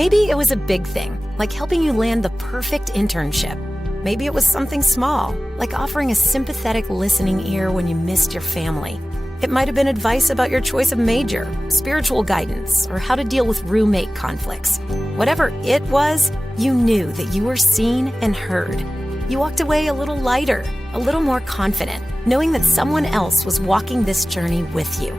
Maybe it was a big thing, like helping you land the perfect internship. Maybe it was something small, like offering a sympathetic listening ear when you missed your family. It might have been advice about your choice of major, spiritual guidance, or how to deal with roommate conflicts. Whatever it was, you knew that you were seen and heard. You walked away a little lighter, a little more confident, knowing that someone else was walking this journey with you.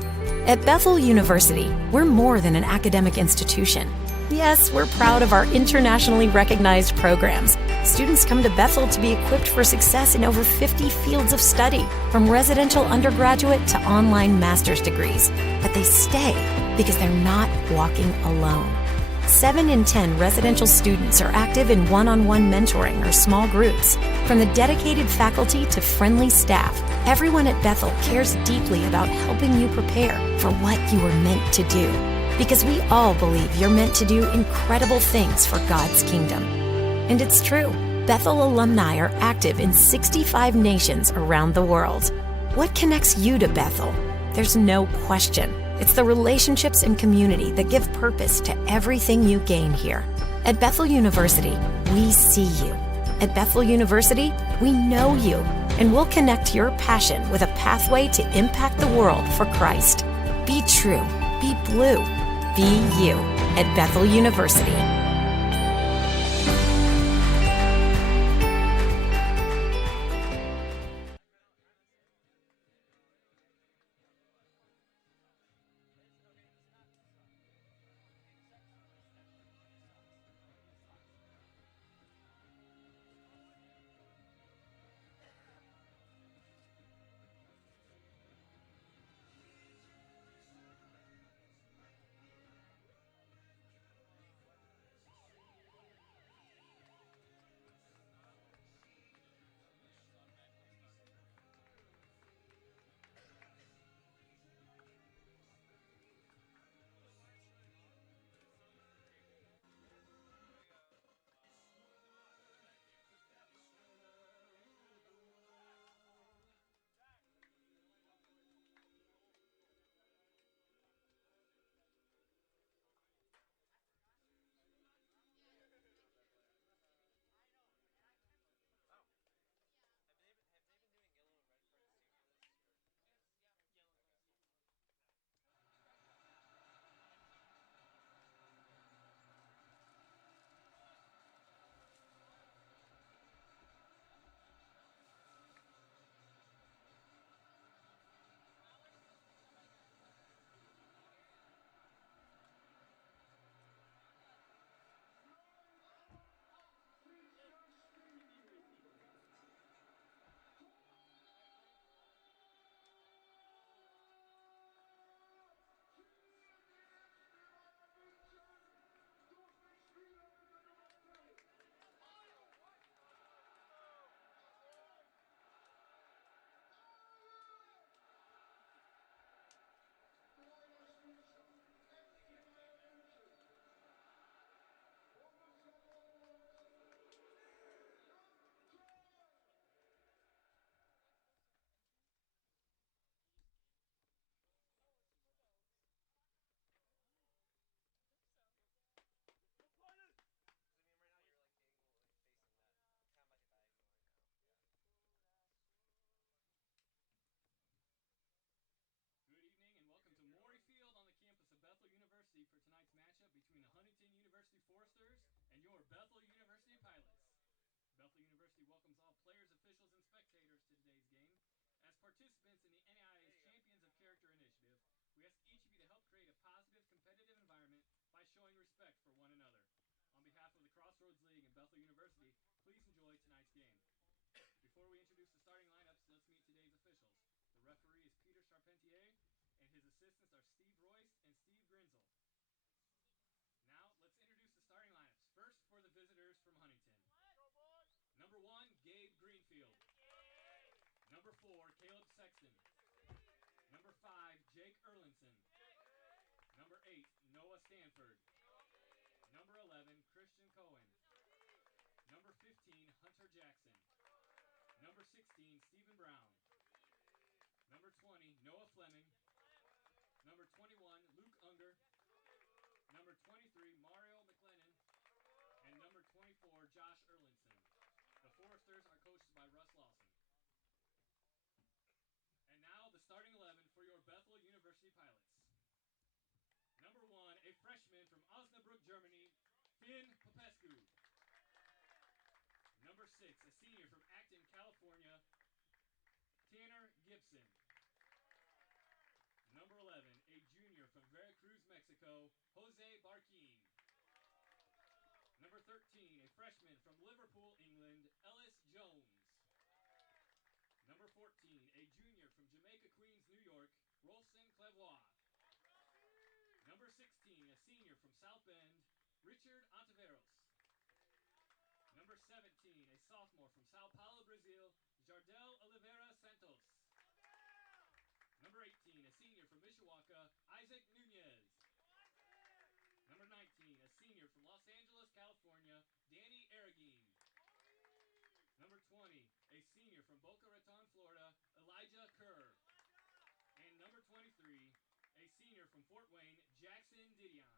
At Bethel University, we're more than an academic institution. Yes, we're proud of our internationally recognized programs. Students come to Bethel to be equipped for success in over 50 fields of study, from residential undergraduate to online master's degrees. But they stay because they're not walking alone. 7 in 10 residential students are active in one-on-one mentoring or small groups. From the dedicated faculty to friendly staff, everyone at Bethel cares deeply about helping you prepare for what you were meant to do. Because we all believe you're meant to do incredible things for God's kingdom. And it's true. Bethel alumni are active in 65 nations around the world. What connects you to Bethel? There's no question. It's the relationships and community that give purpose to everything you gain here. At Bethel University, we see you. At Bethel University, we know you, and we'll connect your passion with a pathway to impact the world for Christ. Be true, be blue, be you at Bethel University. Bethel University for tonight's matchup between the Huntington University Foresters and your Bethel University Pilots. Bethel University welcomes all players, officials, and spectators to today's game. As participants in the NAIA's Champions of Character initiative, we ask each of you to help create a positive, competitive environment by showing respect for one another. On behalf of the Crossroads League and Bethel University, please enjoy tonight's game. Before we introduce the starting lineups, let's meet today's officials. The referee is Peter Charpentier, and his assistants are Steve Royce and Steve Grinzel. Now, let's introduce the starting lineups. First, for the visitors from Huntington. Number 1, Gabe Greenfield. Number 4, Caleb Sexton. Number 5, Jake Erlinson. Number 8, Noah Stanford. Number 11, Christian Cohen. Number 15, Hunter Jackson. Number 16, Stephen Brown. Number 20, Noah Fleming. Number 21, Luke Unger. Number 23, Mario McLennan. Josh Erlinson. The Foresters are coached by Russ Lawson. And now the starting 11 for your Bethel University Pilots. Number 1, a freshman from Osnabrück, Germany, Finn Popescu. Number 6, a senior from Acton, California, Tanner Gibson. Number 11, a junior from Veracruz, Mexico, Jose Barquin. Number 13, a freshman from Liverpool, England, Ellis Jones. Number 14, a junior from Jamaica, Queens, New York, Rolson Clevois. Number 16, a senior from South Bend, Richard Ontiveros. Number 17, a sophomore from Sao Paulo, Brazil, Jardel Oliveira Santos. Number 18, a senior from Mishawaka, Isaac Nunez. Number 19, a senior from Los Angeles, California, Danny Aragin. Number 20, a senior from Boca Raton, Florida, Elijah Kerr. And number 23, a senior from Fort Wayne, Jackson Didion.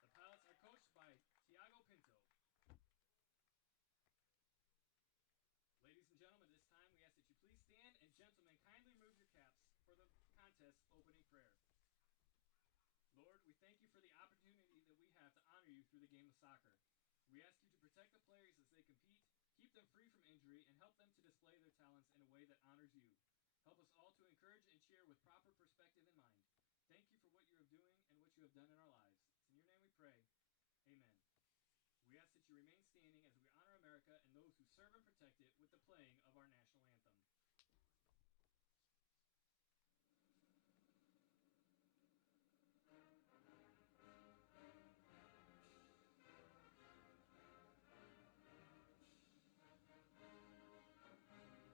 The pilots are coached by Tiago Pinto. Ladies and gentlemen, at this time we ask that you please stand, and gentlemen, kindly remove your caps for the contest opening prayer. Lord, we thank you for the opportunity that we have to honor you through the game of soccer. We ask you to protect the players as they compete, keep them free from injury, and help them to display their talents in a way that honors you. Help us all to encourage and cheer with proper perspective in mind. Thank you for what you are doing and what you have done in our lives. It's in your name we pray. Amen. We ask that you remain standing as we honor America and those who serve and protect it with the playing of our national anthem.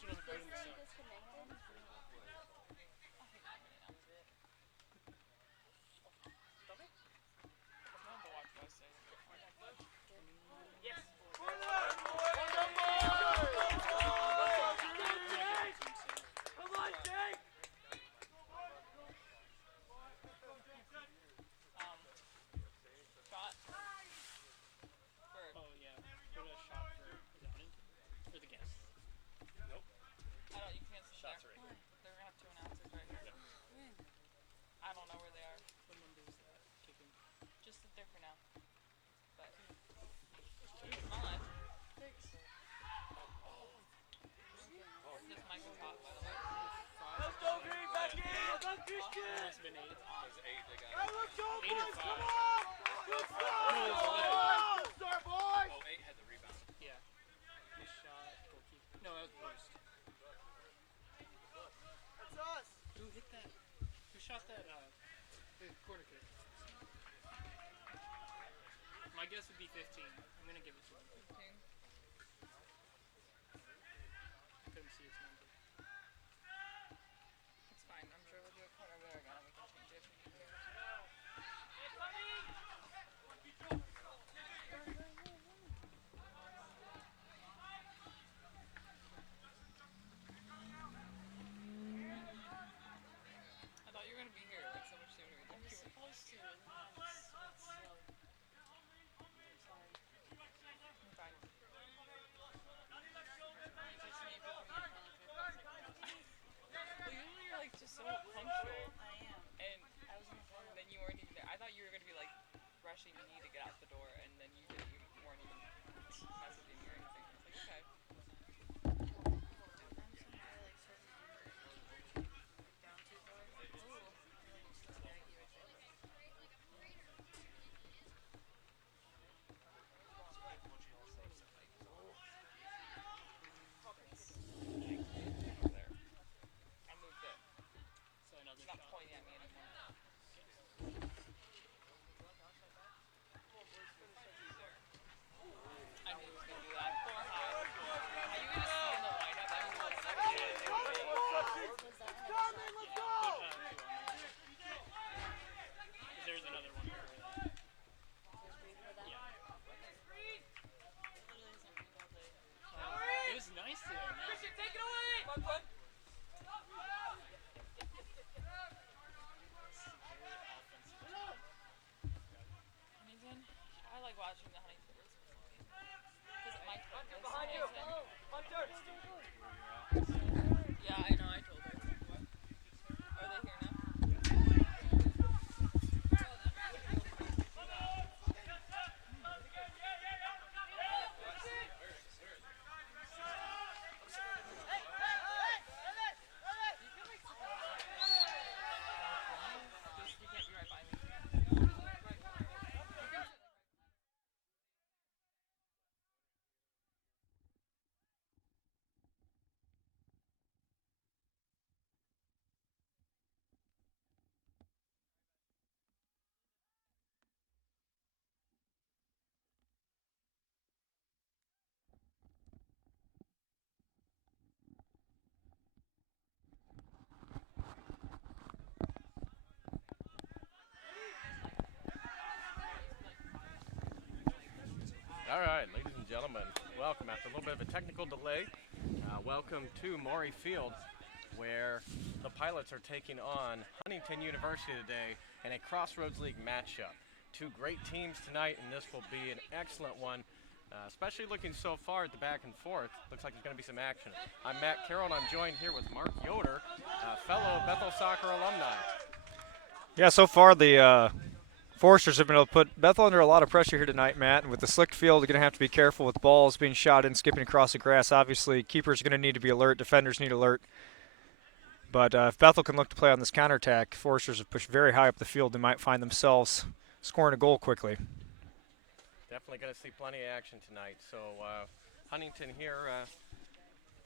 still doesn't put in the stuff. Oh, yeah. Put a shot for, is it Huntington? For the guests? Nope. Shots are right here. They're gonna have 2 announcers right here. Yep. I don't know where they are. What number is that? Kicking. Just sit there for now. But small knife. This mic is hot, by the way. Let's go, Green, back in! Let's go, Christian! It must have been 8. It was 8, they got it. 8 or 5. No, it was 11. Start, boys! Oh, 8 had the rebound. Yeah. He shot goalkeeper. No, that was Bruce. That's us! Who hit that? Who shot that corner kick? My guess would be 15. I'm going to give it to him. 15. I couldn't see his number. It's fine. I'm sure we'll do it corner there again and we can change it if we need to. I thought you were going to be here like so much sooner. I was supposed to, and then it's slow. Sorry. I'm fine. You text me before you call if you're Well, usually you're like just so punctual. I am. And I was in the photo. then you weren't even there. I thought you were going to be like rushing me to get out the door, and then you weren't even messaging me or anything. I was like, okay. I'm some guy like says his number and keeps like down too far. Ooh. And then just like drag you right there. Over there. I moved it. So another It's not shot. pointing at me anymore. I knew it was going to do that. 4 high. Are you going to see in the lineup? I mean, what's Was that another shot? Because there's another one before that. There's three for that? Yeah. It literally hasn't rained all day. It was nice today, man. Christian, take it away! Fun, fun. Huntington? I like watching the Huntington versus Bethel game. Because my friend goes to Huntington. Yeah, I know, I told her. Are they here now? Just, you can't be right by me. All right, ladies and gentlemen, welcome. After a little bit of a technical delay, welcome to Maury Field, where the Pilots are taking on Huntington University today in a Crossroads League matchup. 2 great teams tonight, and this will be an excellent one, especially looking so far at the back and forth. Looks like there's going to be some action. I'm Matt Carroll, and I'm joined here with Mark Yoder, fellow Bethel soccer alumni. Yeah, so far the Foresters have been able to put Bethel under a lot of pressure here tonight, Matt. And with the slick field, you're going to have to be careful with balls being shot in, skipping across the grass. Obviously, keepers are going to need to be alert. Defenders need alert. But if Bethel can look to play on this counterattack, Foresters have pushed very high up the field. They might find themselves scoring a goal quickly. Definitely going to see plenty of action tonight. So Huntington here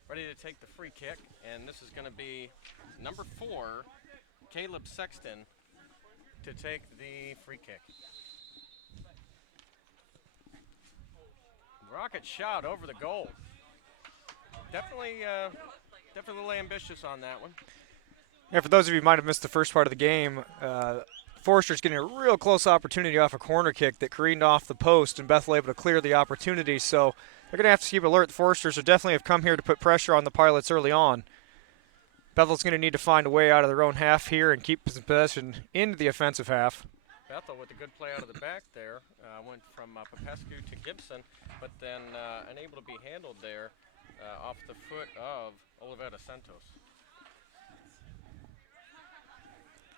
ready to take the free kick. And this is going to be number 4, Caleb Sexton, to take the free kick. Rocket shot over the goal. Definitely definitely a little ambitious on that one. Yeah, for those of you who might have missed the first part of the game, Forrester's getting a real close opportunity off a corner kick that careened off the post, and Bethel able to clear the opportunity. So they're going to have to keep alert. The Forresters are definitely have come here to put pressure on the Pilots early on. Bethel's going to need to find a way out of their own half here and keep possession into the offensive half. Bethel with a good play out of the back there. Went from Popescu to Gibson, but then unable to be handled there off the foot of Olivetta Santos.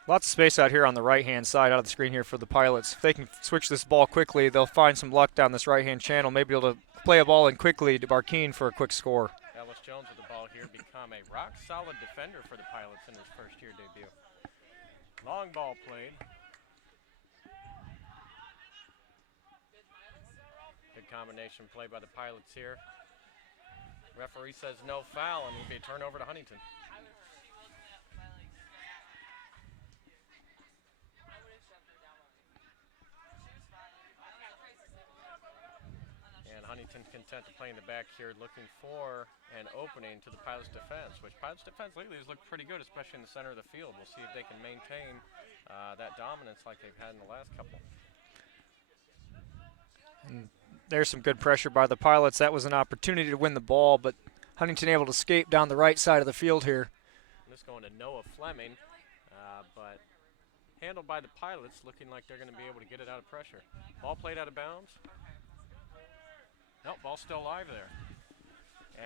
Lots of space out here on the right-hand side out of the screen here for the Pilots. If they can switch this ball quickly, they'll find some luck down this right-hand channel, maybe able to play a ball in quickly to Barkeen for a quick score. Ellis Jones with the ball here, become a rock-solid defender for the Pilots in his first-year debut. Long ball played. Good combination play by the Pilots here. Referee says no foul, and it will be a turnover to Huntington. And Huntington content to play in the back here, looking for an opening to the Pilots' defense, which Pilots' defense lately has looked pretty good, especially in the center of the field. We'll see if they can maintain that dominance like they've had in the last couple. And there's some good pressure by the Pilots. That was an opportunity to win the ball, but Huntington able to escape down the right side of the field here. This going to Noah Fleming, but handled by the Pilots, looking like they're going to be able to get it out of pressure. Ball played out of bounds. Nope, ball's still live there.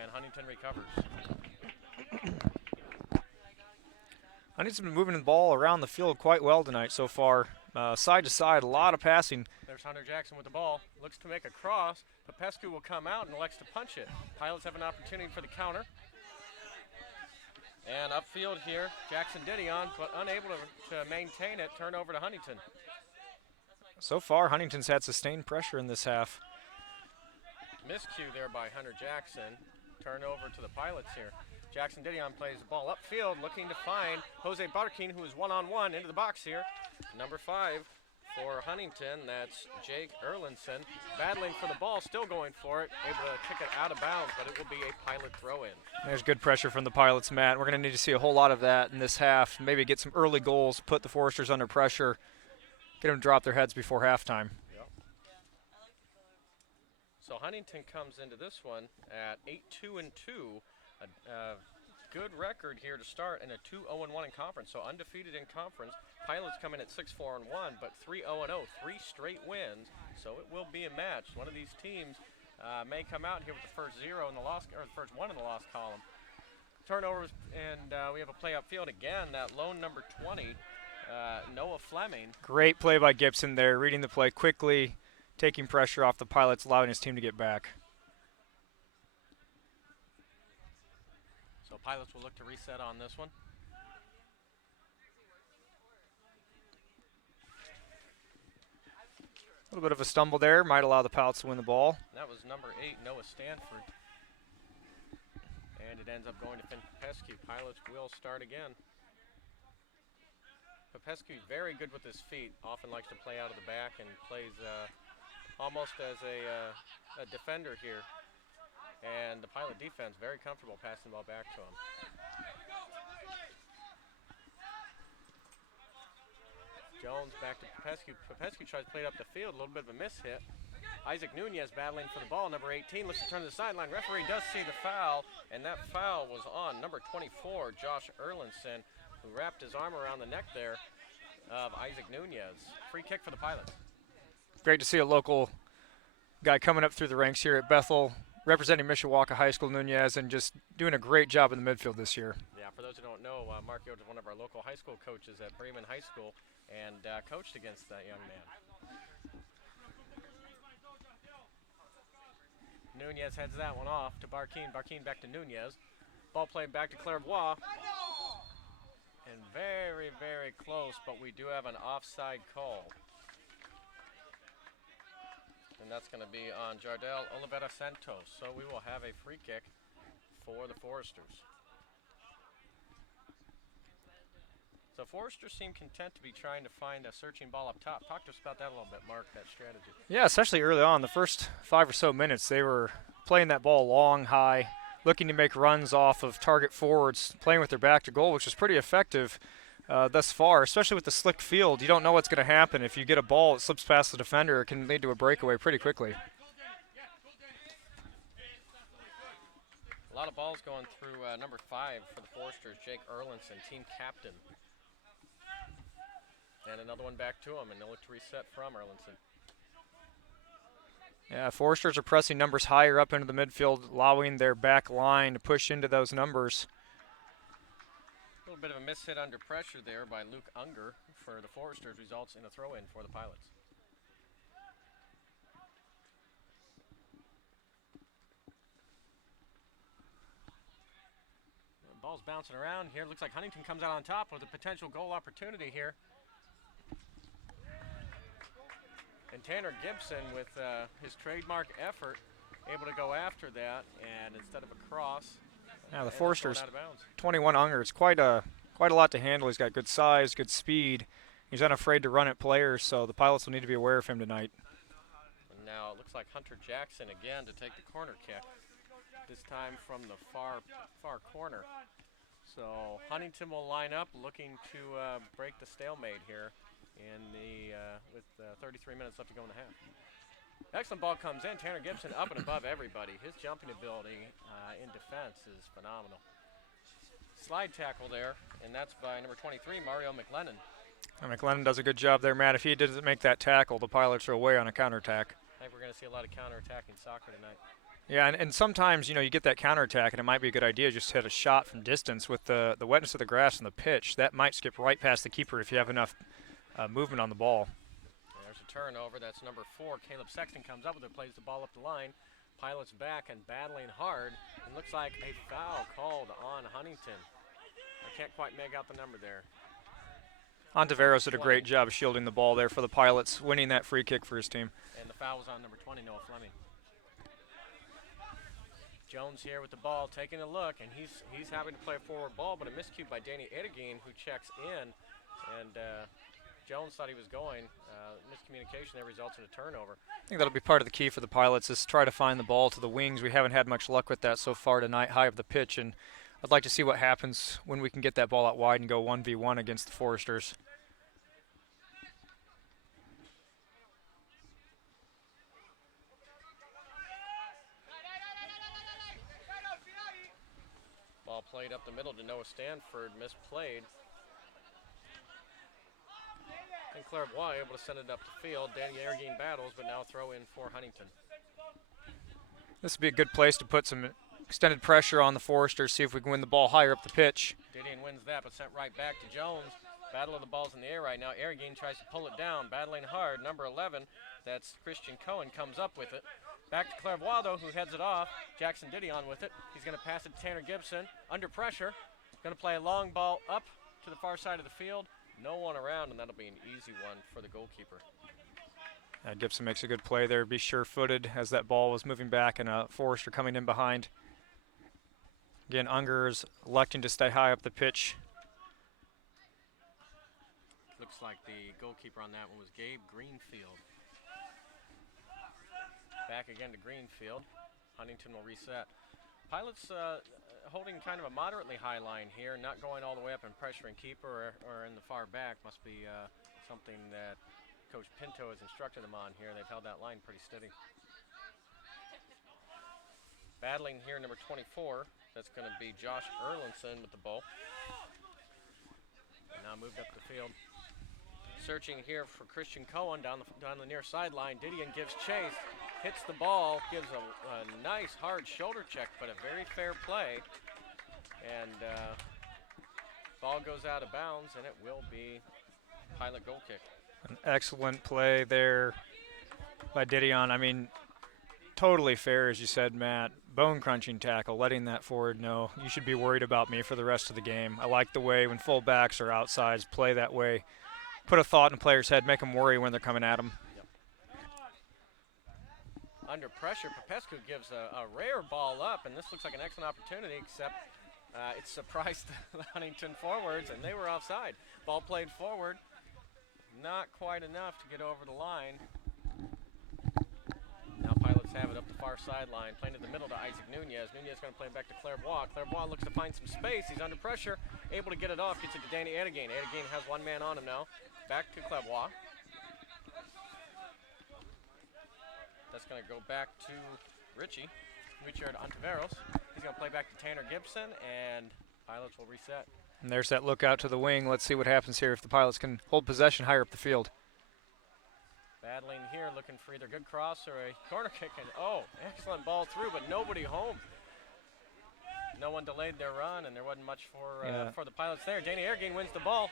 And Huntington recovers. Huntington's been moving the ball around the field quite well tonight so far. Side to side, a lot of passing. There's Hunter Jackson with the ball. Looks to make a cross. Popescu will come out and elects to punch it. Pilots have an opportunity for the counter. And upfield here, Jackson Didion, but unable to maintain it. Turnover to Huntington. So far, Huntington's had sustained pressure in this half. Miscue there by Hunter Jackson. Turnover to the Pilots here. Jackson Didion plays the ball upfield, looking to find Jose Barkeen, who is one-on-one into the box here. Number 5 for Huntington, that's Jake Erlinson, battling for the ball, still going for it, able to kick it out of bounds, but it will be a Pilot throw-in. There's good pressure from the Pilots, Matt. We're going to need to see a whole lot of that in this half. Maybe get some early goals, put the Foresters under pressure, get them to drop their heads before halftime. So Huntington comes into this one at 8-2-2, a good record here to start, and a 2-0-1 in conference. So undefeated in conference. Pilots come in at 6-4-1, but 3-0-0, 3 straight wins. So it will be a match. One of these teams may come out here with the first zero in the loss, or the first one in the loss column. Turnovers, and we have a play upfield again. That lone number 20, Noah Fleming. Great play by Gibson there, reading the play quickly, taking pressure off the Pilots, allowing his team to get back. So Pilots will look to reset on this one. A little bit of a stumble there, might allow the Pilots to win the ball. That was number 8, Noah Stanford. And it ends up going to Finn Popescu. Pilots will start again. Popescu very good with his feet, often likes to play out of the back and plays almost as a defender here. And the Pilot defense very comfortable passing the ball back to him. Jones back to Popescu. Popescu tries to play it up the field, a little bit of a miss hit. Isaac Nunez battling for the ball, number 18, looks to turn to the sideline. Referee does see the foul, and that foul was on number 24, Josh Erlinson, who wrapped his arm around the neck there of Isaac Nunez. Free kick for the Pilots. Great to see a local guy coming up through the ranks here at Bethel, representing Mishawaka High School, Nunez, and just doing a great job in the midfield this year. Yeah, for those who don't know, Mark Yoder is one of our local high school coaches at Bremen High School and coached against that young man. Nunez heads that one off to Barkeen. Barkeen back to Nunez. Ball played back to Clairvoix. And very, very close, but we do have an offside call. And that's going to be on Jardel Olivera Santos. So we will have a free kick for the Foresters. So Foresters seem content to be trying to find a searching ball up top. Talk to us about that a little bit, Mark, that strategy. Yeah, especially early on. The first 5 or so minutes, they were playing that ball long, high, looking to make runs off of target forwards, playing with their back to goal, which is pretty effective thus far, especially with the slick field. You don't know what's going to happen. If you get a ball that slips past the defender, it can lead to a breakaway pretty quickly. A lot of balls going through number 5 for the Foresters, Jake Erlinson, team captain. And another one back to him, and they'll look to reset from Erlinson. Yeah, Foresters are pressing numbers higher up into the midfield, allowing their back line to push into those numbers. A little bit of a miss hit under pressure there by Luke Unger for the Foresters, results in a throw-in for the Pilots. The ball's bouncing around here. Looks like Huntington comes out on top with a potential goal opportunity here. And Tanner Gibson, with his trademark effort, able to go after that, and instead of a cross, yeah, the Foresters, out of bounds. 21 Unger. It's quite a lot to handle. He's got good size, good speed. He's unafraid to run at players, so the Pilots will need to be aware of him tonight. And now it looks like Hunter Jackson again to take the corner kick, this time from the far corner. So Huntington will line up, looking to break the stalemate here with 33 minutes left to go in the half. Excellent ball comes in. Tanner Gibson up and above everybody. His jumping ability in defense is phenomenal. Slide tackle there, and that's by number 23, Mario McLennan. And McLennan does a good job there, Matt. If he doesn't make that tackle, the Pilots are away on a counterattack. I think we're going to see a lot of counterattacking soccer tonight. Yeah, and sometimes, you get that counterattack, and it might be a good idea just to hit a shot from distance with the wetness of the grass and the pitch. That might skip right past the keeper if you have enough movement on the ball. And there's a turnover. That's number 4. Caleb Sexton comes up with it, plays the ball up the line. Pilots back and battling hard. And looks like a foul called on Huntington. I can't quite make out the number there. Ontiveros did a great job of shielding the ball there for the Pilots, winning that free kick for his team. And the foul was on number 20, Noah Fleming. Jones here with the ball, taking a look, and he's having to play a forward ball, but a miscue by Danny Edegine, who checks in, and Jones thought he was going. Miscommunication there results in a turnover. I think that'll be part of the key for the Pilots is try to find the ball to the wings. We haven't had much luck with that so far tonight, high up the pitch, and I'd like to see what happens when we can get that ball out wide and go 1v1 against the Foresters. Ball played up the middle to Noah Stanford, misplayed. And Clairvoix able to send it up the field. Danny Ergine battles, but now throw in for Huntington. This would be a good place to put some extended pressure on the Foresters, see if we can win the ball higher up the pitch. Didion wins that, but sent right back to Jones. Battle of the balls in the air right now. Ergine tries to pull it down, battling hard. Number 11, that's Christian Cohen, comes up with it. Back to Clairvoix, though, who heads it off. Jackson Didion with it. He's going to pass it to Tanner Gibson. Under pressure. Going to play a long ball up to the far side of the field. No one around, and that'll be an easy one for the goalkeeper. Gibson makes a good play there. Be sure-footed as that ball was moving back, and Forrester coming in behind. Again, Unger is electing to stay high up the pitch. Looks like the goalkeeper on that one was Gabe Greenfield. Back again to Greenfield. Huntington will reset. Pilots holding kind of a moderately high line here, not going all the way up and pressuring keeper or in the far back. Must be something that Coach Pinto has instructed them on here. They've held that line pretty steady. Battling here, number 24. That's going to be Josh Erlinson with the ball. And now moved up the field. Searching here for Christian Cohen down the near sideline. Didion gives chase. Hits the ball, gives a nice hard shoulder check, but a very fair play. And ball goes out of bounds, and it will be Pilot goal kick. An excellent play there by Didion. I mean, totally fair, as you said, Matt. Bone-crunching tackle, letting that forward know, you should be worried about me for the rest of the game. I like the way when fullbacks or outsides play that way. Put a thought in a player's head, make them worry when they're coming at them. Under pressure, Popescu gives a rare ball up, and this looks like an excellent opportunity, except it surprised the Huntington forwards, and they were offside. Ball played forward, not quite enough to get over the line. Now Pilots Pilots have it up the far sideline, playing to the middle to Isaac Nunez. Nunez going to play it back to Clairvoix. Clairvoix looks to find some space. He's under pressure, able to get it off, gets it to Danny Edegain. Edegain has one man on him now. Back to Clairvoix. That's going to go back to Richie. Richard Ontiveros. He's going to play back to Tanner Gibson, and Pilots will reset. And there's that look out to the wing. Let's see what happens here if the Pilots can hold possession higher up the field. Battling here, looking for either good cross or a corner kick. And oh, excellent ball through, but nobody home. No one delayed their run, and there wasn't much for the Pilots there. Danny Edegain wins the ball.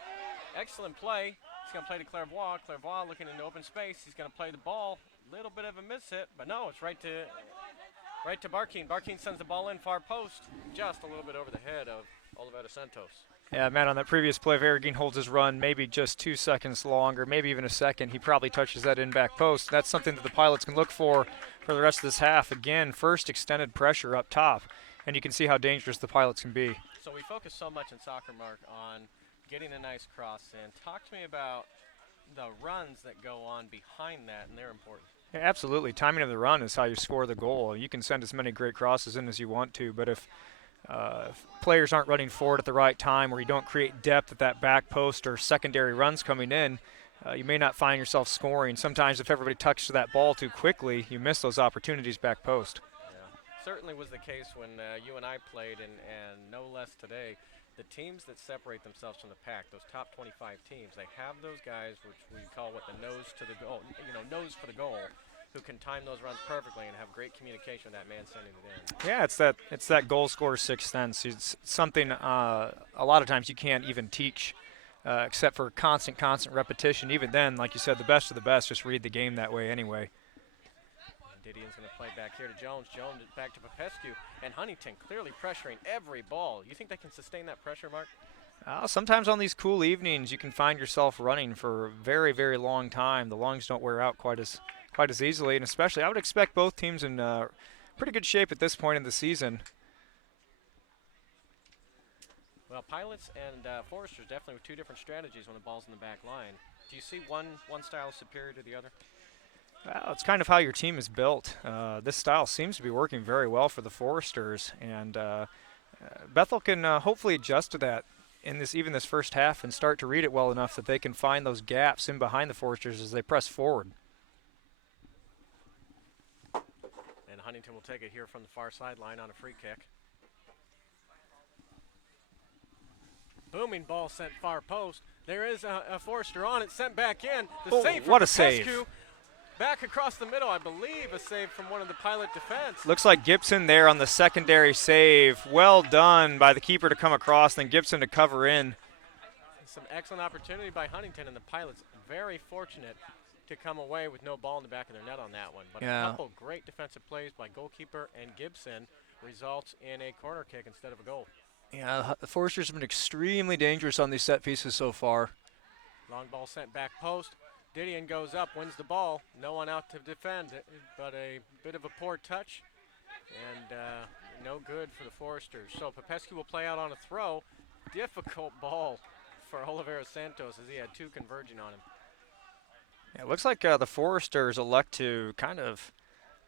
Excellent play. He's going to play to Clairvoix. Clairvoix looking into open space. He's going to play the ball. Little bit of a miss hit, but no, it's right to Barkeen. Barkeen sends the ball in far post, just a little bit over the head of Oliveira Santos. Yeah, Matt, on that previous play, if Edegain holds his run maybe just 2 seconds longer, maybe even a second, he probably touches that in back post. That's something that the Pilots can look for the rest of this half. Again, first extended pressure up top, and you can see how dangerous the Pilots can be. So we focus so much in soccer, Mark, on getting a nice cross in. Talk to me about the runs that go on behind that, and they're important. Yeah, absolutely. Timing of the run is how you score the goal. You can send as many great crosses in as you want to, but if players aren't running forward at the right time, or you don't create depth at that back post or secondary runs coming in, you may not find yourself scoring. Sometimes if everybody touches that ball too quickly, you miss those opportunities back post. Yeah, certainly was the case when you and I played, and no less today. The teams that separate themselves from the pack, those top 25 teams, they have those guys which we call the nose to the goal, nose for the goal, who can time those runs perfectly and have great communication with that man sending it in. Yeah, it's that goal scorer's sixth sense. It's something a lot of times you can't even teach, except for constant repetition. Even then, like you said, the best of the best just read the game that way anyway. Didion's going to play back here to Jones. Jones back to Popescu. And Huntington clearly pressuring every ball. You think they can sustain that pressure, Mark? Sometimes on these cool evenings, you can find yourself running for a very, very long time. The lungs don't wear out quite as easily, and especially I would expect both teams in pretty good shape at this point in the season. Well, Pilots and Foresters definitely with two different strategies when the ball's in the back line. Do you see one style superior to the other? Well, it's kind of how your team is built. This style seems to be working very well for the Foresters, and Bethel can hopefully adjust to that in this first half and start to read it well enough that they can find those gaps in behind the Foresters as they press forward. And Huntington will take it here from the far sideline on a free kick. Booming ball sent far post. There is a Forester on it, sent back in. The save from what a Popescu. save. Back across the middle, I believe, a save from one of the Pilot defense. Looks like Gibson there on the secondary save. Well done by the keeper to come across, then Gibson to cover in. Some excellent opportunity by Huntington, and the Pilots very fortunate to come away with no ball in the back of their net on that one. But a couple great defensive plays by goalkeeper and Gibson results in a corner kick instead of a goal. Yeah, the Foresters have been extremely dangerous on these set pieces so far. Long ball sent back post. Didion goes up, wins the ball. No one out to defend, but a bit of a poor touch, and no good for the Foresters. So Popescu will play out on a throw. Difficult ball for Oliveira Santos as he had two converging on him. Yeah, it looks like the Foresters elect to kind of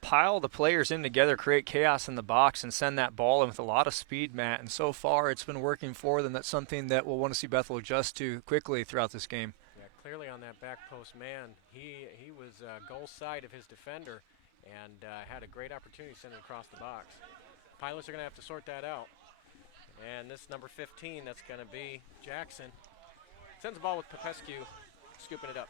pile the players in together, create chaos in the box, and send that ball in with a lot of speed, Matt. And so far, it's been working for them. That's something that we'll want to see Bethel adjust to quickly throughout this game. Yeah, clearly on that back post man, he was goal side of his defender and had a great opportunity to send it across the box. Pilots are going to have to sort that out. And this number 15, that's going to be Jackson. Sends the ball with Popescu, scooping it up.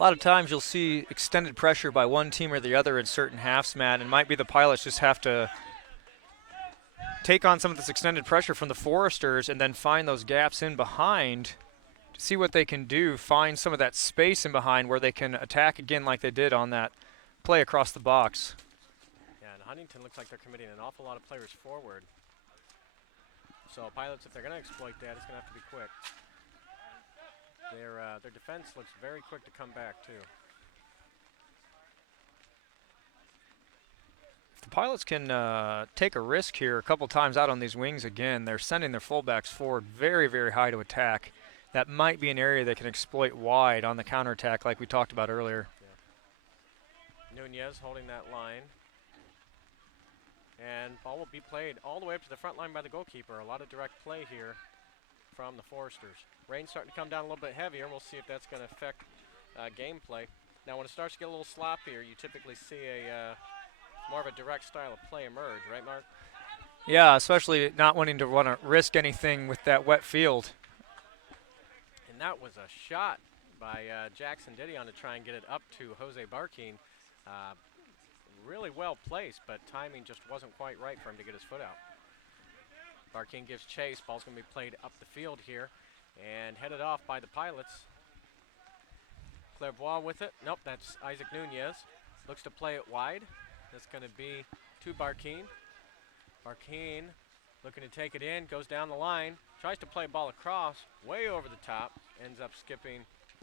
A lot of times you'll see extended pressure by one team or the other in certain halves, Matt, and might be the Pilots just have to take on some of this extended pressure from the Foresters and then find those gaps in behind to see what they can do, find some of that space in behind where they can attack again like they did on that play across the box. Yeah, and Huntington looks like they're committing an awful lot of players forward. So Pilots, if they're going to exploit that, it's going to have to be quick. Their defense looks very quick to come back, too. If the Pilots can take a risk here a couple times out on these wings again. They're sending their fullbacks forward very, very high to attack. That might be an area they can exploit wide on the counterattack like we talked about earlier. Yeah. Nunez holding that line. And ball will be played all the way up to the front line by the goalkeeper. A lot of direct play here from the Foresters. Rain's starting to come down a little bit heavier. We'll see if that's going to affect gameplay. Now, when it starts to get a little sloppier, you typically see a more of a direct style of play emerge, right, Mark? Yeah, especially not wanting to risk anything with that wet field. And that was a shot by Jackson Didion to try and get it up to Jose Barquin. Really well placed, but timing just wasn't quite right for him to get his foot out. Barquin gives chase. Ball's going to be played up the field here and headed off by the Pilots. Clairvoix with it. Nope, that's Isaac Nunez. Looks to play it wide. That's going to be to Barquin. Barquin looking to take it in, goes down the line, tries to play ball across, way over the top, ends up skipping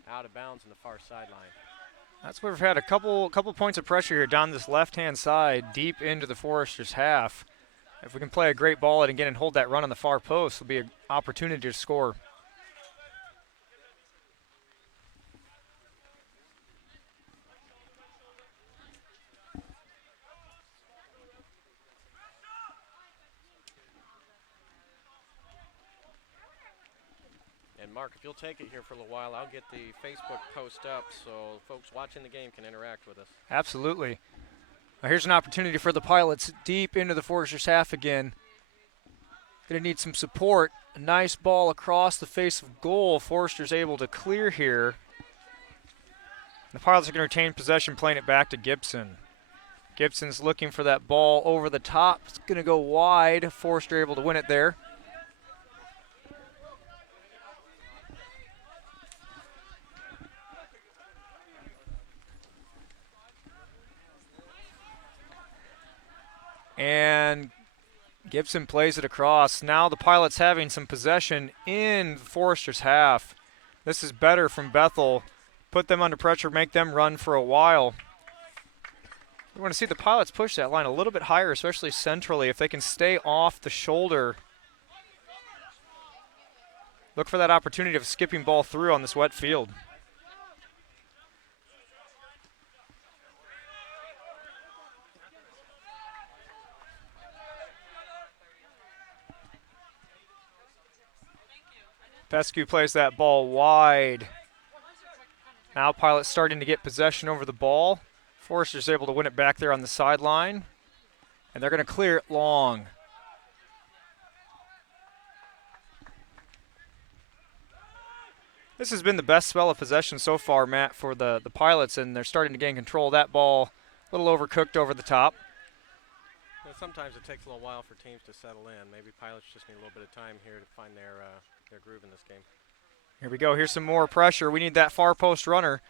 out of bounds on the far sideline. That's where we've had a couple points of pressure here down this left-hand side, deep into the Foresters' half. If we can play a great ball and again and hold that run on the far post, it'll be an opportunity to score. And Mark, if you'll take it here for a little while, I'll get the Facebook post up so folks watching the game can interact with us. Absolutely. Now here's an opportunity for the Pilots deep into the Foresters' half again. Going to need some support. A nice ball across the face of goal. Foresters able to clear here. The Pilots are going to retain possession, playing it back to Gibson. Gibson's looking for that ball over the top. It's going to go wide. Forester able to win it there. And Gibson plays it across. Now the Pilots having some possession in the Foresters' half. This is better from Bethel. Put them under pressure, make them run for a while. We want to see the Pilots push that line a little bit higher, especially centrally, if they can stay off the shoulder. Look for that opportunity of a skipping ball through on this wet field. Pescu plays that ball wide. Now Pilots starting to get possession over the ball. Forester's able to win it back there on the sideline. And they're going to clear it long. This has been the best spell of possession so far, Matt, for the Pilots, and they're starting to gain control of that ball. A little overcooked over the top. Well, sometimes it takes a little while for teams to settle in. Maybe Pilots just need a little bit of time here to find their groove in this game. Here we go. Here's some more pressure. We need that far post runner.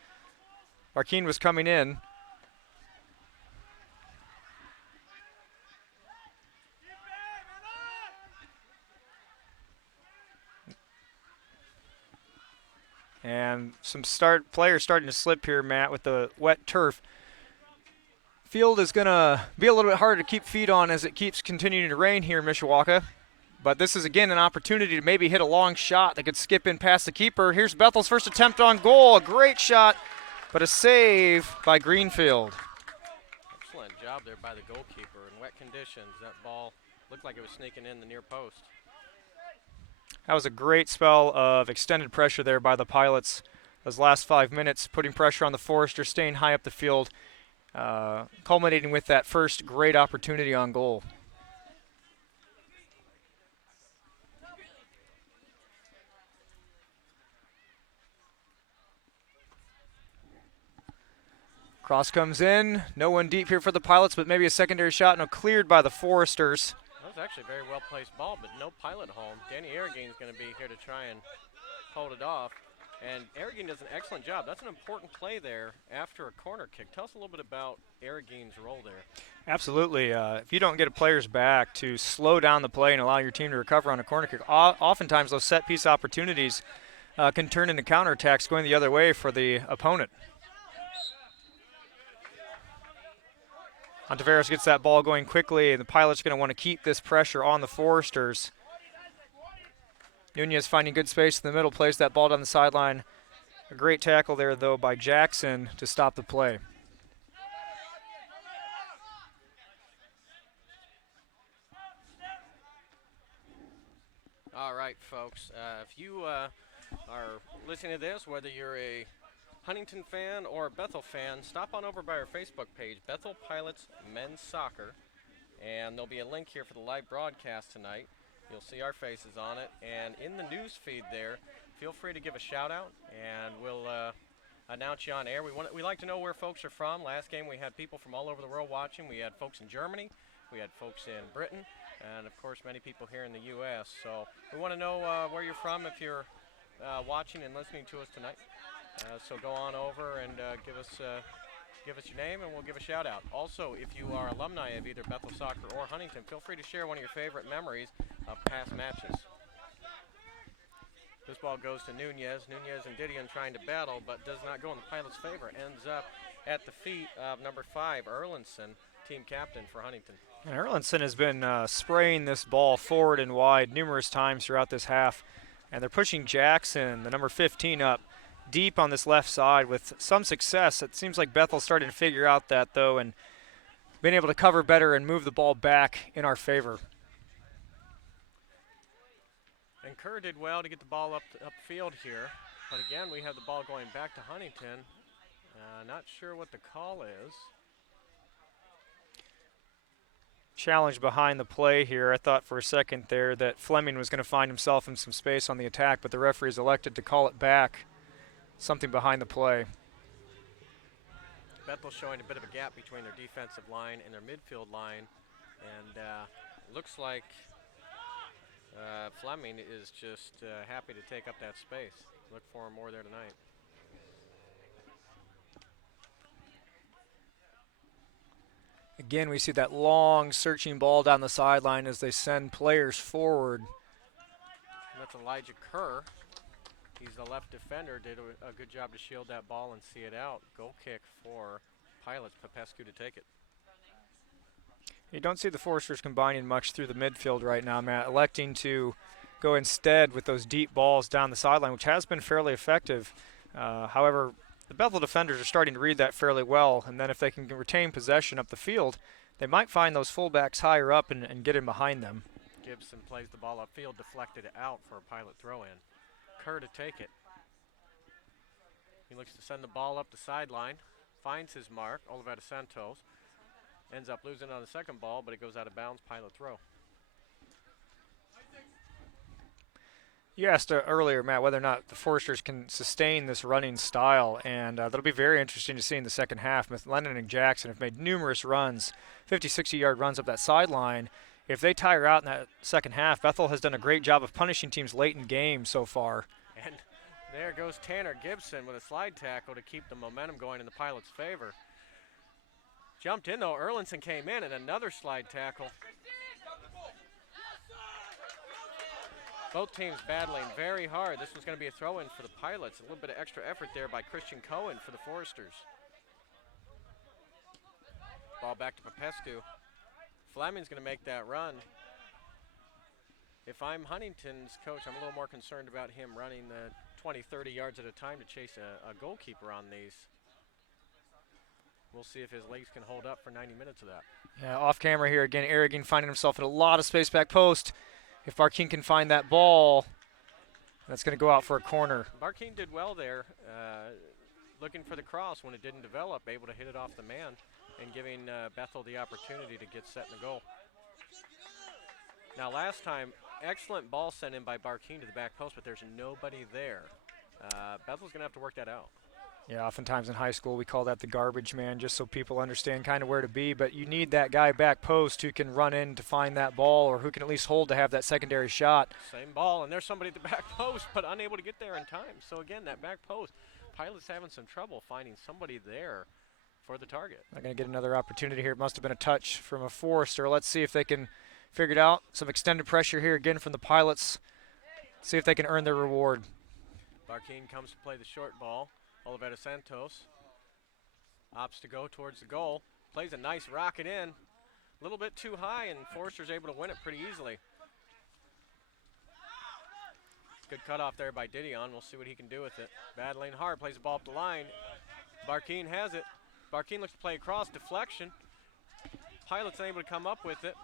Barquin was coming in. And some players starting to slip here, Matt, with the wet turf. Field is going to be a little bit harder to keep feet on as it keeps continuing to rain here in Mishawaka. But this is, again, an opportunity to maybe hit a long shot that could skip in past the keeper. Here's Bethel's first attempt on goal. A great shot, but a save by Greenfield. Excellent job there by the goalkeeper. In wet conditions, that ball looked like it was sneaking in the near post. That was a great spell of extended pressure there by the Pilots. Those last 5 minutes, putting pressure on the Foresters, staying high up the field, culminating with that first great opportunity on goal. Cross comes in. No one deep here for the Pilots, but maybe a secondary shot. No, cleared by the Foresters. That was actually a very well-placed ball, but no Pilot home. Danny Aragin's going to be here to try and hold it off. And Aragin does an excellent job. That's an important play there after a corner kick. Tell us a little bit about Aragin's role there. Absolutely. If you don't get a player's back to slow down the play and allow your team to recover on a corner kick, oftentimes those set-piece opportunities can turn into counterattacks going the other way for the opponent. Ontiveros gets that ball going quickly, and the Pilots are going to want to keep this pressure on the Foresters. Nunez finding good space in the middle, plays that ball down the sideline. A great tackle there, though, by Jackson to stop the play. All right, folks. If you are listening to this, whether you're a Huntington fan or a Bethel fan, stop on over by our Facebook page, Bethel Pilots Men's Soccer, and there'll be a link here for the live broadcast tonight. You'll see our faces on it, and in the news feed there, feel free to give a shout out, and we'll announce you on air. We like to know where folks are from. Last game we had people from all over the world watching. We had folks in Germany, we had folks in Britain, and of course many people here in the U.S. So we want to know where you're from if you're watching and listening to us tonight. So go on over and give us your name, and we'll give a shout out. Also, if you are alumni of either Bethel Soccer or Huntington, feel free to share one of your favorite memories of past matches. This ball goes to Nunez. Nunez and Didion trying to battle, but does not go in the Pilots' favor. Ends up at the feet of number 5, Erlinson, team captain for Huntington. And Erlinson has been spraying this ball forward and wide numerous times throughout this half, and they're pushing Jackson, the number 15, up deep on this left side with some success. It seems like Bethel's starting to figure out that, though, and being able to cover better and move the ball back in our favor. And Kerr did well to get the ball upfield here, but again we have the ball going back to Huntington. Not sure what the call is. Challenge behind the play here. I thought for a second there that Fleming was going to find himself in some space on the attack, but the referees elected to call it back. Something behind the play. Bethel showing a bit of a gap between their defensive line and their midfield line, and looks like Fleming is just happy to take up that space. Look for him more there tonight. Again, we see that long searching ball down the sideline as they send players forward. And that's Elijah Kerr. He's the left defender, did a good job to shield that ball and see it out. Goal kick for Pilots, Popescu to take it. You don't see the Foresters combining much through the midfield right now, Matt, electing to go instead with those deep balls down the sideline, which has been fairly effective. However, the Bethel defenders are starting to read that fairly well, and then if they can retain possession up the field, they might find those fullbacks higher up and get in behind them. Gibson plays the ball upfield, deflected out for a Pilot throw-in. Kerr to take it. He looks to send the ball up the sideline, finds his mark, Olivetta Santos. Ends up losing on the second ball, but it goes out of bounds, Pilot throw. You asked earlier, Matt, whether or not the Foresters can sustain this running style, and that'll be very interesting to see in the second half. Lennon and Jackson have made numerous runs, 50, 60-yard runs up that sideline. If they tire out in that second half, Bethel has done a great job of punishing teams late in games so far. And there goes Tanner Gibson with a slide tackle to keep the momentum going in the Pilots' favor. Jumped in, though. Erlinson came in, and another slide tackle. Both teams battling very hard. This was going to be a throw-in for the Pilots. A little bit of extra effort there by Christian Cohen for the Foresters. Ball back to Popescu. Fleming's going to make that run. If I'm Huntington's coach, I'm a little more concerned about him running 20, 30 yards at a time to chase a goalkeeper on these. We'll see if his legs can hold up for 90 minutes of that. Yeah, off camera here again, Aragon finding himself in a lot of space back post. If Barkeen can find that ball, that's going to go out for a corner. Barkeen did well there, looking for the cross when it didn't develop, able to hit it off the man and giving Bethel the opportunity to get set in the goal. Now last time, excellent ball sent in by Barkeen to the back post, but there's nobody there. Bethel's going to have to work that out. Yeah, oftentimes in high school we call that the garbage man, just so people understand kind of where to be. But you need that guy back post who can run in to find that ball, or who can at least hold to have that secondary shot. Same ball, and there's somebody at the back post, but unable to get there in time. So again, that back post, Pilots having some trouble finding somebody there for the target. They're going to get another opportunity here. It must have been a touch from a Forester. Let's see if they can figure it out. Some extended pressure here again from the Pilots. See if they can earn their reward. Barkeen comes to play the short ball. Olivetta Santos Opts to go towards the goal. Plays a nice rocket in. A little bit too high, and Forrester's able to win it pretty easily. Good cutoff there by Didion. We'll see what he can do with it. Battling hard, plays the ball up the line. Barkeen has it. Barkeen looks to play across, deflection. Pilot's unable to come up with it.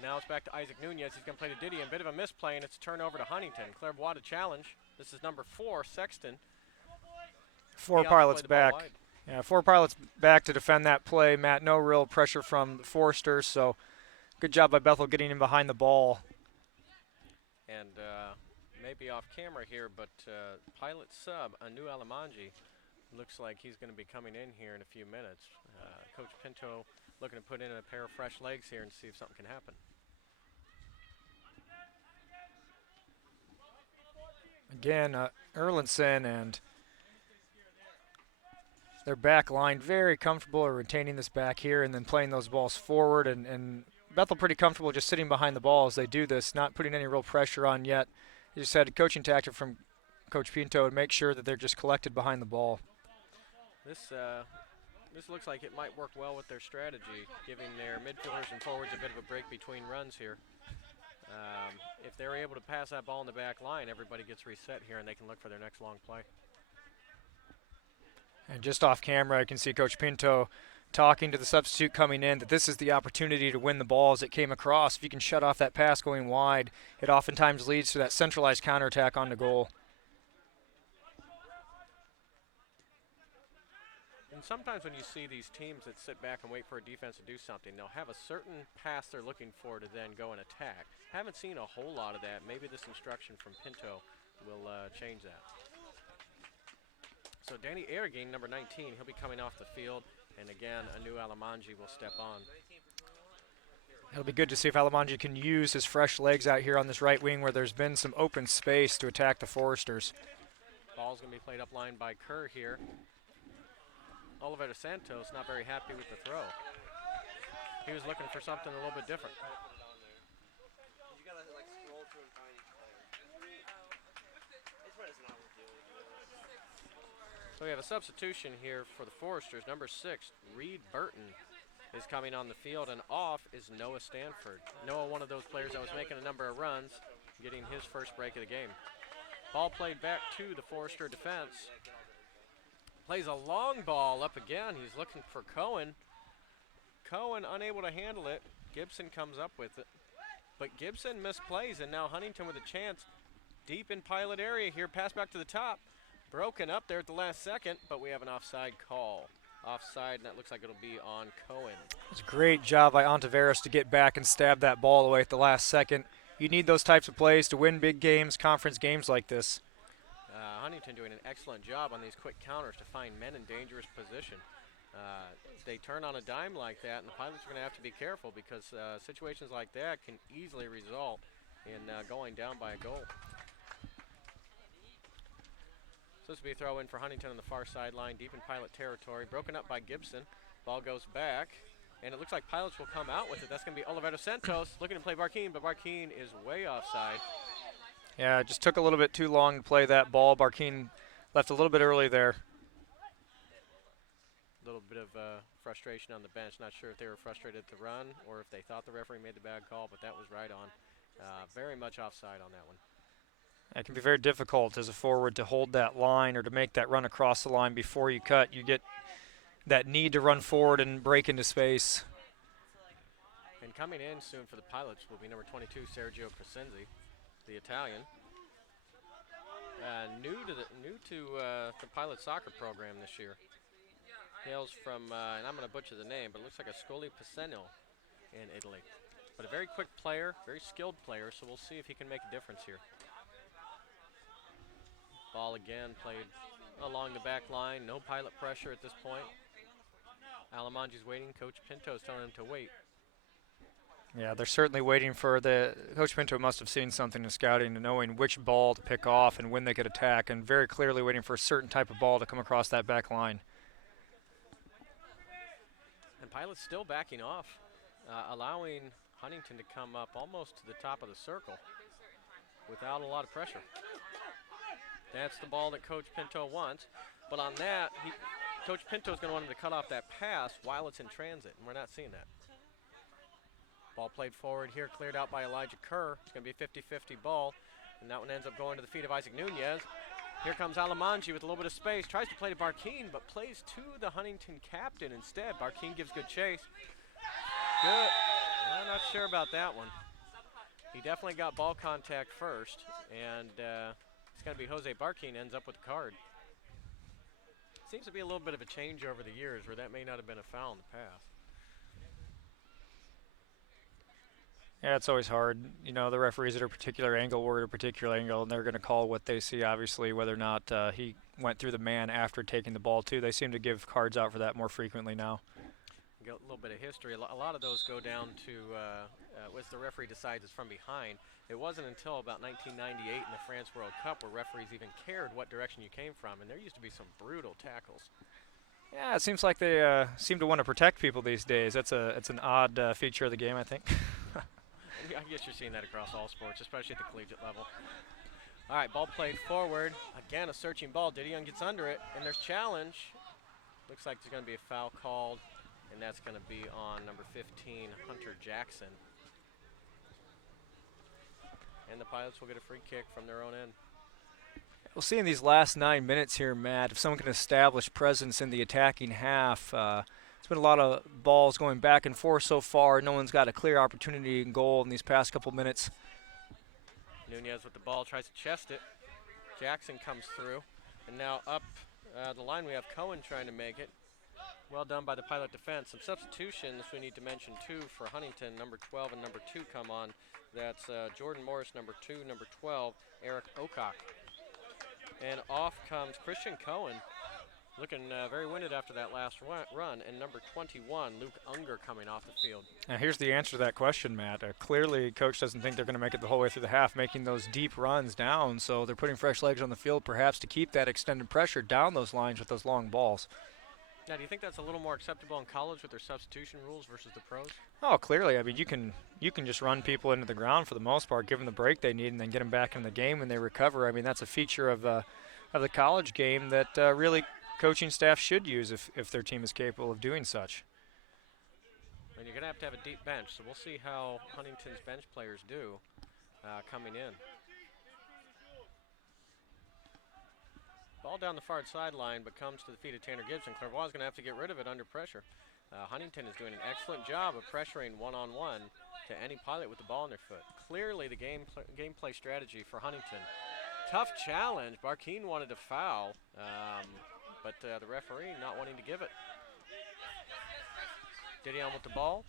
Now it's back to Isaac Nunez. He's going to play to Didion. Bit of a misplay, and it's a turnover to Huntington. Clairvoix to challenge. This is number 4, Sexton. 4 Pilots back. Yeah, 4 Pilots back to defend that play. Matt, no real pressure from the Foresters, so good job by Bethel getting in behind the ball. And maybe off camera here, but Pilot sub, Anu Alamanji, looks like he's going to be coming in here in a few minutes. Coach Pinto looking to put in a pair of fresh legs here and see if something can happen. Again, Erlinson and their back line very comfortable retaining this back here and then playing those balls forward. And Bethel pretty comfortable just sitting behind the ball as they do this, not putting any real pressure on yet. You just had a coaching tactic from Coach Pinto to make sure that they're just collected behind the ball. This looks like it might work well with their strategy, giving their midfielders and forwards a bit of a break between runs here. If they're able to pass that ball in the back line, everybody gets reset here and they can look for their next long play. And just off camera, I can see Coach Pinto talking to the substitute coming in that this is the opportunity to win the ball as it came across. If you can shut off that pass going wide, it oftentimes leads to that centralized counterattack on the goal. And sometimes when you see these teams that sit back and wait for a defense to do something, they'll have a certain pass they're looking for to then go and attack. Haven't seen a whole lot of that. Maybe this instruction from Pinto will change that. So Danny Arreguin, number 19, he'll be coming off the field. And again, Anu Alamanji will step on. It'll be good to see if Alamanji can use his fresh legs out here on this right wing where there's been some open space to attack the Foresters. Ball's going to be played up line by Kerr here. Oliveira Santos not very happy with the throw. He was looking for something a little bit different. So we have a substitution here for the Foresters. Number 6, Reed Burton, is coming on the field, and off is Noah Stanford. Noah, one of those players that was making a number of runs, getting his first break of the game. Ball played back to the Forester defense. Plays a long ball up again. He's looking for Cohen. Cohen unable to handle it. Gibson comes up with it. But Gibson misplays, and now Huntington with a chance deep in Pilot area here. Pass back to the top. Broken up there at the last second, but we have an offside call. Offside, and that looks like it'll be on Cohen. It's a great job by Ontiveros to get back and stab that ball away at the last second. You need those types of plays to win big games, conference games like this. Huntington doing an excellent job on these quick counters to find men in dangerous position. They turn on a dime like that, and the Pilots are going to have to be careful because situations like that can easily result in going down by a goal. So this will be a throw in for Huntington on the far sideline, deep in Pilot territory. Broken up by Gibson. Ball goes back, and it looks like Pilots will come out with it. That's going to be Oliveira Santos looking to play Barkeen, but Barkeen is way offside. Yeah, it just took a little bit too long to play that ball. Barkeen left a little bit early there. A little bit of frustration on the bench. Not sure if they were frustrated at the run or if they thought the referee made the bad call, but that was right on. Very much offside on that one. It can be very difficult as a forward to hold that line or to make that run across the line before you cut. You get that need to run forward and break into space. And coming in soon for the Pilots will be number 22, Sergio Crescenzi, the Italian. New to the Pilot soccer program this year. Hails from, and I'm going to butcher the name, but it looks like a Scoli Piceno in Italy. But a very quick player, very skilled player, so we'll see if he can make a difference here. Ball again played along the back line. No Pilot pressure at this point. Alamanji's waiting. Coach Pinto's telling him to wait. Yeah, they're certainly waiting for Coach Pinto must have seen something in scouting and knowing which ball to pick off and when they could attack, and very clearly waiting for a certain type of ball to come across that back line. And Pilot's still backing off, allowing Huntington to come up almost to the top of the circle without a lot of pressure. That's the ball that Coach Pinto wants. But on that, Coach Pinto's going to want him to cut off that pass while it's in transit, and we're not seeing that. Ball played forward here, cleared out by Elijah Kerr. It's going to be a 50-50 ball, and that one ends up going to the feet of Isaac Nunez. Here comes Alamanji with a little bit of space, tries to play to Barkeen, but plays to the Huntington captain instead. Barkeen gives good chase. Good. I'm not sure about that one. He definitely got ball contact first, and it's going to be Jose Barkeen ends up with the card. Seems to be a little bit of a change over the years where that may not have been a foul in the past. Yeah, it's always hard. You know, the referees at a particular angle were at a particular angle, and they're going to call what they see, obviously, whether or not he went through the man after taking the ball, too. They seem to give cards out for that more frequently now. Got a little bit of history. A lot of those go down to once the referee decides it's from behind. It wasn't until about 1998 in the France World Cup where referees even cared what direction you came from, and there used to be some brutal tackles. Yeah, it seems like they seem to want to protect people these days. It's an odd feature of the game, I think. I guess you're seeing that across all sports, especially at the collegiate level. All right, ball played forward. Again, a searching ball. Didion gets under it, and there's challenge. Looks like there's going to be a foul called, and that's going to be on number 15, Hunter Jackson. And the Pilots will get a free kick from their own end. We'll see in these last 9 minutes here, Matt, if someone can establish presence in the attacking half. It's been a lot of balls going back and forth so far. No one's got a clear opportunity in goal in these past couple minutes. Nunez with the ball, tries to chest it. Jackson comes through. And now up the line we have Cohen trying to make it. Well done by the Pilot defense. Some substitutions we need to mention, too, for Huntington. Number 12 and number 2 come on. That's Jordan Morris, number 2, number 12, Eric Ocock. And off comes Christian Cohen, looking very winded after that last run. And number 21, Luke Unger, coming off the field. Now here's the answer to that question, Matt. Clearly, Coach doesn't think they're going to make it the whole way through the half, making those deep runs down. So they're putting fresh legs on the field, perhaps, to keep that extended pressure down those lines with those long balls. Now, do you think that's a little more acceptable in college with their substitution rules versus the pros? Oh, clearly. I mean, you can just run people into the ground for the most part, give them the break they need, and then get them back in the game when they recover. I mean, that's a feature of the college game that really coaching staff should use if their team is capable of doing such. And you're going to have a deep bench, so we'll see how Huntington's bench players do coming in. Ball down the far sideline, but comes to the feet of Tanner Gibson. Clairvoix is going to have to get rid of it under pressure. Huntington is doing an excellent job of pressuring one-on-one to any Pilot with the ball in their foot. Clearly the gameplay strategy for Huntington. Tough challenge. Barkeen wanted to foul, but the referee not wanting to give it. Didion with the ball.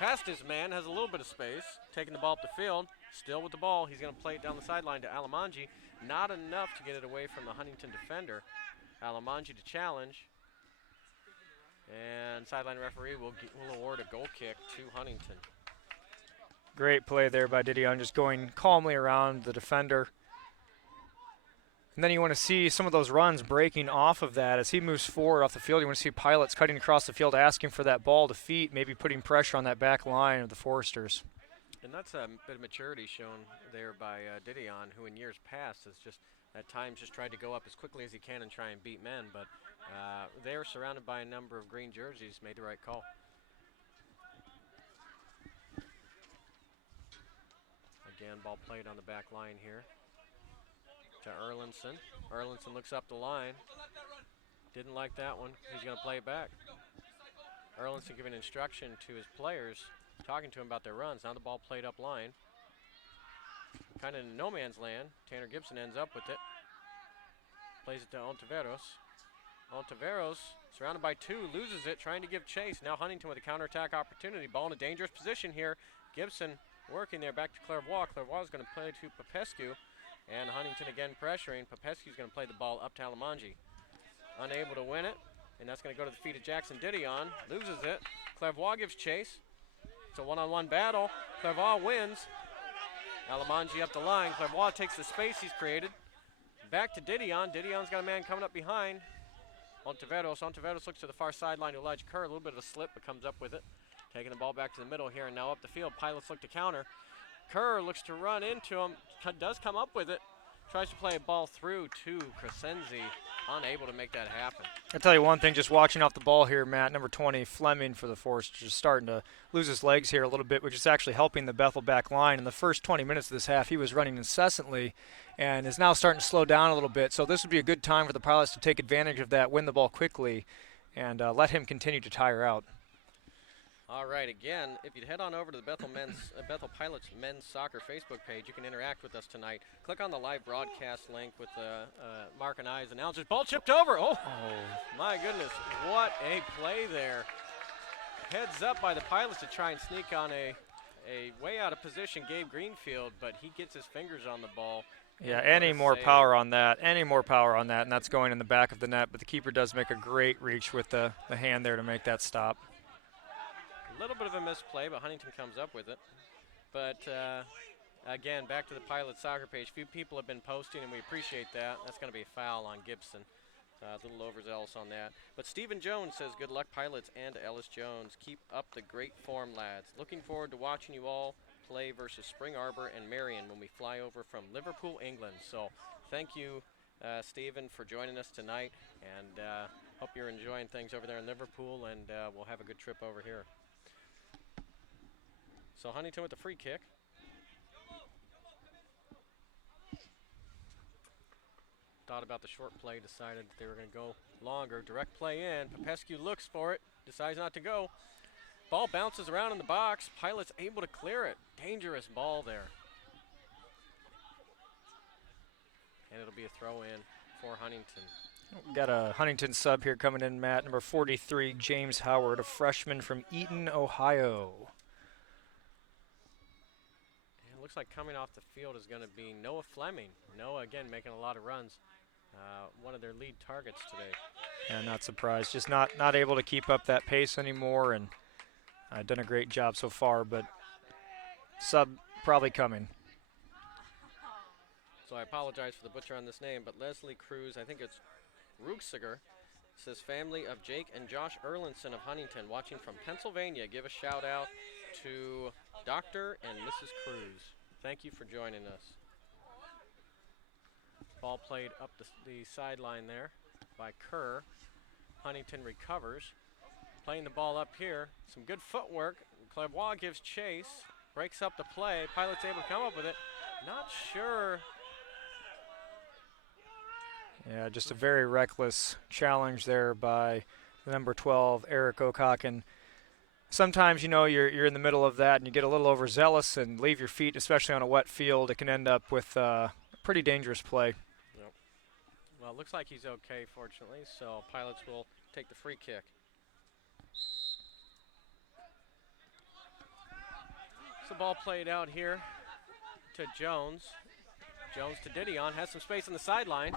Past his man, has a little bit of space. Taking the ball up the field. Still with the ball. He's going to play it down the sideline to Alamanji. Not enough to get it away from the Huntington defender. Alamanji to challenge. And sideline referee will award a goal kick to Huntington. Great play there by Didion, just going calmly around the defender. And then you want to see some of those runs breaking off of that. As he moves forward off the field, you want to see Pilots cutting across the field, asking for that ball to feet, maybe putting pressure on that back line of the Foresters. And that's a bit of maturity shown there by Didion, who in years past has just at times just tried to go up as quickly as he can and try and beat men, but they're surrounded by a number of green jerseys, made the right call. Again, ball played on the back line here to Erlinson. Erlinson looks up the line. Didn't like that one. He's going to play it back. Erlinson giving instruction to his players, talking to him about their runs. Now the ball played up line. Kind of in no man's land. Tanner Gibson ends up with it. Plays it to Ontiveros. Ontiveros, surrounded by two, loses it, trying to give chase. Now Huntington with a counterattack opportunity. Ball in a dangerous position here. Gibson working there back to Clairvoix. Clairvoix is going to play to Popescu. And Huntington again pressuring. Popescu is going to play the ball up to Alamanji. Unable to win it. And that's going to go to the feet of Jackson Didion. Loses it. Clairvoix gives chase. It's a one-on-one battle. Clairvoix wins. Alamanji up the line. Clairvoix takes the space he's created. Back to Didion. Didion's got a man coming up behind. Ontiveros. Ontiveros looks to the far sideline to Elijah Kerr. A little bit of a slip, but comes up with it. Taking the ball back to the middle here and now up the field. Pilots look to counter. Kerr looks to run into him. Does come up with it. Tries to play a ball through to Crescenzi. unable to make that happen. I'll tell you one thing, just watching off the ball here, Matt, number 20, Fleming for the Foresters, just starting to lose his legs here a little bit, which is actually helping the Bethel back line. In the first 20 minutes of this half, he was running incessantly and is now starting to slow down a little bit. So this would be a good time for the Pilots to take advantage of that, win the ball quickly, and let him continue to tire out. All right, again, if you'd head on over to the Bethel Pilots men's soccer Facebook page, you can interact with us tonight. Click on the live broadcast link with Mark and I's announcers. Ball chipped over. Oh, my goodness, what a play there. Heads up by the Pilots to try and sneak on a way out of position, Gabe Greenfield, but he gets his fingers on the ball. Yeah, any more power on that, and that's going in the back of the net, but the keeper does make a great reach with the hand there to make that stop. A little bit of a misplay, but Huntington comes up with it. But, again, back to the Pilot soccer page. Few people have been posting, and we appreciate that. That's going to be a foul on Gibson. A little overzealous on that. But Stephen Jones says, good luck, Pilots and Ellis Jones. Keep up the great form, lads. Looking forward to watching you all play versus Spring Arbor and Marion when we fly over from Liverpool, England. So thank you, Stephen, for joining us tonight. And hope you're enjoying things over there in Liverpool, and we'll have a good trip over here. So Huntington with the free kick. Thought about the short play, decided they were going to go longer. Direct play in. Popescu looks for it, decides not to go. Ball bounces around in the box. Pilots able to clear it. Dangerous ball there. And it'll be a throw in for Huntington. Got a Huntington sub here coming in, Matt. Number 43, James Howard, a freshman from Eaton, Ohio. Looks like coming off the field is going to be Noah Fleming. Noah, again, making a lot of runs. One of their lead targets today. Yeah, not surprised. Just not able to keep up that pace anymore, and done a great job so far, but sub probably coming. So I apologize for the butcher on this name, but Leslie Cruz, I think it's Ruxiger, says family of Jake and Josh Erlinson of Huntington watching from Pennsylvania. Give a shout out to Dr. and Mrs. Cruz. Thank you for joining us. Ball played up the sideline there by Kerr. Huntington recovers. Playing the ball up here. Some good footwork. Clairvoix gives chase. Breaks up the play. Pilots able to come up with it. Not sure. Yeah, just a very reckless challenge there by the number 12, Eric Ocock. And sometimes, you know, you're in the middle of that and you get a little overzealous and leave your feet, especially on a wet field. It can end up with a pretty dangerous play. Yep. Well, it looks like he's okay, fortunately, so Pilots will take the free kick. So ball played out here to Jones. Jones to Didion, has some space on the sideline.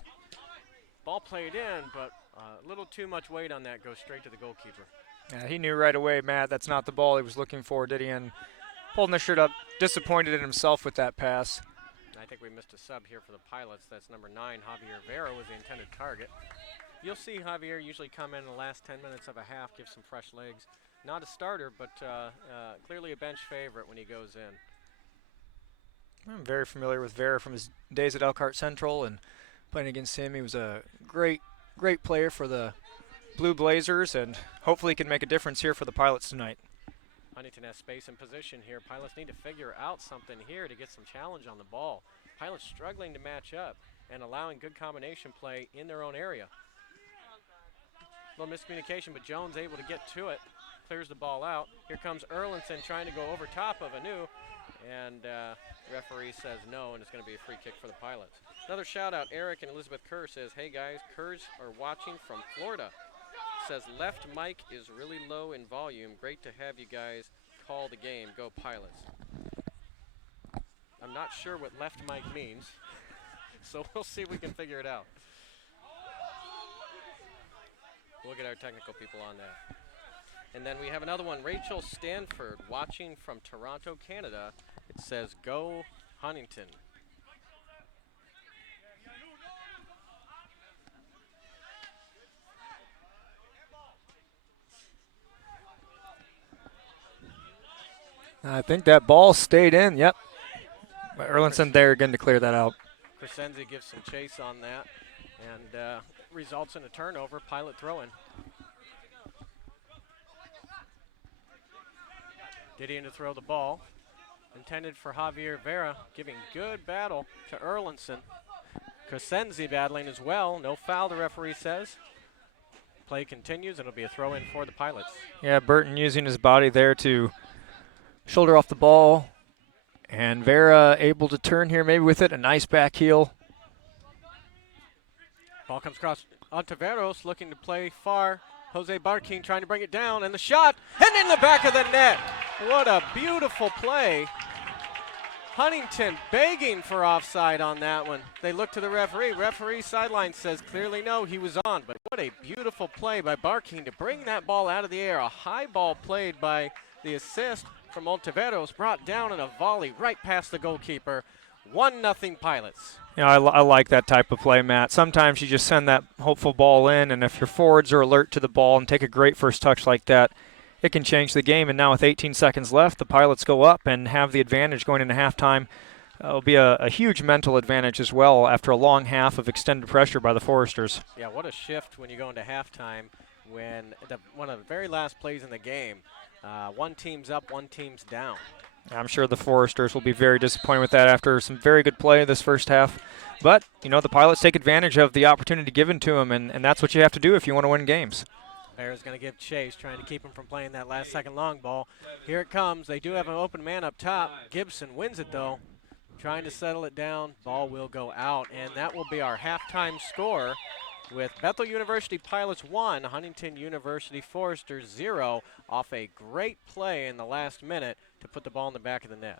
Ball played in, but a little too much weight on that, goes straight to the goalkeeper. Yeah, he knew right away, Matt, that's not the ball he was looking for. Didion holding the shirt up, disappointed in himself with that pass. I think we missed a sub here for the Pilots. That's number 9, Javier Vera, was the intended target. You'll see Javier usually come in the last 10 minutes of a half, give some fresh legs. Not a starter, but clearly a bench favorite when he goes in. I'm very familiar with Vera from his days at Elkhart Central and playing against him. He was a great player for the Blue Blazers, and hopefully can make a difference here for the Pilots tonight. Huntington has space and position here. Pilots need to figure out something here to get some challenge on the ball. Pilots struggling to match up and allowing good combination play in their own area. A little miscommunication, but Jones able to get to it. Clears the ball out. Here comes Erlinson trying to go over top of Anu, and referee says no, and it's going to be a free kick for the Pilots. Another shout out, Eric and Elizabeth Kerr says, hey guys, Kerrs are watching from Florida. Says left mic is really low in volume. Great to have you guys call the game. Go Pilots. I'm not sure what left mic means, so we'll see if we can figure it out. We'll get our technical people on that. And then we have another one, Rachel Stanford, watching from Toronto, Canada. It says, go Huntington. I think that ball stayed in, yep. But Erlinson there again to clear that out. Crescenzi gives some chase on that. And results in a turnover, Pilot throw-in. Gideon to throw the ball. Intended for Javier Vera, giving good battle to Erlinson. Cosenzi battling as well. No foul, the referee says. Play continues, and it'll be a throw-in for the Pilots. Yeah, Burton using his body there to shoulder off the ball. And Vera able to turn here maybe with it. A nice back heel. Ball comes across Ontiveros, looking to play far. Jose Barquin trying to bring it down, and the shot, and in the back of the net. What a beautiful play. Huntington begging for offside on that one. They look to the referee. Referee sideline says clearly no, he was on. But what a beautiful play by Barquin to bring that ball out of the air. A high ball played by the assist from Ontiveros, brought down in a volley right past the goalkeeper. 1-0 Pilots. You know, I like that type of play, Matt. Sometimes you just send that hopeful ball in, and if your forwards are alert to the ball and take a great first touch like that, it can change the game. And now with 18 seconds left, the Pilots go up and have the advantage going into halftime. It'll be a huge mental advantage as well after a long half of extended pressure by the Foresters. Yeah, what a shift when you go into halftime when one of the very last plays in the game, one team's up, one team's down. I'm sure the Foresters will be very disappointed with that after some very good play this first half. But, you know, the Pilots take advantage of the opportunity given to them, and that's what you have to do if you want to win games. Bear's going to give chase, trying to keep him from playing that last second long ball. Here it comes. They do have an open man up top. Gibson wins it, though. Trying to settle it down. Ball will go out, and that will be our halftime score with Bethel University Pilots 1, Huntington University Foresters 0, off a great play in the last minute to put the ball in the back of the net.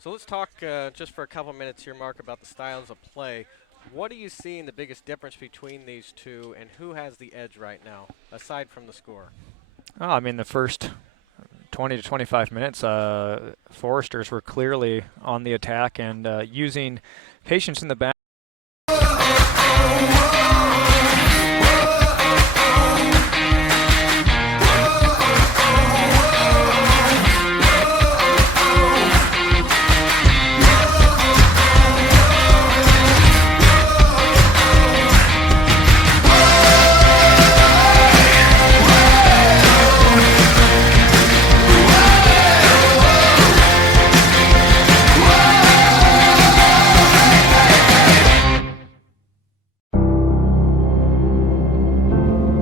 So let's talk just for a couple minutes here, Mark, about the styles of play. What do you see in the biggest difference between these two, and who has the edge right now, aside from the score? Oh, I mean, the first 20 to 25 minutes, Foresters were clearly on the attack and using patience in the back.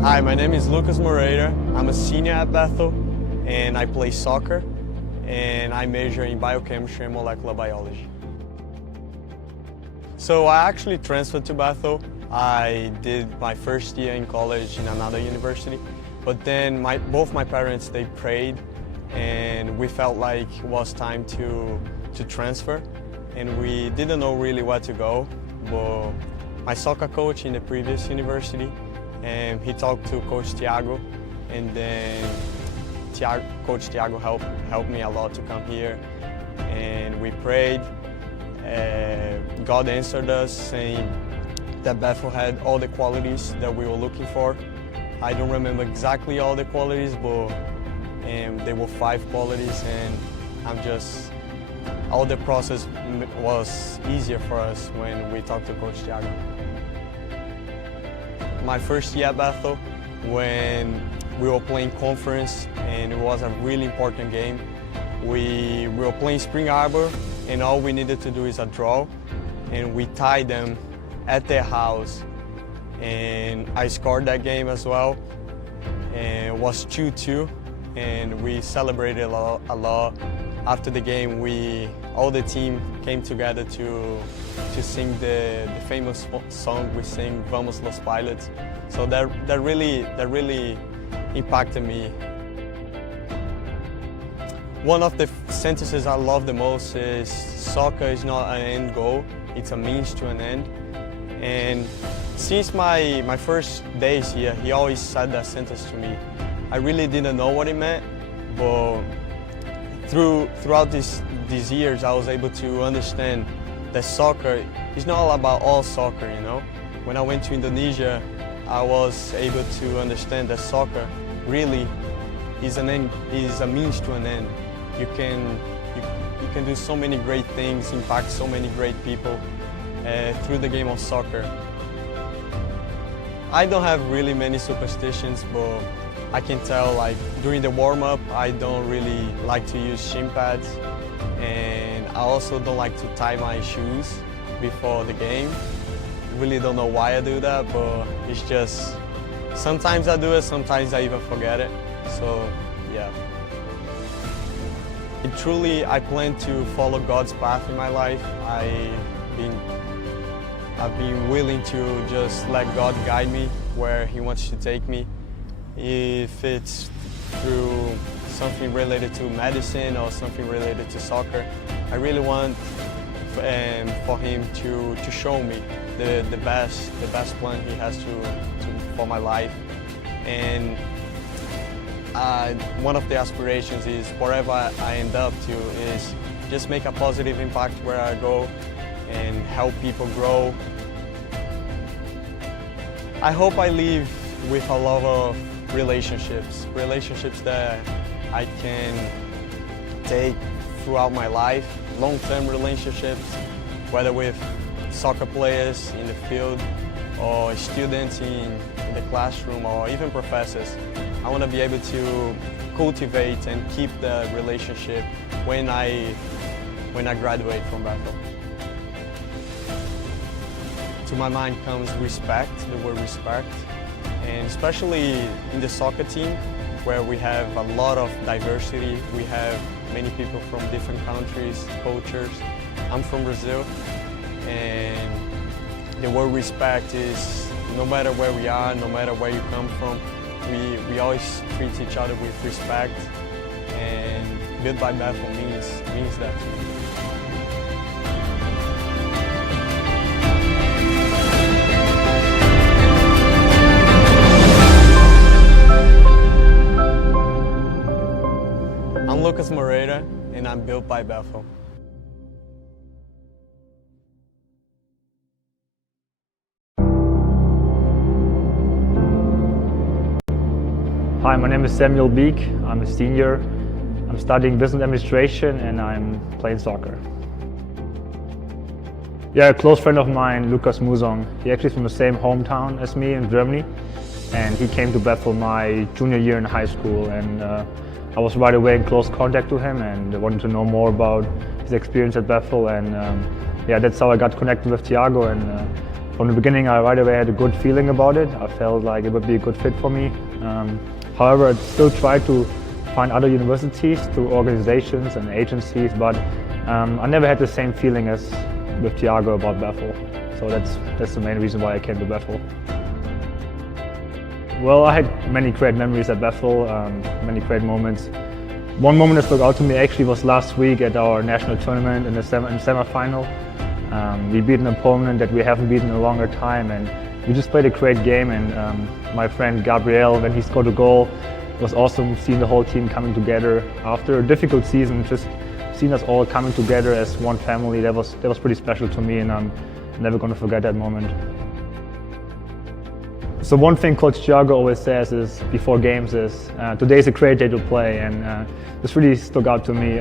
Hi, my name is Lucas Moreira. I'm a senior at Bethel, and I play soccer, and I major in biochemistry and molecular biology. So I actually transferred to Bethel. I did my first year in college in another university, but then both my parents, they prayed, and we felt like it was time to transfer, and we didn't know really where to go, but my soccer coach in the previous university, and he talked to Coach Thiago, and then Coach Thiago helped me a lot to come here, and we prayed. God answered us, saying that Bethel had all the qualities that we were looking for. I don't remember exactly all the qualities, but there were 5 qualities, and all the process was easier for us when we talked to Coach Thiago. My first year at Bethel, when we were playing conference, and it was a really important game. We were playing Spring Arbor, and all we needed to do is a draw, and we tied them at their house, and I scored that game as well, and it was 2-2, and we celebrated a lot. After the game, all the team came together to sing the famous song we sing, Vamos los Pilots. So that really impacted me. One of the sentences I love the most is, soccer is not an end goal, it's a means to an end. And since my first days here, he always said that sentence to me. I really didn't know what it meant, but throughout these years, I was able to understand that soccer is not all about all soccer, you know? When I went to Indonesia, I was able to understand that soccer really is a means to an end. You can do so many great things, impact so many great people, through the game of soccer. I don't have really many superstitions, but I can tell like during the warm-up I don't really like to use shin pads, and I also don't like to tie my shoes before the game. Really don't know why I do that, but it's just sometimes I do it, sometimes I even forget it. So yeah. And truly I plan to follow God's path in my life. I've been willing to just let God guide me where He wants to take me. If it's through something related to medicine or something related to soccer, I really want for Him to show me the best plan He has for my life. And one of the aspirations is wherever I end up to is just make a positive impact where I go and help people grow. I hope I leave with a lot of relationships that I can take throughout my life, long-term relationships, whether with soccer players in the field or students in the classroom or even professors. I want to be able to cultivate and keep the relationship when I graduate from Bethel. To my mind comes respect, the word respect, and especially in the soccer team where we have a lot of diversity. We have many people from different countries, cultures. I'm from Brazil, and the word respect is no matter where we are, no matter where you come from, we always treat each other with respect, and Built by Bethel means that to me. I'm Lucas Moreira, and I'm built by Bethel. Hi, my name is Samuel Beek. I'm a senior. I'm studying business administration and I'm playing soccer. Yeah, a close friend of mine, Lukas Musong, he actually is from the same hometown as me in Germany, and he came to Bethel my junior year in high school, and I was right away in close contact to him and wanted to know more about his experience at Bethel, and yeah, that's how I got connected with Thiago, and from the beginning I right away had a good feeling about it. I felt like it would be a good fit for me. However, I still tried to find other universities through organizations and agencies, but I never had the same feeling as with Thiago about Bethel. So that's the main reason why I came to Bethel. Well, I had many great memories at Bethel, many great moments. One moment that stuck out to me actually was last week at our national tournament in the semi-final. We beat an opponent that we haven't beaten in a longer time, and we just played a great game, and my friend Gabriel, when he scored a goal, it was awesome seeing the whole team coming together after a difficult season, just seeing us all coming together as one family. That was pretty special to me, and I'm never going to forget that moment. So one thing Coach Thiago always says is before games is, today's a great day to play, and this really stuck out to me.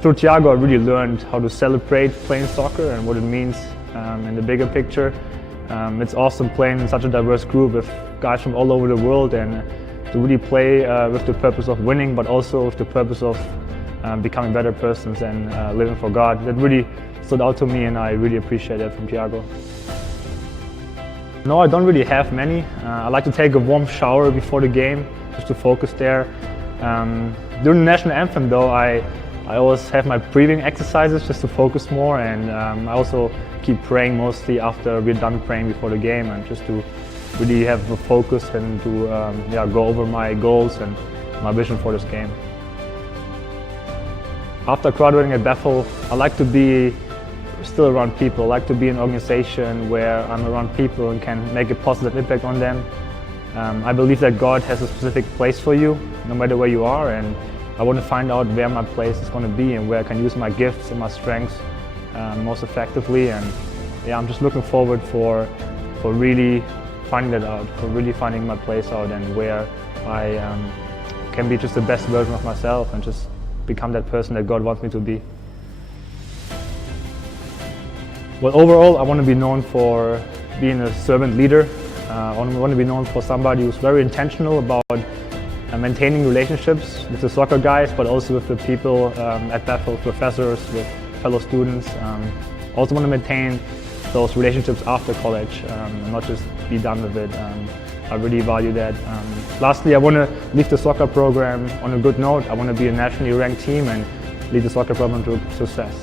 Through Thiago, I really learned how to celebrate playing soccer and what it means in the bigger picture. It's awesome playing in such a diverse group with guys from all over the world, and to really play with the purpose of winning, but also with the purpose of becoming better persons and living for God. That really stood out to me, and I really appreciate that from Thiago. No, I don't really have many. I like to take a warm shower before the game, just to focus there. During the national anthem though, I always have my breathing exercises just to focus more, and I also keep praying mostly after we're done praying before the game, and just to really have a focus and to go over my goals and my vision for this game. After graduating at Bethel, I like to be still around people. I like to be in an organization where I'm around people and can make a positive impact on them. I believe that God has a specific place for you, no matter where you are, and I want to find out where my place is going to be and where I can use my gifts and my strengths most effectively. And yeah, I'm just looking forward for really finding that out, for really finding my place out, and where I can be just the best version of myself and just become that person that God wants me to be. Well, overall, I want to be known for being a servant leader. I want to be known for somebody who's very intentional about maintaining relationships with the soccer guys, but also with the people at Bethel, professors, with fellow students. Also want to maintain those relationships after college and not just be done with it. I really value that. Lastly, I want to leave the soccer program on a good note. I want to be a nationally ranked team and lead the soccer program to success.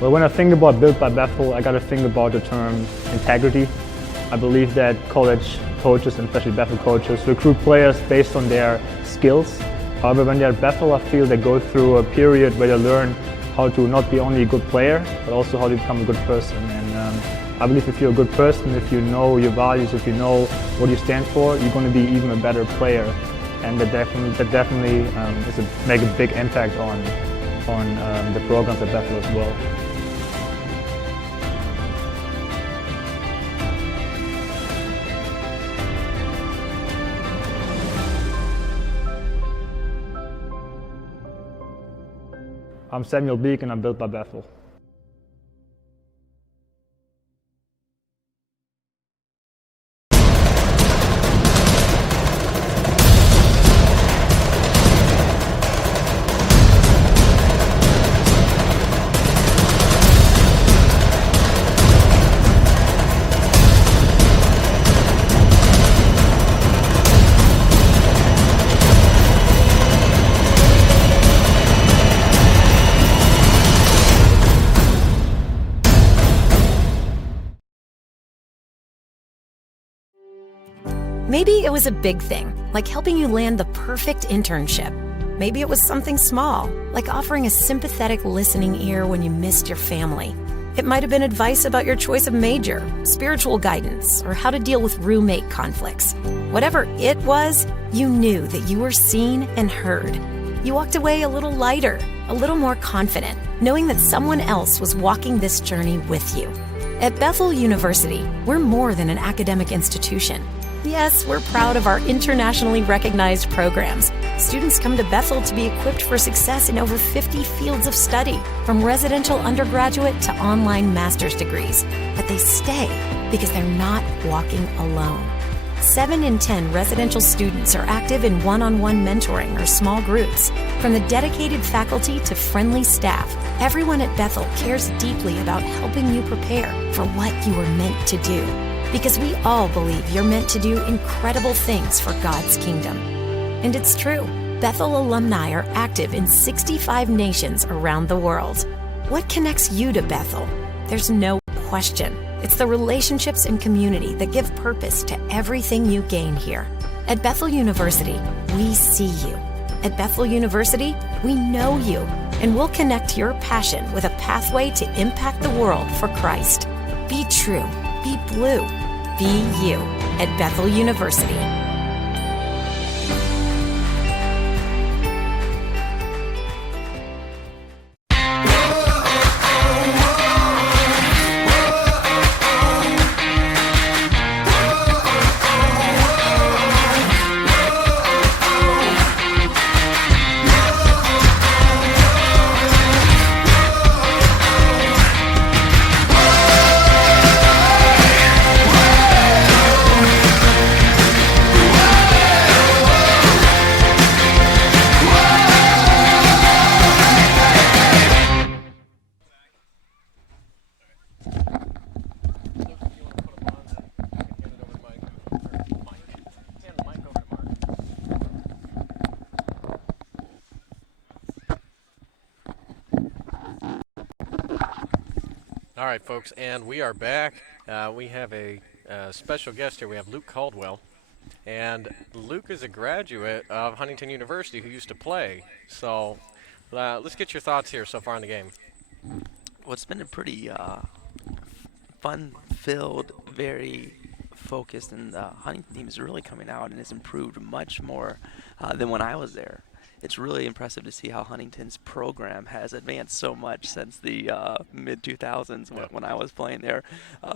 Well, when I think about Built by Bethel, I got to think about the term integrity. I believe that college coaches, and especially Bethel coaches, recruit players based on their skills. However, when they're at Bethel, I feel they go through a period where they learn how to not be only a good player, but also how to become a good person. And I believe if you're a good person, if you know your values, if you know what you stand for, you're going to be even a better player. And that definitely make a big impact on the programs at Bethel as well. I'm Samuel Beek and I'm Built by Bethel. Maybe it was a big thing, like helping you land the perfect internship. Maybe it was something small, like offering a sympathetic listening ear when you missed your family. It might have been advice about your choice of major, spiritual guidance, or how to deal with roommate conflicts. Whatever it was, you knew that you were seen and heard. You walked away a little lighter, a little more confident, knowing that someone else was walking this journey with you. At Bethel University, we're more than an academic institution. Yes, we're proud of our internationally recognized programs. Students come to Bethel to be equipped for success in over 50 fields of study, from residential undergraduate to online master's degrees. But they stay because they're not walking alone. 7 in 10 residential students are active in one-on-one mentoring or small groups. From the dedicated faculty to friendly staff, everyone at Bethel cares deeply about helping you prepare for what you were meant to do. Because we all believe you're meant to do incredible things for God's kingdom. And it's true. Bethel alumni are active in 65 nations around the world. What connects you to Bethel? There's no question. It's the relationships and community that give purpose to everything you gain here. At Bethel University, we see you. At Bethel University, we know you, and we'll connect your passion with a pathway to impact the world for Christ. Be true. Be blue. Be you at Bethel University. All right, folks, and we are back. We have a special guest here. We have Luke Caldwell, and Luke is a graduate of Huntington University who used to play. So let's get your thoughts here so far in the game. Well, it's been a pretty fun-filled, very focused, and the Huntington team is really coming out and has improved much more than when I was there. it's really impressive to see how Huntington's program has advanced so much since the mid 2000s when I was playing there.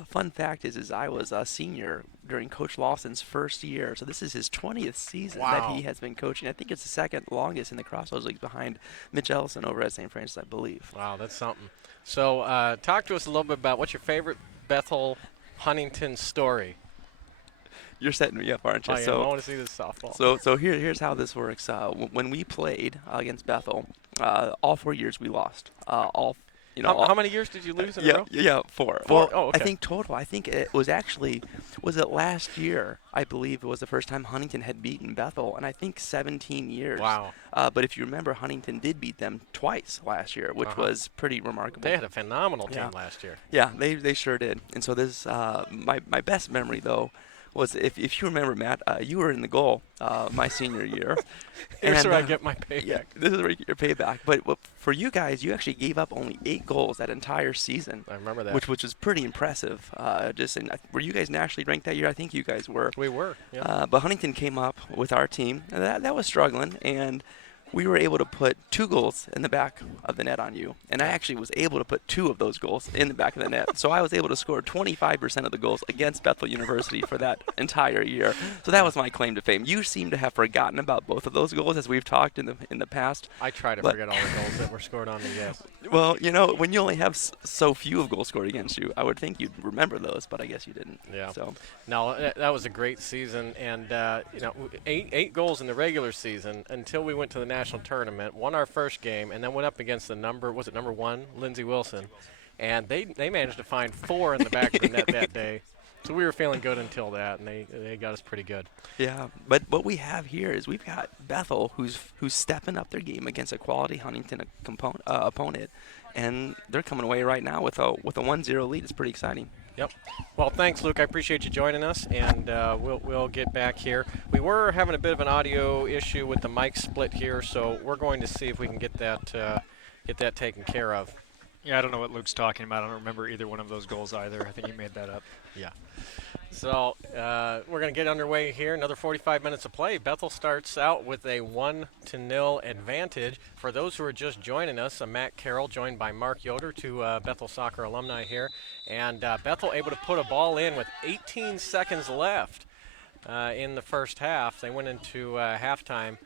Fun fact is I was a senior during Coach Lawson's first year, so this is his 20th season that he has been coaching. I think it's the second longest in the Crossroads League behind Mitch Ellison over at St. Francis, I believe. Wow, that's something. So talk to us a little bit about what's your favorite Bethel Huntington story. You're setting me up, aren't you? Oh, yeah, I want to see this softball. So here's how this works. When we played against Bethel, all 4 years we lost. How many years did you lose in a row? Yeah, four. Four? Oh, okay. I think total. I think it was actually, was it last year? I believe it was the first time Huntington had beaten Bethel, and I think 17 years. Wow. But if you remember, Huntington did beat them twice last year, which was pretty remarkable. They had a phenomenal team last year. Yeah, they sure did. And so this, my best memory though, was if you remember, Matt, you were in the goal my senior year. Here's where I get my payback. Yeah, this is where you get your payback. But for you guys, you actually gave up only 8 goals that entire season. I remember that. Which was pretty impressive. Were you guys nationally ranked that year? I think you guys were. We were, yeah. But Huntington came up with our team. And that was struggling, and we were able to put 2 goals in the back of the net on you. And I actually was able to put 2 of those goals in the back of the net. So I was able to score 25% of the goals against Bethel University for that entire year. So that was my claim to fame. You seem to have forgotten about both of those goals, as we've talked in the past. I try to forget all the goals that were scored on me, yes. Well, when you only have so few of goals scored against you, I would think you'd remember those, but I guess you didn't. Yeah. So. No, that was a great season, and 8 goals in the regular season until we went to the national tournament, won our first game, and then went up against number 1, Lindsey Wilson, and they managed to find 4 in the back of the net that day. So we were feeling good until that, and they got us pretty good. Yeah, but what we have here is we've got Bethel who's stepping up their game against a quality Huntington opponent, and they're coming away right now with a 1-0 lead. It's pretty exciting. Yep. Well, thanks, Luke. I appreciate you joining us, and we'll get back here. We were having a bit of an audio issue with the mic split here, so we're going to see if we can get that taken care of. Yeah, I don't know what Luke's talking about. I don't remember either one of those goals either. I think he made that up. Yeah. So we're going to get underway here. Another 45 minutes of play. Bethel starts out with a 1-0 advantage. For those who are just joining us, Matt Carroll joined by Mark Yoder, 2 Bethel soccer alumni here. And Bethel able to put a ball in with 18 seconds left in the first half. They went into halftime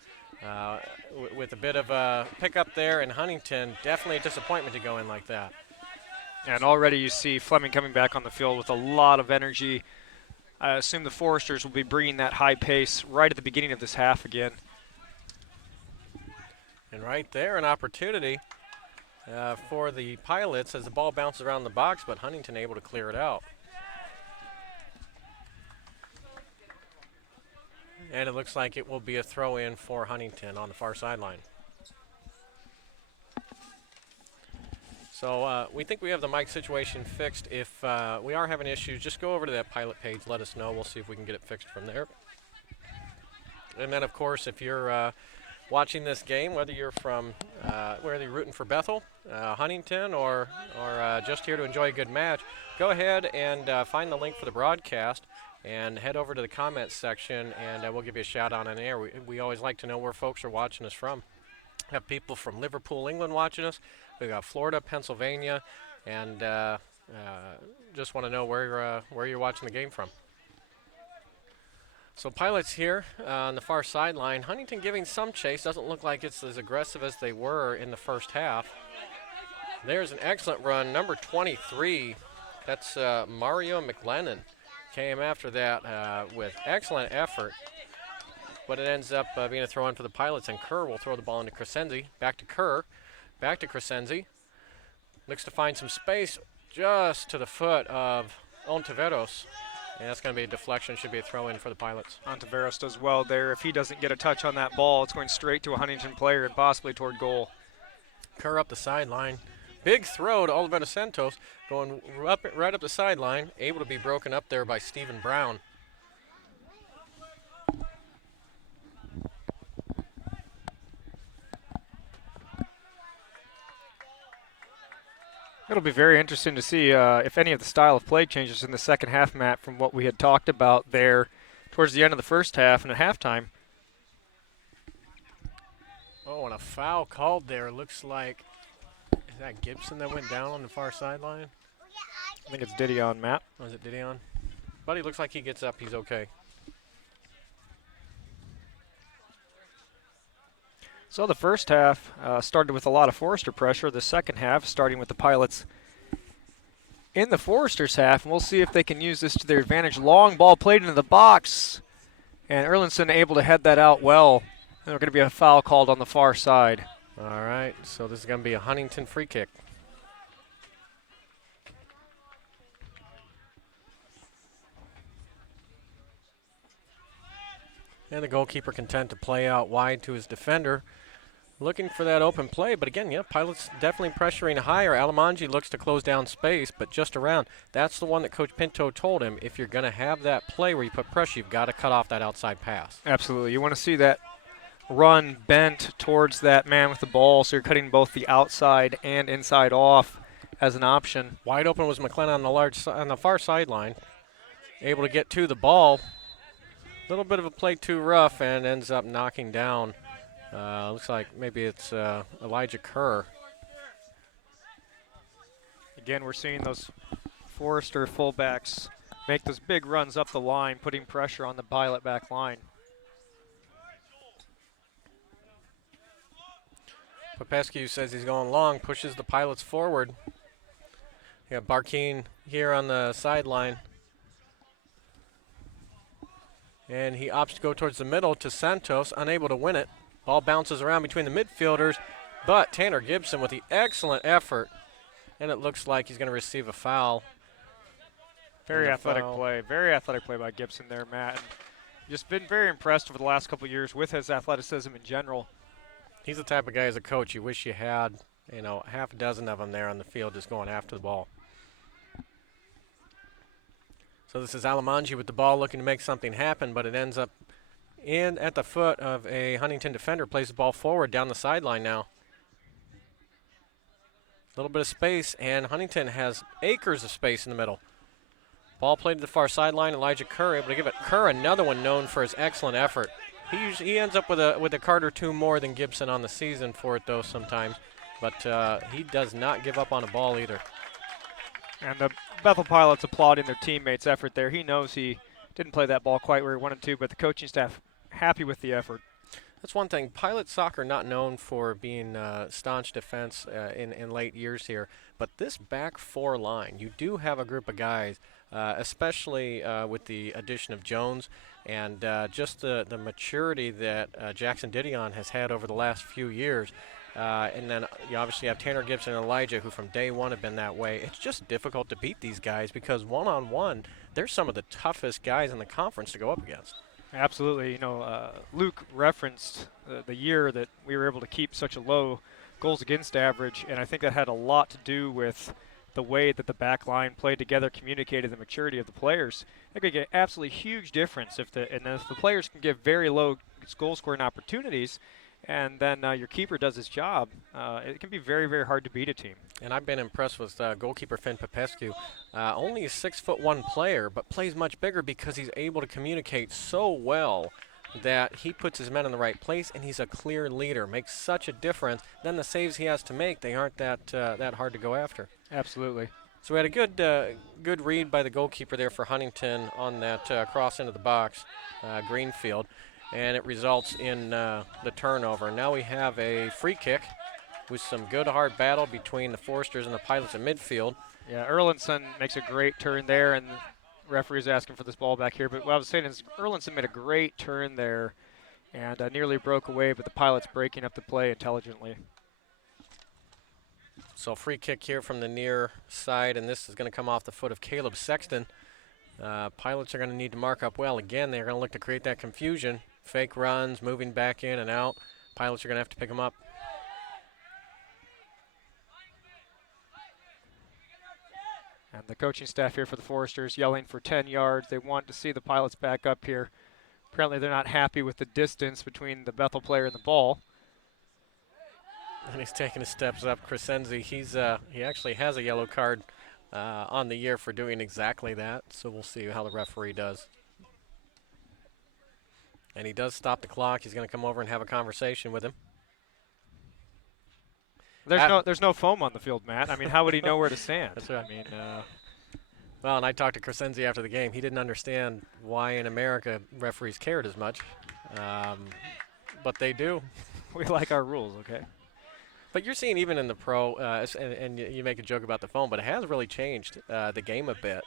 with a bit of a pickup there, and Huntington, definitely a disappointment to go in like that. And already you see Fleming coming back on the field with a lot of energy. I assume the Foresters will be bringing that high pace right at the beginning of this half again. And right there, an opportunity for the Pilots as the ball bounces around the box, but Huntington able to clear it out. And it looks like it will be a throw-in for Huntington on the far sideline. So we think we have the mic situation fixed. If we are having issues, just go over to that Pilot page, let us know. We'll see if we can get it fixed from there. And then, of course, if you're watching this game, whether you're rooting for Bethel, Huntington, or just here to enjoy a good match, go ahead and find the link for the broadcast and head over to the comments section, and we'll give you a shout out on air. We always like to know where folks are watching us from. We have people from Liverpool, England watching us. We got Florida, Pennsylvania, and just want to know where you're watching the game from. So Pilots here on the far sideline. Huntington giving some chase. Doesn't look like it's as aggressive as they were in the first half. There's an excellent run, number 23. That's Mario McLennan. Came after that with excellent effort. But it ends up being a throw-in for the Pilots, and Kerr will throw the ball into Crescenzi. Back to Kerr. Back to Crescenzi. Looks to find some space just to the foot of Ontiveros. And that's going to be a deflection. Should be a throw-in for the Pilots. Ontiveros does well there. If he doesn't get a touch on that ball, it's going straight to a Huntington player and possibly toward goal. Kerr up the sideline. Big throw to Oliveira Santos, going right up the sideline, able to be broken up there by Stephen Brown. It'll be very interesting to see if any of the style of play changes in the second half, Matt, from what we had talked about there towards the end of the first half and at halftime. Oh, and a foul called there. Looks like, is that Gibson that went down on the far sideline? I think it's Didion, Matt. Was it Didion? But he looks like he gets up. He's okay. So the first half started with a lot of Forester pressure. The second half starting with the Pilots in the Foresters' half, and we'll see if they can use this to their advantage. Long ball played into the box, and Erlinson able to head that out well. And there's going to be a foul called on the far side. All right, so this is going to be a Huntington free kick. And the goalkeeper content to play out wide to his defender. Looking for that open play, but again, yeah, Pilots definitely pressuring higher. Alamanji looks to close down space, but just around. That's the one that Coach Pinto told him, if you're going to have that play where you put pressure, you've got to cut off that outside pass. Absolutely. You want to see that run bent towards that man with the ball, so you're cutting both the outside and inside off as an option. Wide open was McLennan on the far sideline, able to get to the ball. A little bit of a play too rough and ends up knocking down. Looks like maybe it's Elijah Kerr. Again, we're seeing those Forester fullbacks make those big runs up the line, putting pressure on the Pilot back line. Popescu says he's going long, pushes the Pilots forward. You got Barkeen here on the sideline. And he opts to go towards the middle to Santos, unable to win it. Ball bounces around between the midfielders, but Tanner Gibson with the excellent effort. And it looks like he's going to receive a foul. Very athletic play by Gibson there, Matt. And just been very impressed over the last couple of years with his athleticism in general. He's the type of guy as a coach you wish you had, half a dozen of them there on the field just going after the ball. So this is Alamanji with the ball looking to make something happen, but it ends up in at the foot of a Huntington defender, plays the ball forward down the sideline now. A little bit of space, and Huntington has acres of space in the middle. Ball played to the far sideline. Elijah Kerr able to give it. Kerr, another one known for his excellent effort. He ends up with a card or two more than Gibson on the season for it, though, sometimes. But he does not give up on a ball either. And the Bethel Pilots applauding their teammates' effort there. He knows he didn't play that ball quite where he wanted to, but the coaching staff happy with the effort. That's one thing. Pilot soccer not known for being staunch defense in late years here, but this back four line, you do have a group of guys, especially with the addition of Jones and just the maturity that Jackson Didion has had over the last few years. And then you obviously have Tanner Gibson and Elijah, who from day one have been that way. It's just difficult to beat these guys because one-on-one, they're some of the toughest guys in the conference to go up against. Absolutely. Luke referenced the year that we were able to keep such a low goals against average, and I think that had a lot to do with the way that the back line played together, communicated the maturity of the players. It could get absolutely huge difference if the players can give very low goal scoring opportunities, and then your keeper does his job. It can be very, very hard to beat a team. And I've been impressed with goalkeeper Finn Popescu. Only a 6'1" player, but plays much bigger because he's able to communicate so well that he puts his men in the right place, and he's a clear leader. Makes such a difference. Then the saves he has to make, they aren't that hard to go after. Absolutely. So we had a good read by the goalkeeper there for Huntington on that cross into the box, Greenfield. And it results in the turnover. Now we have a free kick with some good hard battle between the Foresters and the Pilots in midfield. Yeah, Erlinson makes a great turn there, and the referee's asking for this ball back here. But what I was saying is Erlinson made a great turn there and nearly broke away, but the Pilots breaking up the play intelligently. So free kick here from the near side, and this is going to come off the foot of Caleb Sexton. Pilots are going to need to mark up well. Again, they're going to look to create that confusion. Fake runs, moving back in and out. Pilots are going to have to pick them up. And the coaching staff here for the Foresters yelling for 10 yards. They want to see the Pilots back up here. Apparently they're not happy with the distance between the Bethel player and the ball. And he's taking his steps up. Crescenzi, he actually has a yellow card on the year for doing exactly that. So we'll see how the referee does. And he does stop the clock. He's going to come over and have a conversation with him. There's no foam on the field, Matt. I mean, how would he know where to stand? That's right. I mean, Well, and I talked to Crescenzi after the game. He didn't understand why in America referees cared as much, but they do. we like our rules, okay? But you're seeing even in the pro, and you make a joke about the foam, but it has really changed the game a bit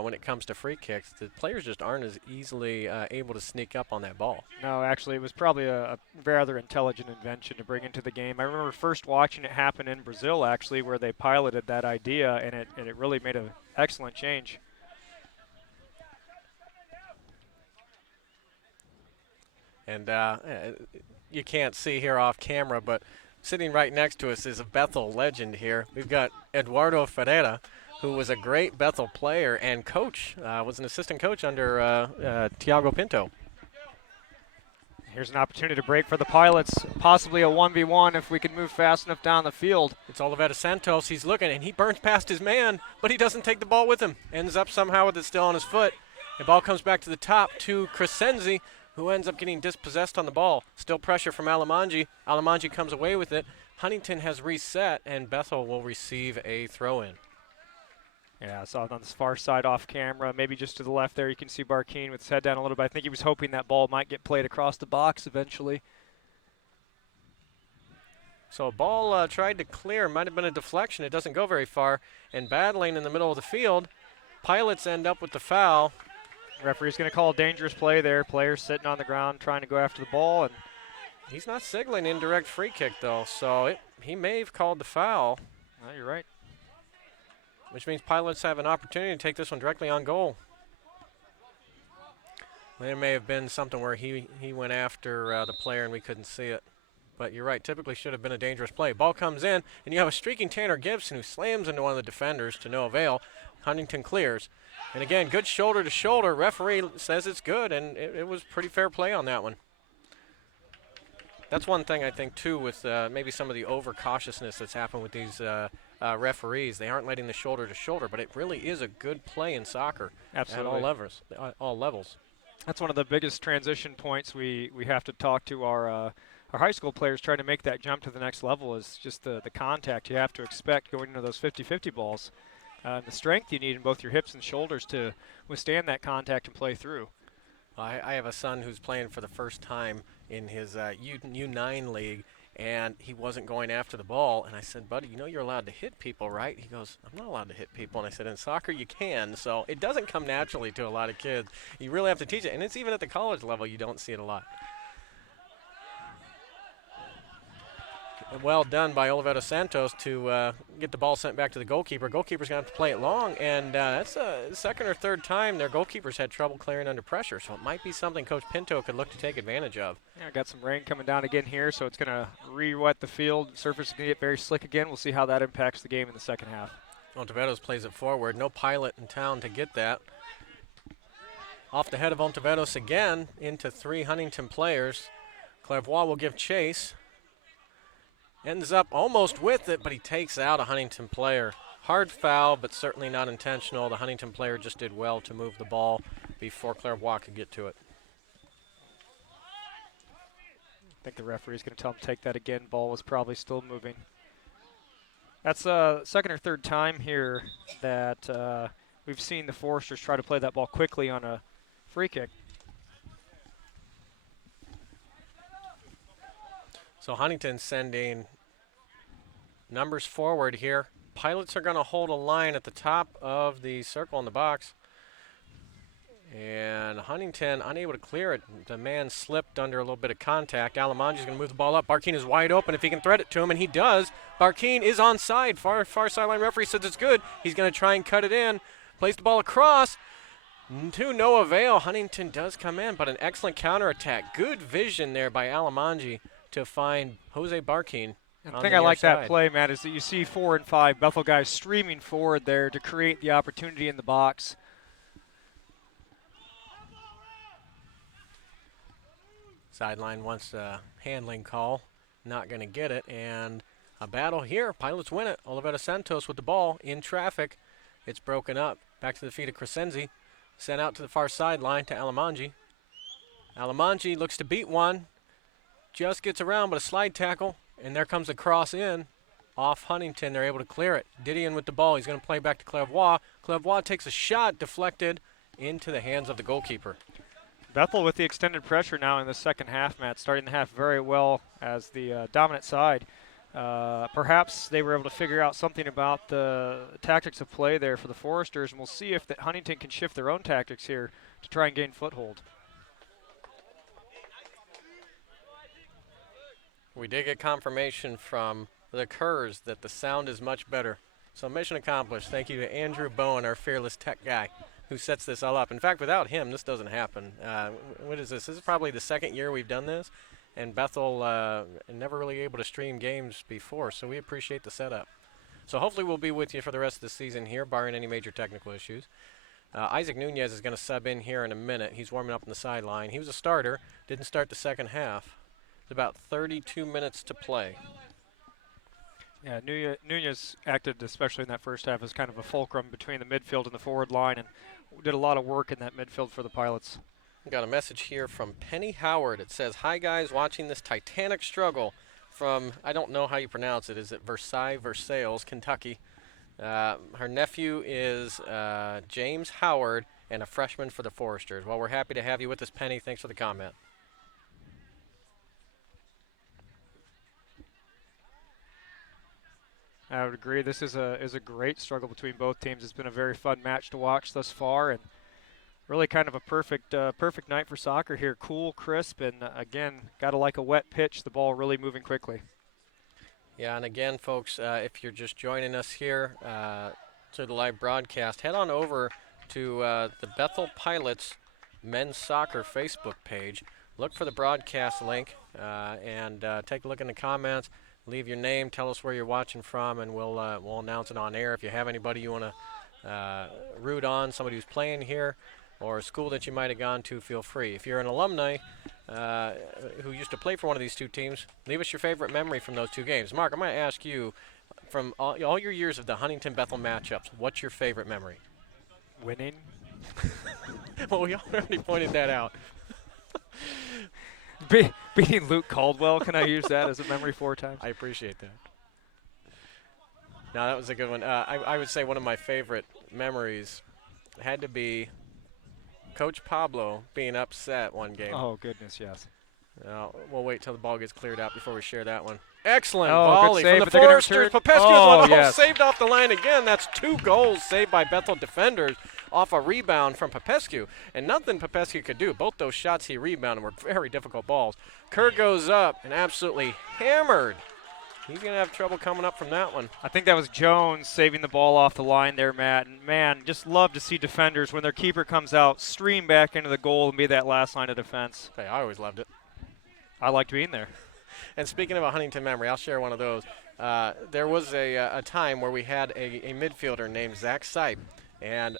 when it comes to free kicks. The players just aren't as easily able to sneak up on that ball. No, actually, it was probably a rather intelligent invention to bring into the game. I remember first watching it happen in Brazil, actually, where they piloted that idea, and it really made an excellent change. And you can't see here off camera, but sitting right next to us is a Bethel legend here. We've got Eduardo Ferreira, who was a great Bethel player and coach, was an assistant coach under Tiago Pinto. Here's an opportunity to break for the Pilots, possibly a 1v1 if we can move fast enough down the field. It's Olivetta Santos. He's looking, and he burns past his man, but he doesn't take the ball with him. Ends up somehow with it still on his foot. The ball comes back to the top to Crescenzi, who ends up getting dispossessed on the ball. Still pressure from Alamanji. Alamanji comes away with it. Huntington has reset, and Bethel will receive a throw-in. Yeah, I saw it on this far side off camera. Maybe just to the left there, you can see Barkeen with his head down a little bit. I think he was hoping that ball might get played across the box eventually. So a ball tried to clear, might have been a deflection. It doesn't go very far. And battling in the middle of the field, Pilots end up with the foul. Referee's going to call a dangerous play there. Player sitting on the ground trying to go after the ball. And he's not signaling indirect free kick, though, so he may have called the foul. No, you're right. Which means Pilots have an opportunity to take this one directly on goal. There may have been something where he went after the player and we couldn't see it. But you're right, typically should have been a dangerous play. Ball comes in, and you have a streaking Tanner Gibson who slams into one of the defenders to no avail. Huntington clears. And again, good shoulder to shoulder. Referee says it's good, and it was pretty fair play on that one. That's one thing I think, too, with maybe some of the overcautiousness that's happened with these referees. They aren't letting the shoulder to shoulder, but it really is a good play in soccer. Absolutely. At all levels. That's one of the biggest transition points we have to talk to our high school players trying to make that jump to the next level is just the contact you have to expect going into those 50-50 balls. The strength you need in both your hips and shoulders to withstand that contact and play through. I have a son who's playing for the first time in his U9 league, and he wasn't going after the ball. And I said, buddy, you know you're allowed to hit people, right? He goes, I'm not allowed to hit people. And I said, in soccer you can. So it doesn't come naturally to a lot of kids. You really have to teach it. And it's even at the college level you don't see it a lot. Well done by Olivetta Santos to get the ball sent back to the goalkeeper. Goalkeeper's going to have to play it long, and that's the second or third time their goalkeepers had trouble clearing under pressure, so it might be something Coach Pinto could look to take advantage of. Yeah, got some rain coming down again here, so it's going to re-wet the field. Surface is going to get very slick again. We'll see how that impacts the game in the second half. Ontiveros plays it forward. No Pilot in town to get that. Off the head of Ontiveros again into three Huntington players. Clairvoix will give chase. Ends up almost with it, but he takes out a Huntington player. Hard foul, but certainly not intentional. The Huntington player just did well to move the ball before Clairvoix could get to it. I think the referee's going to tell him to take that again. Ball was probably still moving. That's second or third time here that we've seen the Foresters try to play that ball quickly on a free kick. So Huntington sending numbers forward here. Pilots are going to hold a line at the top of the circle in the box. And Huntington unable to clear it. The man slipped under a little bit of contact. Alamanji's going to move the ball up. Barkeen is wide open if he can thread it to him, and he does. Barkeen is onside. Far sideline referee says it's good. He's going to try and cut it in. Plays the ball across. To no avail. Huntington does come in, but an excellent counterattack. Good vision there by Alamanji to find Jose Barkeen. The thing I like that play, Matt, is that you see 4 and 5 Bethel guys streaming forward there to create the opportunity in the box. Sideline wants a handling call. Not going to get it. And a battle here. Pilots win it. Olivetta Santos with the ball in traffic. It's broken up. Back to the feet of Crescenzi. Sent out to the far sideline to Alamanji. Alamanji looks to beat one. Just gets around, but a slide tackle, and there comes a cross in. off Huntington. They're able to clear it. Didion with the ball. He's going to play back to Clevois. Clevois takes a shot, deflected into the hands of the goalkeeper. Bethel with the extended pressure now in the second half, Matt, starting the half very well as the dominant side. Perhaps they were able to figure out something about the tactics of play there for the Foresters, and we'll see if Huntington can shift their own tactics here to try and gain foothold. We did get confirmation from the Kerrs that the sound is much better. So mission accomplished. Thank you to Andrew Bowen, our fearless tech guy, who sets this all up. In fact, without him, this doesn't happen. What is this? This is probably the second year we've done this, and Bethel never really able to stream games before, so we appreciate the setup. So hopefully we'll be with you for the rest of the season here, barring any major technical issues. Isaac Nunez is going to sub in here in a minute. He's warming up on the sideline. He was a starter, didn't start the second half. It's about 32 minutes to play. Yeah, Nunez acted, especially in that first half, as kind of a fulcrum between the midfield and the forward line, and did a lot of work in that midfield for the Pilots. We got a message here from Penny Howard. It says, "Hi guys, watching this titanic struggle from, I don't know how you pronounce it. Is it Versailles, Kentucky? Her nephew is James Howard and a freshman for the Foresters." Well, we're happy to have you with us, Penny. Thanks for the comment. I would agree. This is a great struggle between both teams. It's been a very fun match to watch thus far, and really kind of a perfect night for soccer here. Cool, crisp, and again, gotta like a wet pitch. The ball really moving quickly. Yeah, and again, folks, if you're just joining us here to the live broadcast, head on over to the Bethel Pilots men's soccer Facebook page. Look for the broadcast link and take a look in the comments. Leave your name, tell us where you're watching from, and we'll announce it on air. If you have anybody you want to root on, somebody who's playing here, or a school that you might have gone to, feel free. If you're an alumni who used to play for one of these two teams, leave us your favorite memory from those two games. Mark, I'm going to ask you, from all your years of the Huntington-Bethel matchups, what's your favorite memory? Winning. Well, we already pointed that out. Beating Luke Caldwell, can I use that as a memory 4 times? I appreciate that. No, that was a good one. I would say one of my favorite memories had to be Coach Pablo being upset one game. Oh, goodness, yes. We'll wait till the ball gets cleared out before we share that one. Excellent Oh, volley good save, from the but they're gonna Foresters. return. Popescu's Oh, one yes. saved off the line again. That's 2 goals saved by Bethel defenders off a rebound from Popescu. And nothing Popescu could do. Both those shots he rebounded were very difficult balls. Kerr goes up and absolutely hammered. He's going to have trouble coming up from that one. I think that was Jones saving the ball off the line there, Matt. And, man, just love to see defenders, when their keeper comes out, stream back into the goal and be that last line of defense. Hey, I always loved it. I liked being there. And speaking of a Huntington memory, I'll share one of those. There was a time where we had a midfielder named Zach Sipe, and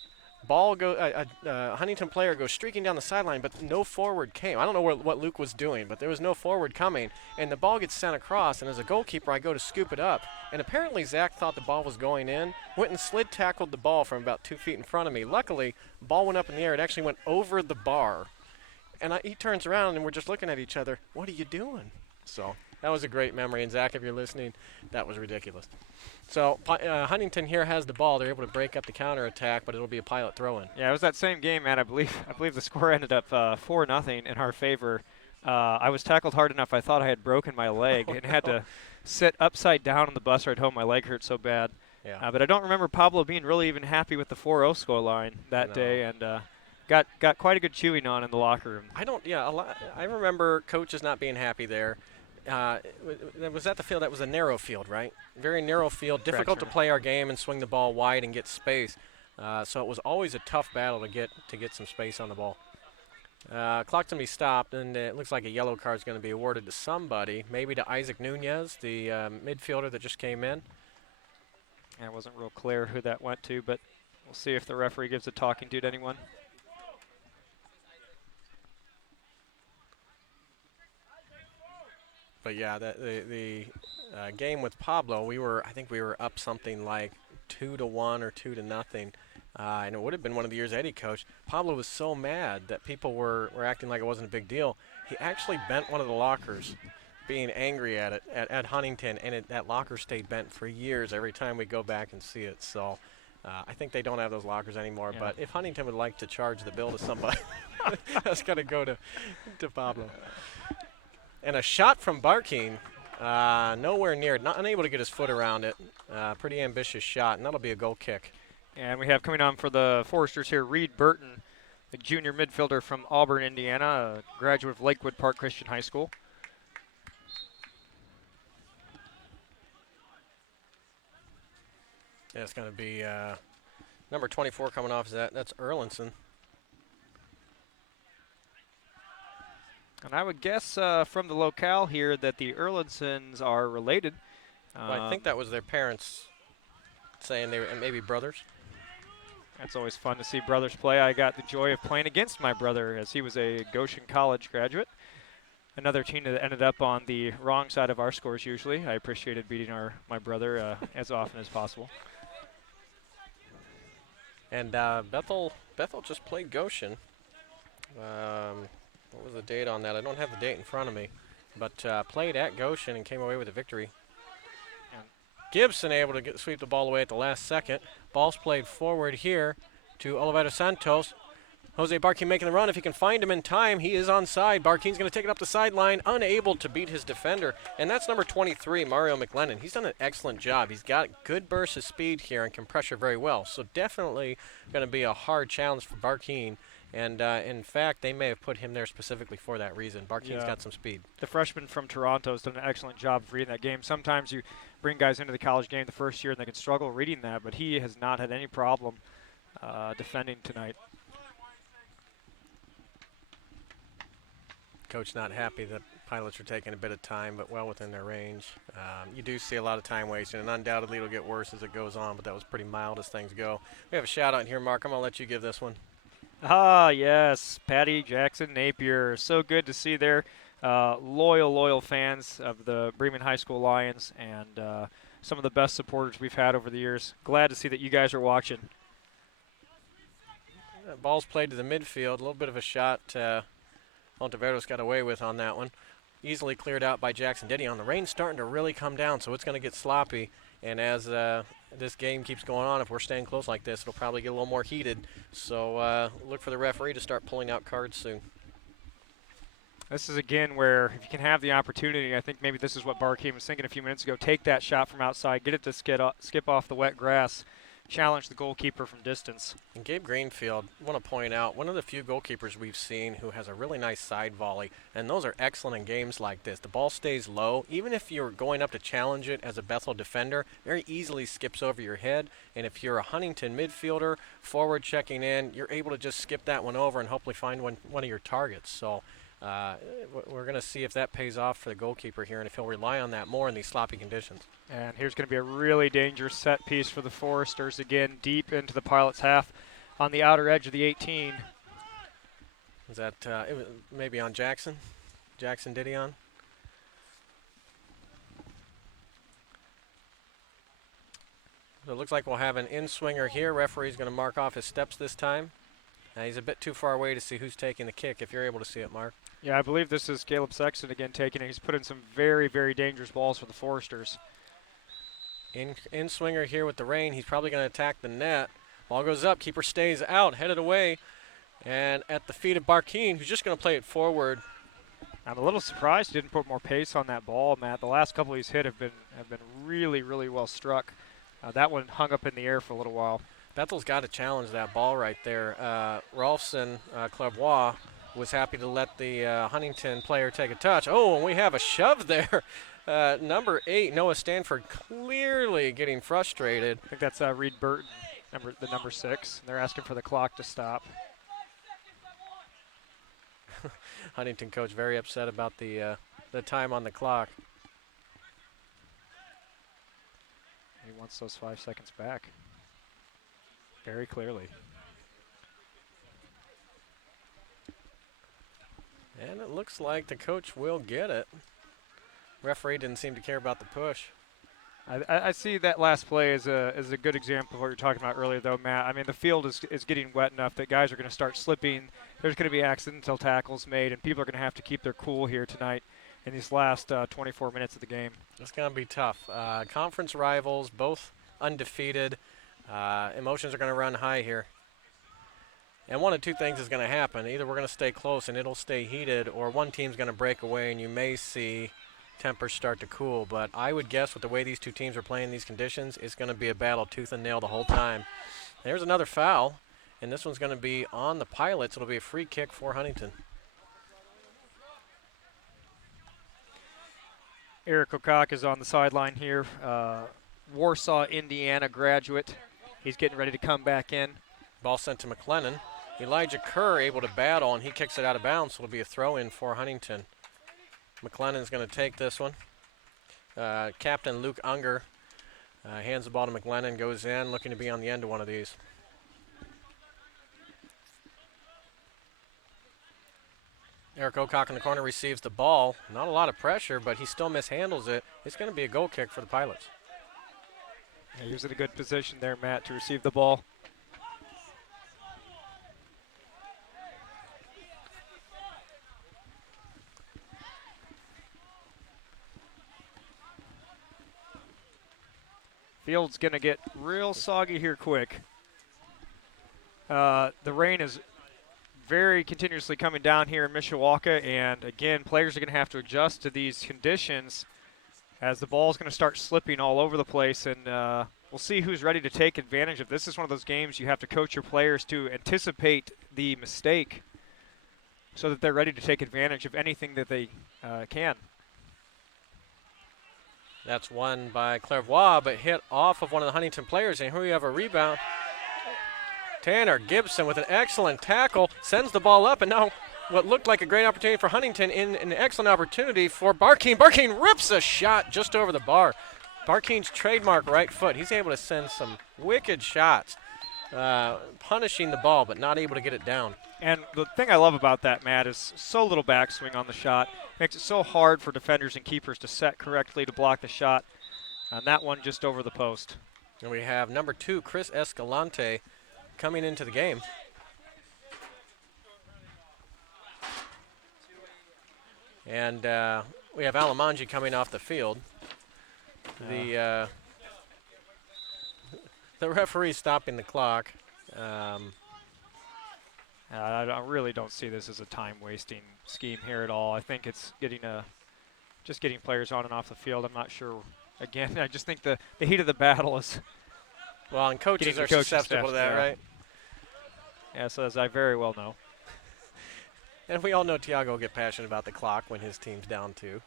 Huntington player goes streaking down the sideline, but no forward came. I don't know what Luke was doing, but there was no forward coming, and the ball gets sent across, and as a goalkeeper, I go to scoop it up, and apparently Zach thought the ball was going in, went and slid tackled the ball from about 2 feet in front of me. Luckily, the ball went up in the air. It actually went over the bar, and he turns around, and we're just looking at each other. What are you doing? So that was a great memory, and Zach, if you're listening, that was ridiculous. So Huntington here has the ball. They're able to break up the counterattack, but it'll be a Pilot throw-in. Yeah, it was that same game, man. I believe the score ended up 4-0 in our favor. I was tackled hard enough I thought I had broken my leg and had to sit upside down on the bus ride home. My leg hurt so bad. Yeah. But I don't remember Pablo being really even happy with the 4-0 scoreline that day, and got quite a good chewing on in the locker room. I remember coaches not being happy there. Was that the field? That was a narrow field, right? Very narrow field, difficult to play our game and swing the ball wide and get space. So it was always a tough battle to get some space on the ball. Clock's going to be stopped, and it looks like a yellow card is going to be awarded to somebody, maybe to Isaac Nunez, the midfielder that just came in. Yeah, it wasn't real clear who that went to, but we'll see if the referee gives a talking to anyone. But yeah, the game with Pablo, I think we were up something like 2-1 or 2-0, and it would have been one of the years Eddie coached. Pablo was so mad that people were acting like it wasn't a big deal. He actually bent one of the lockers being angry at it at Huntington, and that locker stayed bent for years every time we go back and see it. So I think they don't have those lockers anymore. Yeah. But if Huntington would like to charge the bill to somebody, that's got to go to Pablo. And a shot from Barkeen, nowhere near, unable to get his foot around it. Pretty ambitious shot, and that'll be a goal kick. And we have coming on for the Foresters here, Reed Burton, a junior midfielder from Auburn, Indiana, a graduate of Lakewood Park Christian High School. Yeah, it's going to be number 24 coming off. That's Erlinson. And I would guess from the locale here that the Erlinsons are related. Well, I think that was their parents saying they were maybe brothers. That's always fun to see brothers play. I got the joy of playing against my brother as he was a Goshen College graduate. Another team that ended up on the wrong side of our scores usually. I appreciated beating my brother as often as possible. And Bethel just played Goshen. What was the date on that? I don't have the date in front of me. But played at Goshen and came away with a victory. Gibson able to sweep the ball away at the last second. Ball's played forward here to Oliveira Santos. Jose Barkeen making the run. If he can find him in time, he is onside. Barkeen's going to take it up the sideline, unable to beat his defender. And that's number 23, Mario McLennan. He's done an excellent job. He's got good bursts of speed here and can pressure very well. So definitely going to be a hard challenge for Barkeen. And, in fact, they may have put him there specifically for that reason. Barkeen's got some speed. The freshman from Toronto has done an excellent job of reading that game. Sometimes you bring guys into the college game the first year and they can struggle reading that, but he has not had any problem defending tonight. Coach not happy that pilots are taking a bit of time, but well within their range. You do see a lot of time wasting, and undoubtedly it'll get worse as it goes on, but that was pretty mild as things go. We have a shout-out here, Mark. I'm going to let you give this one. Ah, yes, Patty, Jackson, Napier. So good to see their loyal fans of the Bremen High School Lions and some of the best supporters we've had over the years. Glad to see that you guys are watching. Ball's played to the midfield. A little bit of a shot Monteveros got away with on that one. Easily cleared out by Jackson Didion. The rain's starting to really come down, so it's going to get sloppy. And as this game keeps going on, if we're staying close like this, it'll probably get a little more heated. So look for the referee to start pulling out cards soon. This is, again, where if you can have the opportunity, I think maybe this is what Barkeen was thinking a few minutes ago, take that shot from outside, get it to skip off the wet grass, challenge the goalkeeper from distance. And Gabe Greenfield, I want to point out, one of the few goalkeepers we've seen who has a really nice side volley, and those are excellent in games like this. The ball stays low. Even if you're going up to challenge it as a Bethel defender, very easily skips over your head. And if you're a Huntington midfielder, forward checking in, you're able to just skip that one over and hopefully find one of your targets. So we're going to see if that pays off for the goalkeeper here and if he'll rely on that more in these sloppy conditions. And here's going to be a really dangerous set piece for the Foresters, again, deep into the Pilots' half on the outer edge of the 18. Is that it was maybe on Jackson Didion? So it looks like we'll have an in-swinger here. Referee's going to mark off his steps this time. He's a bit too far away to see who's taking the kick, if you're able to see it, Mark. Yeah, I believe this is Caleb Sexton again taking it. He's put in some very, very dangerous balls for the Foresters. In swinger here with the rain. He's probably going to attack the net. Ball goes up. Keeper stays out, headed away. And at the feet of Barkeen, who's just going to play it forward. I'm a little surprised he didn't put more pace on that ball, Matt. The last couple he's hit have been really, really well struck. That one hung up in the air for a little while. Bethel's got to challenge that ball right there. Rolfson Clairvoix was happy to let the Huntington player take a touch. Oh, and we have a shove there. Number 8, Noah Stanford, clearly getting frustrated. I think that's Reed Burton, the number 6. And they're asking for the clock to stop. Huntington coach very upset about the time on the clock. He wants those 5 seconds back. Very clearly. And it looks like the coach will get it. Referee didn't seem to care about the push. I see that last play as a good example of what you were talking about earlier, though, Matt. I mean, the field is getting wet enough that guys are going to start slipping. There's going to be accidental tackles made, and people are going to have to keep their cool here tonight in these last 24 minutes of the game. It's going to be tough. Conference rivals, both undefeated. Emotions are going to run high here. And one of two things is going to happen. Either we're going to stay close and it'll stay heated, or one team's going to break away and you may see tempers start to cool. But I would guess with the way these two teams are playing these conditions, it's going to be a battle tooth and nail the whole time. There's another foul, and this one's going to be on the Pilots. It'll be a free kick for Huntington. Eric Okak is on the sideline here. Warsaw, Indiana graduate. He's getting ready to come back in. Ball sent to McLennan. Elijah Kerr able to battle, and he kicks it out of bounds, so it'll be a throw-in for Huntington. McLennan's going to take this one. Captain Luke Unger hands the ball to McLennan, goes in, looking to be on the end of one of these. Eric Okak in the corner receives the ball. Not a lot of pressure, but he still mishandles it. It's going to be a goal kick for the Pilots. Yeah, he was in a good position there, Matt, to receive the ball. Field's going to get real soggy here quick. The rain is very continuously coming down here in Mishawaka, and again, players are going to have to adjust to these conditions as the ball is going to start slipping all over the place, and we'll see who's ready to take advantage of this. Is one of those games you have to coach your players to anticipate the mistake so that they're ready to take advantage of anything that they can. That's won by Clairvoix, but hit off of one of the Huntington players, and here we have a rebound. Tanner Gibson with an excellent tackle, sends the ball up, and now what looked like a great opportunity for Huntington in an excellent opportunity for Barkeen. Barkeen rips a shot just over the bar. Barkeen's trademark right foot. He's able to send some wicked shots, punishing the ball, but not able to get it down. And the thing I love about that, Matt, is so little backswing on the shot. Makes it so hard for defenders and keepers to set correctly to block the shot. And that one just over the post. And we have number 2, Chris Escalante, coming into the game. And we have Alamanji coming off the field. The referee stopping the clock. I really don't see this as a time-wasting scheme here at all. I think it's just getting players on and off the field. I'm not sure. Again, I just think the heat of the battle is. Well, and coaches are susceptible to that, right? Yes, as I very well know. And we all know Tiago will get passionate about the clock when his team's down 2.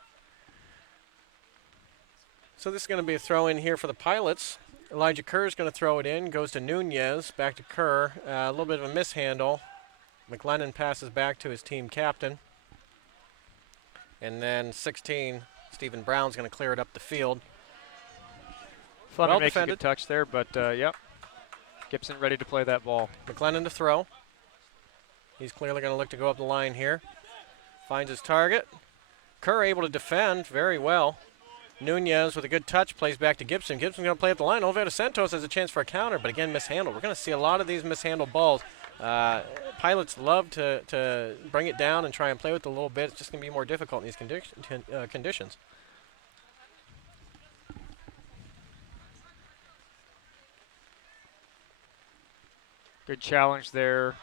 So this is going to be a throw-in here for the Pilots. Elijah Kerr is going to throw it in, goes to Nunez, back to Kerr. A little bit of a mishandle. McLennan passes back to his team captain. And then 16, Stephen Brown's going to clear it up the field. Fleming makes a good touch there, but yep. Gibson ready to play that ball. McLennan to throw. He's clearly going to look to go up the line here. Finds his target. Kerr able to defend very well. Nunez with a good touch plays back to Gibson. Gibson's going to play at the line. Olivera Santos has a chance for a counter, but again mishandled. We're going to see a lot of these mishandled balls. Pilots love to bring it down and try and play with it a little bit. It's just going to be more difficult in these conditions. Good challenge there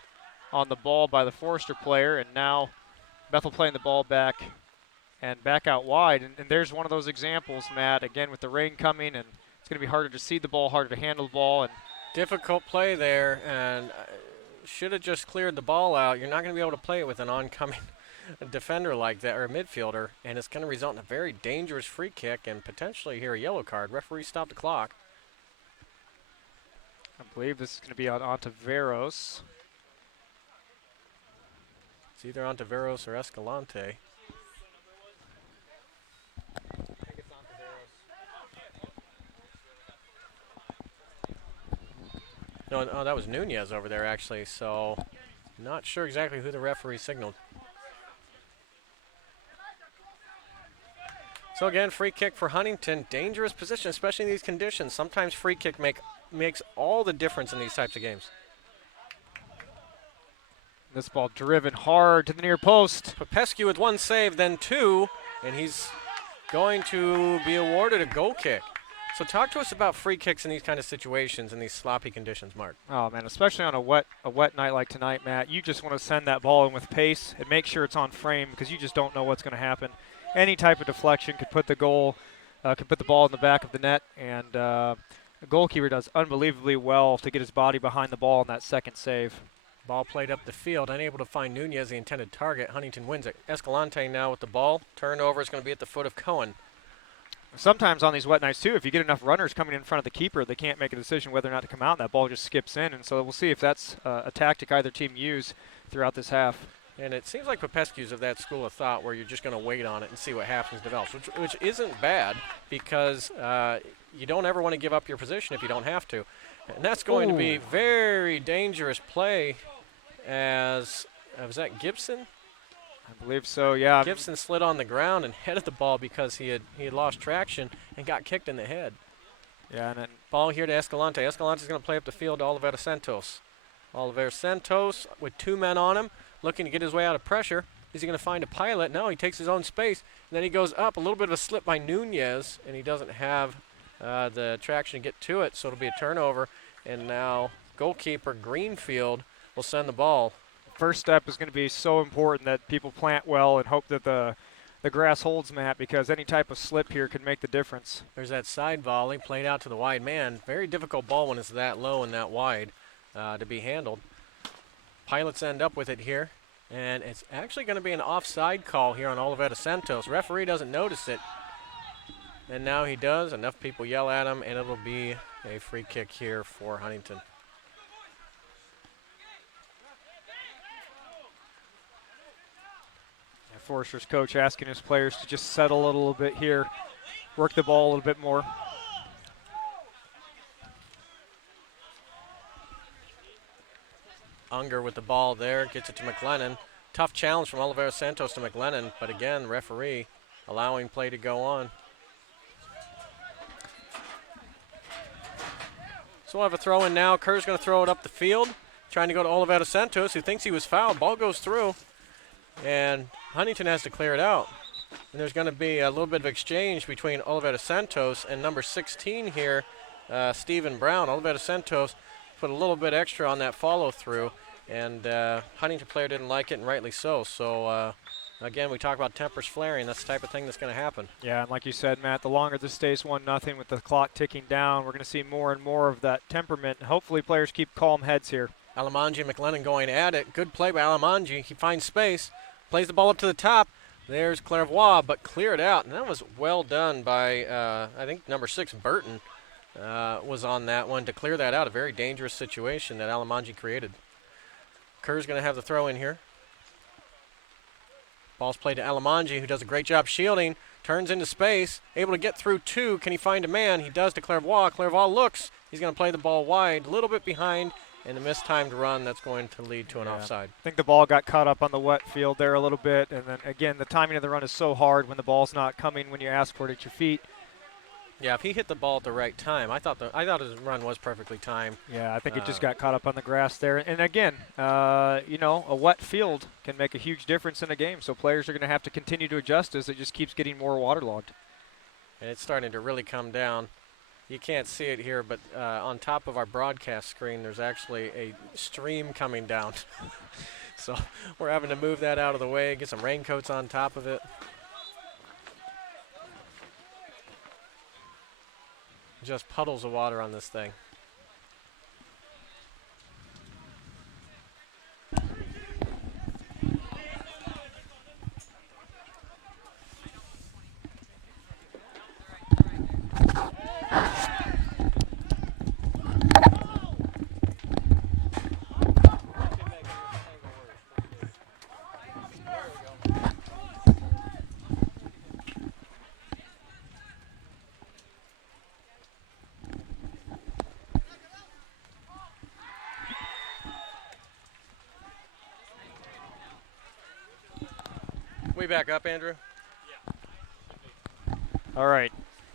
on the ball by the Forester player, and now Bethel playing the ball back and back out wide. And there's one of those examples, Matt, again with the rain coming, and it's going to be harder to see the ball, harder to handle the ball. And difficult play there, and should have just cleared the ball out. You're not going to be able to play it with an oncoming defender like that, or a midfielder, and it's going to result in a very dangerous free kick and potentially here a yellow card. Referee stopped the clock. I believe this is going to be on Ontiveros. It's either Ontiveros or Escalante. No, that was Nunez over there, actually, so not sure exactly who the referee signaled. So again, free kick for Huntington. Dangerous position, especially in these conditions. Sometimes free kick makes all the difference in these types of games. This ball driven hard to the near post. Popescu with one save, then 2, and he's going to be awarded a goal kick. So talk to us about free kicks in these kind of situations, in these sloppy conditions, Mark. Oh, man, especially on a wet night like tonight, Matt, you just want to send that ball in with pace and make sure it's on frame because you just don't know what's going to happen. Any type of deflection could put the ball in the back of the net, and the goalkeeper does unbelievably well to get his body behind the ball in that second save. Ball played up the field, unable to find Nunez, the intended target. Huntington wins it. Escalante now with the ball. Turnover is going to be at the foot of Cohen. Sometimes on these wet nights, too, if you get enough runners coming in front of the keeper, they can't make a decision whether or not to come out, and that ball just skips in. And so we'll see if that's a tactic either team use throughout this half. And it seems like Popescu's of that school of thought where you're just going to wait on it and see what happens develops, which isn't bad because you don't ever want to give up your position if you don't have to. And that's going to be very dangerous play as was that Gibson? I believe so, yeah. Gibson slid on the ground and headed the ball because he had lost traction and got kicked in the head. Yeah, and then ball here to Escalante. Escalante's going to play up the field to Oliveira Santos. Oliveira Santos with 2 men on him, looking to get his way out of pressure. Is he going to find a pilot? No, he takes his own space. And then he goes up, a little bit of a slip by Nunez, and he doesn't have the traction to get to it, so it'll be a turnover. And now goalkeeper Greenfield will send the ball. First step is going to be so important that people plant well and hope that the grass holds, Matt, because any type of slip here could make the difference. There's that side volley played out to the wide man. Very difficult ball when it's that low and that wide to be handled. Pilots end up with it here, and it's actually going to be an offside call here on Oliveira Santos. Referee doesn't notice it, and now he does. Enough people yell at him, and it'll be a free kick here for Huntington. Forrester's coach asking his players to just settle a little bit here, work the ball a little bit more. Unger with the ball there, gets it to McLennan. Tough challenge from Oliveira Santos to McLennan, but again, referee allowing play to go on. So we'll have a throw in now. Kerr's going to throw it up the field, trying to go to Oliveira Santos, who thinks he was fouled. Ball goes through, and Huntington has to clear it out. And there's going to be a little bit of exchange between Oliveira Santos and number 16 here, Stephen Brown. Oliveira Santos put a little bit extra on that follow-through, and Huntington player didn't like it, and rightly so. So, again, we talk about tempers flaring. That's the type of thing that's going to happen. Yeah, and like you said, Matt, the longer this stays 1-0 with the clock ticking down, we're going to see more and more of that temperament. And hopefully players keep calm heads here. Alamanji and McLennan going at it. Good play by Alamanji. He finds space, plays the ball up to the top. There's Clairvoix, but cleared out. And that was well done by, I think, number 6, Burton, was on that one to clear that out. A very dangerous situation that Alamanji created. Kerr's going to have the throw in here. Ball's played to Alamanji, who does a great job shielding. Turns into space, able to get through 2. Can he find a man? He does to Clairvoix. Clairvoix looks. He's going to play the ball wide, a little bit behind. And a mistimed run that's going to lead to an offside. I think the ball got caught up on the wet field there a little bit. And then, again, the timing of the run is so hard when the ball's not coming when you ask for it at your feet. Yeah, if he hit the ball at the right time, I thought his run was perfectly timed. Yeah, I think it just got caught up on the grass there. And, again, a wet field can make a huge difference in a game. So players are going to have to continue to adjust as it just keeps getting more waterlogged. And it's starting to really come down. You can't see it here, but on top of our broadcast screen, there's actually a stream coming down. So we're having to move that out of the way, get some raincoats on top of it. Just puddles of water on this thing. We back up, Andrew? All right.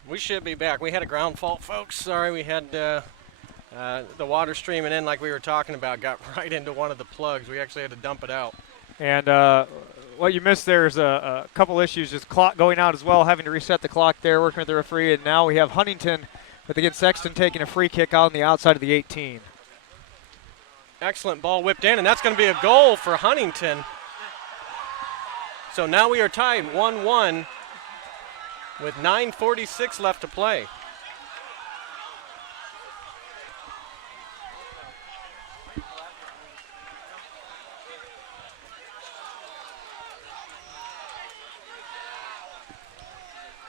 We should be back. We had a ground fault, folks. Sorry, we had the water streaming in like we were talking about, got right into one of the plugs. We actually had to dump it out. And what you missed there is a couple issues, just clock going out as well, having to reset the clock there, working with the referee, and now we have Huntington, but again, Sexton taking a free kick out on the outside of the 18. Excellent ball whipped in, and that's going to be a goal for Huntington. So now we are tied 1-1 with 9:46 left to play.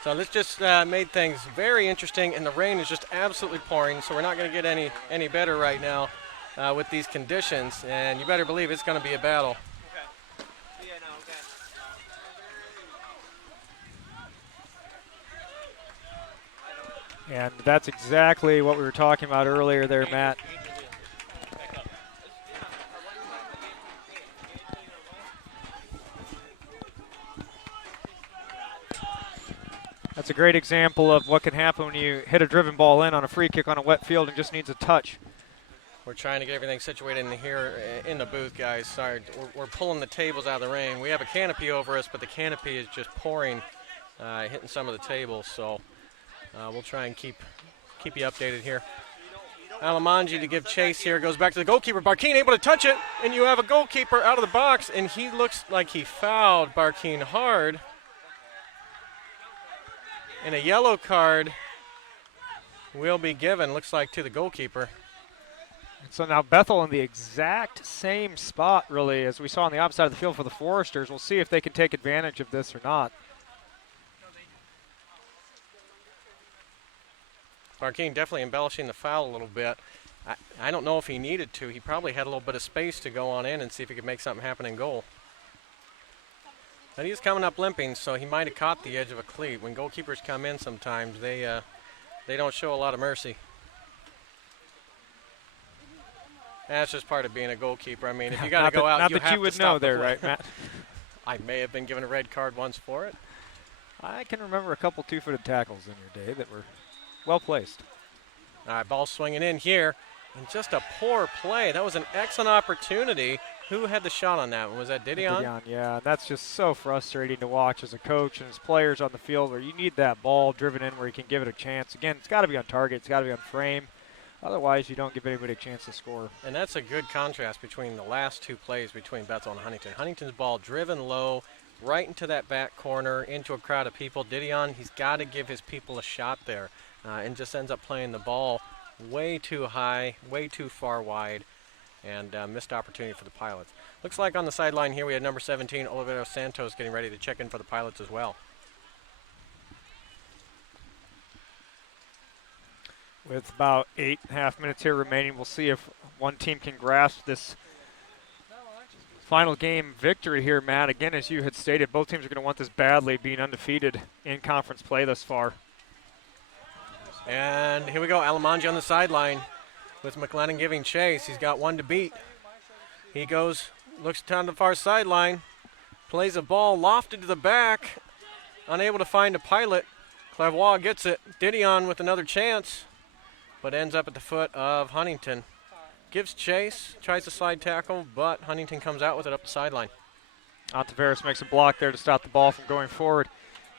So this just made things very interesting, and the rain is just absolutely pouring, so we're not going to get any better right now with these conditions, and you better believe it's going to be a battle. And that's exactly what we were talking about earlier there, Matt. That's a great example of what can happen when you hit a driven ball in on a free kick on a wet field and just needs a touch. We're trying to get everything situated in here in the booth, guys. Sorry, we're pulling the tables out of the rain. We have a canopy over us, but the canopy is just pouring, hitting some of the tables. So we'll try and keep you updated here. Alamanji to give chase here. Goes back to the goalkeeper. Barkeen able to touch it, and you have a goalkeeper out of the box, and he looks like he fouled Barkeen hard. And a yellow card will be given, looks like, to the goalkeeper. So now Bethel in the exact same spot, really, as we saw on the opposite side of the field for the Foresters. We'll see if they can take advantage of this or not. Barkeen definitely embellishing the foul a little bit. I don't know if he needed to. He probably had a little bit of space to go on in and see if he could make something happen in goal. But he's coming up limping, so he might have caught the edge of a cleat. When goalkeepers come in sometimes, they don't show a lot of mercy. That's just part of being a goalkeeper. I mean, if you got to go out, you have to stop. Not that you would know there, right, Matt? I may have been given a red card once for it. I can remember a couple two-footed tackles in your day that were well placed. All right, ball swinging in here, and just a poor play. That was an excellent opportunity. Who had the shot on that one? Was that Didion? Didion, yeah. That's just so frustrating to watch as a coach and as players on the field where you need that ball driven in where you can give it a chance. Again, it's got to be on target. It's got to be on frame. Otherwise, you don't give anybody a chance to score. And that's a good contrast between the last two plays between Bethel and Huntington. Huntington's ball driven low, right into that back corner, into a crowd of people. Didion, he's got to give his people a shot there and just ends up playing the ball way too high, way too far wide, and missed opportunity for the Pilots. Looks like on the sideline here we had number 17, Olivero Santos, getting ready to check in for the Pilots as well. With about 8.5 minutes here remaining, we'll see if one team can grasp this final game victory here, Matt. Again, as you had stated, both teams are going to want this badly, being undefeated in conference play thus far. And here we go, Alamanji on the sideline with McLennan giving chase. He's got one to beat. He goes, looks down the far sideline, plays a ball lofted to the back, unable to find a Pilot. Clairvoix gets it. Didion with another chance, but ends up at the foot of Huntington. Gives chase, tries to slide tackle, but Huntington comes out with it up the sideline. Ontiveros makes a block there to stop the ball from going forward.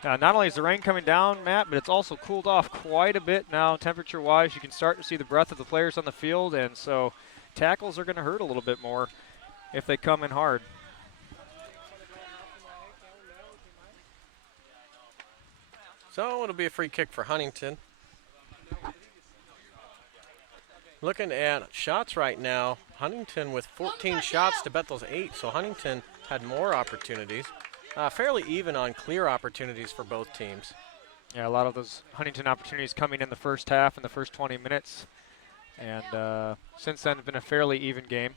Not only is the rain coming down, Matt, but it's also cooled off quite a bit now temperature-wise. You can start to see the breath of the players on the field, and so tackles are going to hurt a little bit more if they come in hard. So it'll be a free kick for Huntington. Looking at shots right now, Huntington with 14 shots to Bethel's 8, so Huntington had more opportunities. Fairly even on clear opportunities for both teams. Yeah, a lot of those Huntington opportunities coming in the first half and the first 20 minutes. And since then, it's been a fairly even game.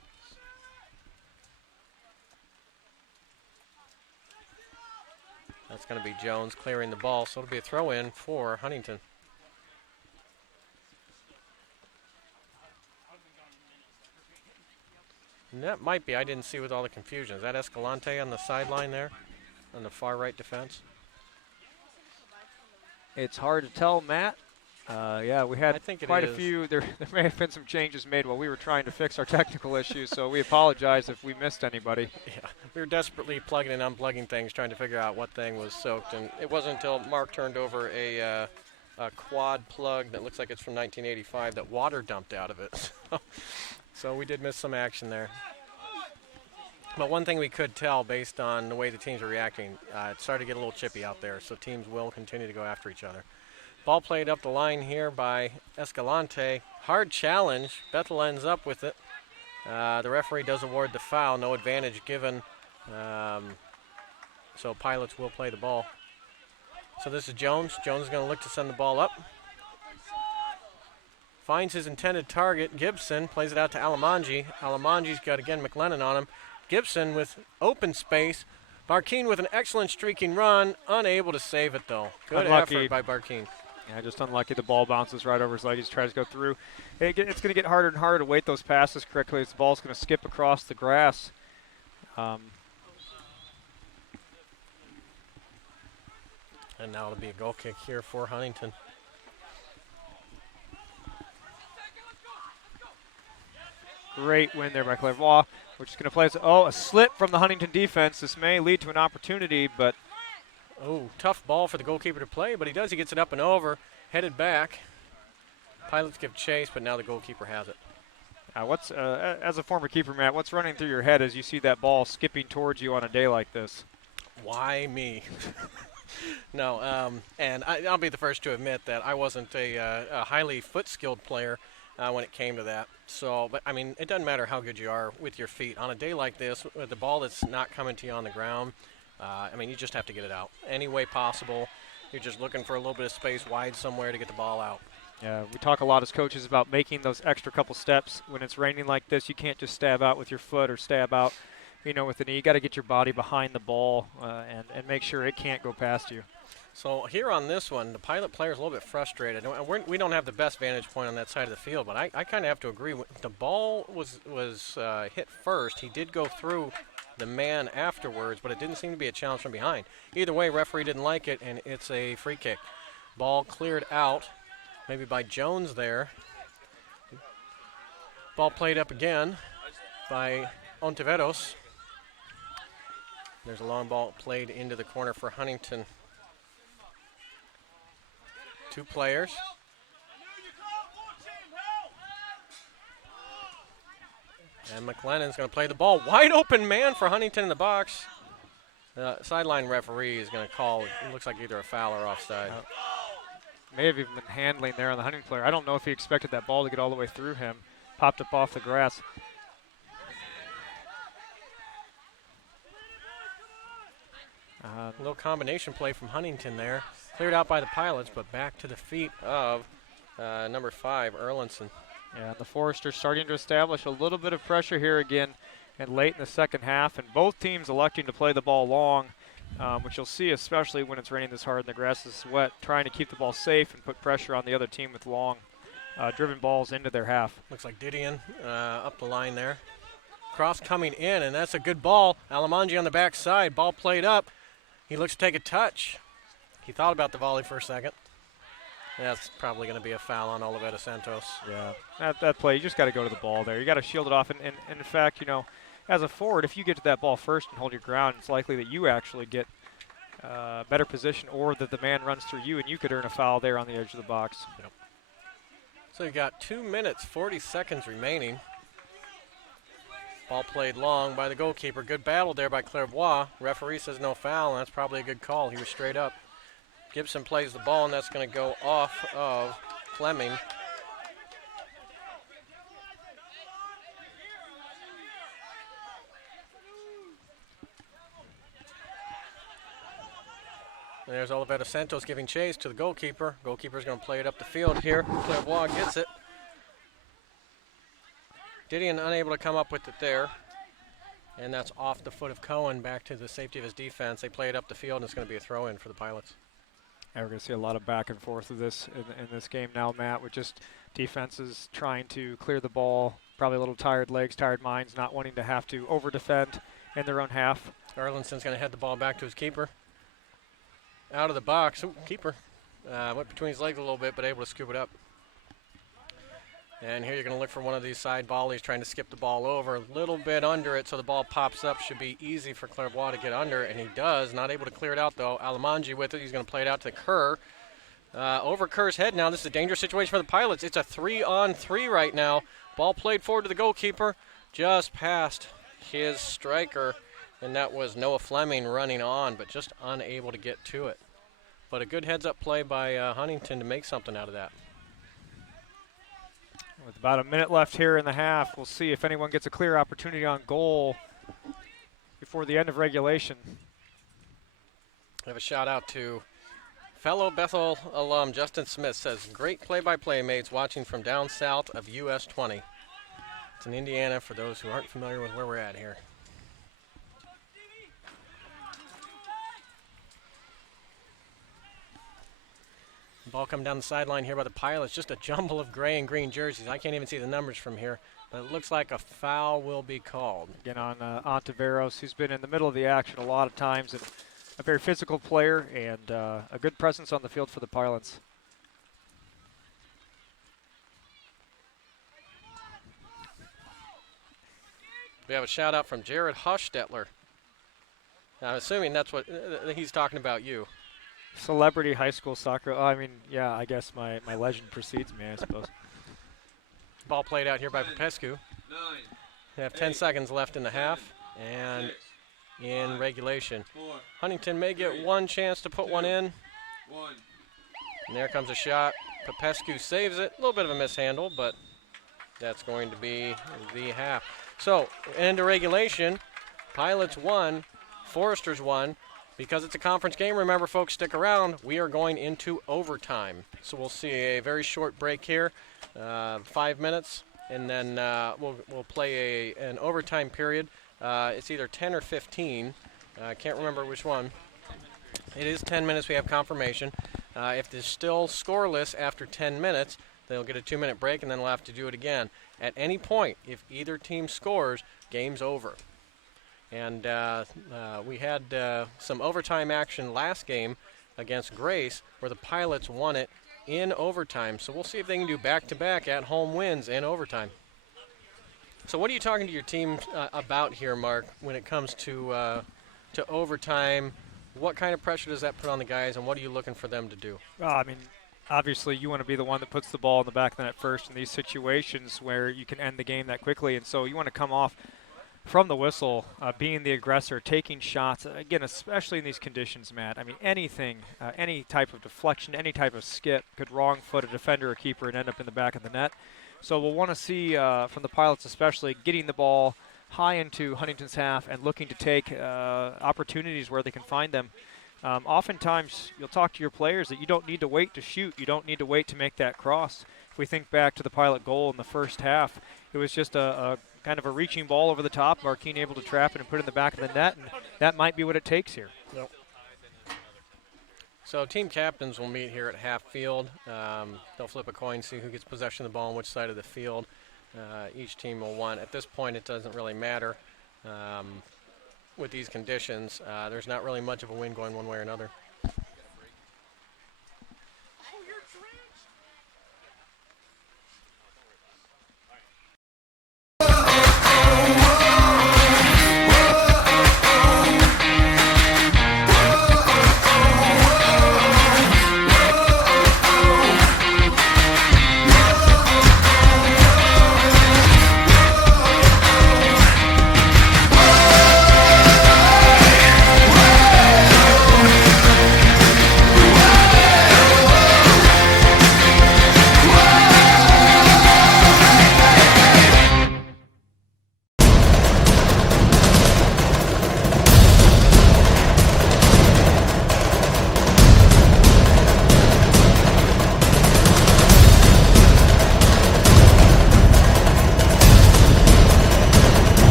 That's going to be Jones clearing the ball, so it'll be a throw-in for Huntington. And that might be, I didn't see with all the confusion. Is that Escalante on the sideline there, on the far right defense? It's hard to tell, Matt. Yeah, we had I think it quite a is. few. There may have been some changes made while we were trying to fix our technical issues, so we apologize if we missed anybody. Yeah, we were desperately plugging and unplugging things, trying to figure out what thing was soaked, and it wasn't until Mark turned over a quad plug that looks like it's from 1985 that water dumped out of it. So we did miss some action there. But one thing we could tell based on the way the teams are reacting, it started to get a little chippy out there, so teams will continue to go after each other. Ball played up the line here by Escalante. Hard challenge. Bethel ends up with it. The referee does award the foul. No advantage given. So Pilots will play the ball. So this is Jones. Jones is going to look to send the ball up. Finds his intended target. Gibson plays it out to Alamanji. Alamanji's got, again, McLennan on him. Gibson with open space. Barkeen with an excellent streaking run. Unable to save it, though. Good Unlucky. effort by Barkeen. Yeah, just unlucky. The ball bounces right over his leg. He just tries to go through. It's going to get harder and harder to weight those passes correctly as the ball's going to skip across the grass. And now it'll be a goal kick here for Huntington. Great win there by Clairvoix. We're just going to play this. Oh, a slip from the Huntington defense. This may lead to an opportunity, but Oh, tough ball for the goalkeeper to play, but he does. He gets it up and over, headed back. Pilots give chase, but now the goalkeeper has it. as a former keeper, Matt, what's running through your head as you see that ball skipping towards you on a day like this? Why me? No, and I'll be the first to admit that I wasn't a highly foot-skilled player when it came to that. So, but I mean, it doesn't matter how good you are with your feet. On a day like this, with the ball that's not coming to you on the ground, I mean, you just have to get it out any way possible. You're just looking for a little bit of space wide somewhere to get the ball out. Yeah, we talk a lot as coaches about making those extra couple steps. When it's raining like this, you can't just stab out with your foot or stab out, with the knee. You got to get your body behind the ball and make sure it can't go past you. So here on this one, the Pilot player's a little bit frustrated. We don't have the best vantage point on that side of the field, but I kind of have to agree. The ball was hit first. He did go through the man afterwards, but it didn't seem to be a challenge from behind. Either way, referee didn't like it, and it's a free kick. Ball cleared out, maybe by Jones there. Ball played up again by Ontiveros. There's a long ball played into the corner for Huntington. Two players. And McLennan's going to play the ball. Wide open man for Huntington in the box. The sideline referee is going to call, it looks like either a foul or offside. May have even been handling there on the Huntington player. I don't know if he expected that ball to get all the way through him. Popped up off the grass. A little combination play from Huntington there. Cleared out by the Pilots, but back to the feet of number 5, Erlinson. Yeah, the Foresters starting to establish a little bit of pressure here again and late in the second half, and both teams electing to play the ball long, which you'll see especially when it's raining this hard and the grass is wet, trying to keep the ball safe and put pressure on the other team with long driven balls into their half. Looks like Didion up the line there. Cross coming in, and that's a good ball. Alamanji on the backside, ball played up. He looks to take a touch. He thought about the volley for a second. That's probably going to be a foul on Oliveta Santos. Yeah, that play, you just got to go to the ball there. You got to shield it off. And in fact, as a forward, if you get to that ball first and hold your ground, it's likely that you actually get better position or that the man runs through you and you could earn a foul there on the edge of the box. Yep. So you got 2 minutes, 40 seconds remaining. Ball played long by the goalkeeper. Good battle there by Clairvoix. Referee says no foul, and that's probably a good call. He was straight up. Gibson plays the ball, and that's going to go off of Fleming. And there's Oliveta Santos giving chase to the goalkeeper. Goalkeeper's going to play it up the field here. Clairvoix gets it. Didion unable to come up with it there. And that's off the foot of Cohen back to the safety of his defense. They play it up the field, and it's going to be a throw-in for the Pilots. Yeah, we're going to see a lot of back and forth of this in this game now, Matt, with just defenses trying to clear the ball, probably a little tired legs, tired minds, not wanting to have to over-defend in their own half. Erlinson's going to head the ball back to his keeper. Out of the box. Ooh, keeper Went between his legs a little bit, but able to scoop it up. And here you're going to look for one of these side volleys, trying to skip the ball over. A little bit under it, so the ball pops up. Should be easy for Clairvoix to get under, and he does. Not able to clear it out, though. Alamanji with it. He's going to play it out to Kerr. Over Kerr's head now. This is a dangerous situation for the Pilots. It's a 3-on-3 right now. Ball played forward to the goalkeeper, just past his striker, and that was Noah Fleming running on, but just unable to get to it. But a good heads-up play by Huntington to make something out of that. With about a minute left here in the half, we'll see if anyone gets a clear opportunity on goal before the end of regulation. I have a shout out to fellow Bethel alum Justin Smith. Says, great play-by-play mates watching from down south of US 20. It's in Indiana for those who aren't familiar with where we're at here. Ball coming down the sideline here by the Pilots. Just a jumble of gray and green jerseys. I can't even see the numbers from here, but it looks like a foul will be called. Again on Ontiveros, who's been in the middle of the action a lot of times, and a very physical player and a good presence on the field for the Pilots. We have a shout out from Jared Hushstetler. I'm assuming that's what he's talking about you. Celebrity high school soccer. I mean, yeah, I guess my legend precedes me, I suppose. Ball played out here by Popescu. They have 10 seconds left in the half and in regulation. Huntington may get one chance to put one in. And there comes a shot. Popescu saves it. A little bit of a mishandle, but that's going to be the half. So, end of regulation. Pilots won. Foresters won. Because it's a conference game, remember, folks, stick around. We are going into overtime. So we'll see a very short break here, 5 minutes, and then we'll play an overtime period. It's either 10 or 15. I can't remember which one. It is 10 minutes. We have confirmation. If they're still scoreless after 10 minutes, they'll get a 2-minute break, and then we'll have to do it again. At any point, if either team scores, game's over. And we had some overtime action last game against Grace where the Pilots won it in overtime. So we'll see if they can do back-to-back at-home wins in overtime. So what are you talking to your team about here, Mark, when it comes to overtime? What kind of pressure does that put on the guys, and what are you looking for them to do? I mean, obviously you want to be the one that puts the ball in the back of the net first in these situations where you can end the game that quickly. And so you want to come off from the whistle, being the aggressor, taking shots, again, especially in these conditions, Matt. I mean, anything, any type of deflection, any type of skip could wrong foot a defender or keeper and end up in the back of the net. So we'll want to see from the Pilots especially getting the ball high into Huntington's half and looking to take opportunities where they can find them. Oftentimes, you'll talk to your players that you don't need to wait to shoot. You don't need to wait to make that cross. If we think back to the Pilot goal in the first half, it was just a kind of a reaching ball over the top, Marquine able to trap it and put it in the back of the net, and that might be what it takes here. Yep. So team captains will meet here at half field. They'll flip a coin, see who gets possession of the ball on which side of the field. Each team will want. At this point, it doesn't really matter with these conditions. There's not really much of a win going one way or another.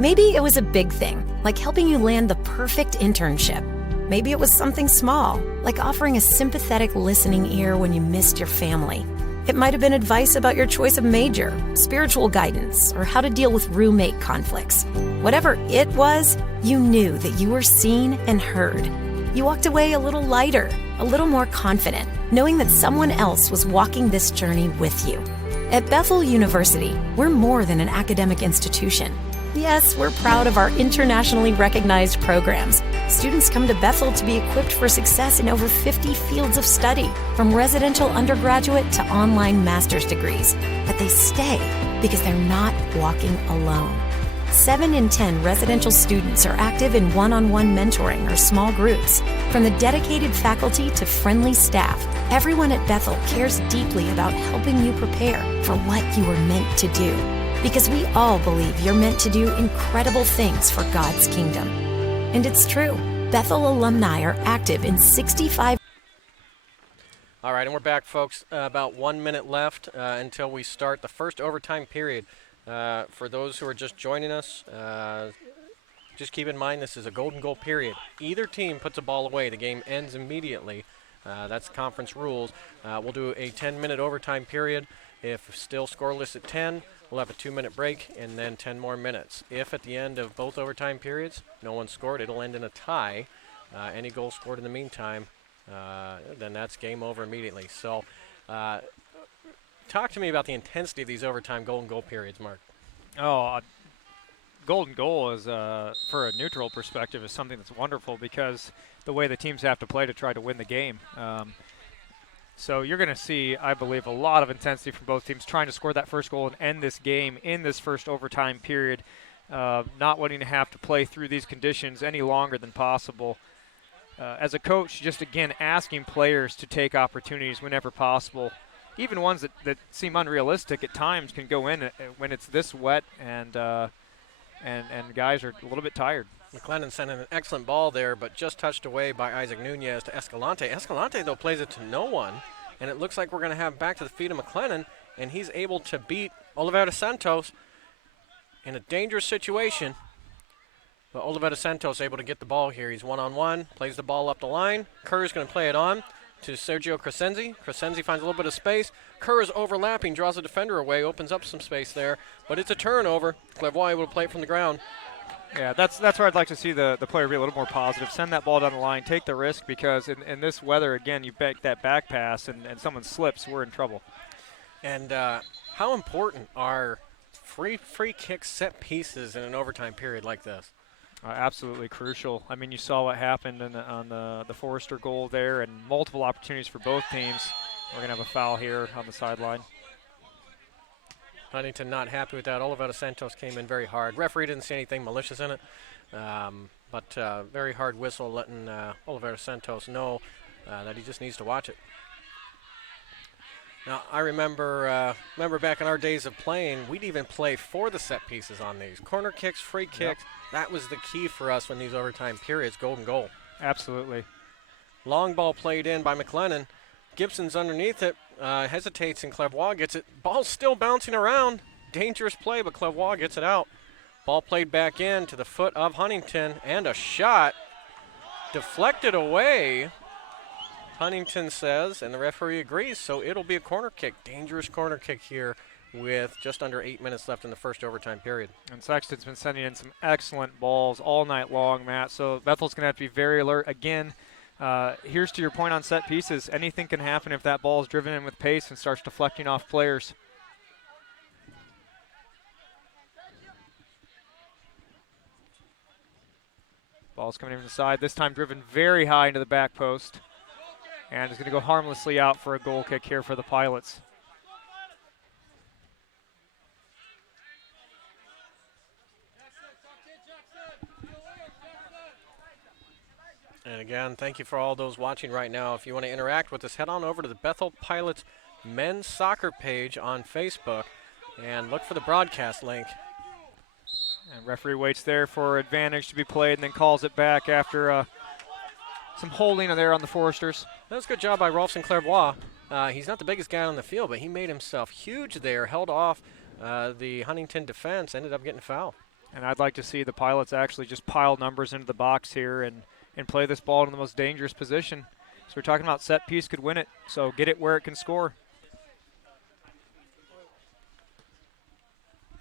Maybe it was a big thing, like helping you land the perfect internship. Maybe it was something small, like offering a sympathetic listening ear when you missed your family. It might have been advice about your choice of major, spiritual guidance, or how to deal with roommate conflicts. Whatever it was, you knew that you were seen and heard. You walked away a little lighter, a little more confident, knowing that someone else was walking this journey with you. At Bethel University, we're more than an academic institution. Yes, we're proud of our internationally recognized programs. Students come to Bethel to be equipped for success in over 50 fields of study, from residential undergraduate to online master's degrees. But they stay because they're not walking alone. 7 in 10 residential students are active in one-on-one mentoring or small groups. From the dedicated faculty to friendly staff, everyone at Bethel cares deeply about helping you prepare for what you were meant to do. Because we all believe you're meant to do incredible things for God's kingdom. And it's true. Bethel alumni are active in 65. All right, and we're back, folks. About 1 minute left until we start the first overtime period. For those who are just joining us, just keep in mind this is a golden goal period. Either team puts a ball away, the game ends immediately. That's conference rules. We'll do a 10-minute overtime period. If still scoreless at 10, we'll have a 2-minute break and then 10 more minutes. If at the end of both overtime periods no one scored, it'll end in a tie. Any goal scored in the meantime, then that's game over immediately. So talk to me about the intensity of these overtime golden goal periods, Mark. Golden goal is, for a neutral perspective, is something that's wonderful because the way the teams have to play to try to win the game. So you're going to see, I believe, a lot of intensity from both teams trying to score that first goal and end this game in this first overtime period, not wanting to have to play through these conditions any longer than possible. As a coach, just again asking players to take opportunities whenever possible, even ones that seem unrealistic at times can go in when it's this wet and guys are a little bit tired. McLennan sent in an excellent ball there, but just touched away by Isaac Nunez to Escalante. Escalante, though, plays it to no one, and it looks like we're going to have back to the feet of McLennan, and he's able to beat Oliveira Santos in a dangerous situation. But Oliveira Santos able to get the ball here. He's one-on-one, plays the ball up the line. Kerr's going to play it on to Sergio Crescenzi. Crescenzi finds a little bit of space. Kerr is overlapping, draws the defender away, opens up some space there, but it's a turnover. Clairvoy able to play it from the ground. Yeah, that's where I'd like to see the player be a little more positive. Send that ball down the line, take the risk, because in this weather, again, you back that back pass and someone slips, we're in trouble. And how important are free kick set pieces in an overtime period like this? Absolutely crucial. I mean, you saw what happened on the Forrester goal there, and multiple opportunities for both teams. We're going to have a foul here on the sideline. Huntington not happy with that. Oliveira Santos came in very hard. Referee didn't see anything malicious in it, but very hard whistle letting Oliveira Santos know that he just needs to watch it. Now, I remember back in our days of playing, we'd even play for the set pieces on these. Corner kicks, free kicks, that was the key for us when these overtime periods, golden goal. Absolutely. Long ball played in by McLennan. Gibson's underneath it, hesitates, and Clairvoy gets it. Ball's still bouncing around. Dangerous play, but Clairvoy gets it out. Ball played back in to the foot of Huntington, and a shot deflected away, Huntington says, and the referee agrees, so it'll be a corner kick. Dangerous corner kick here with just under 8 minutes left in the first overtime period. And Sexton's been sending in some excellent balls all night long, Matt, so Bethel's going to have to be very alert. Again, here's to your point on set pieces. Anything can happen if that ball is driven in with pace and starts deflecting off players. Ball's coming in from the side, this time driven very high into the back post. And is going to go harmlessly out for a goal kick here for the Pilots. And again, thank you for all those watching right now. If you want to interact with us, head on over to the Bethel Pilots men's soccer page on Facebook and look for the broadcast link. And referee waits there for advantage to be played and then calls it back after some holding there on the Foresters. That was a good job by Rolfson Clairvoy. He's not the biggest guy on the field, but he made himself huge there, held off the Huntington defense, ended up getting fouled. And I'd like to see the Pilots actually just pile numbers into the box here and and play this ball in the most dangerous position. So we're talking about set piece could win it, so get it where it can score.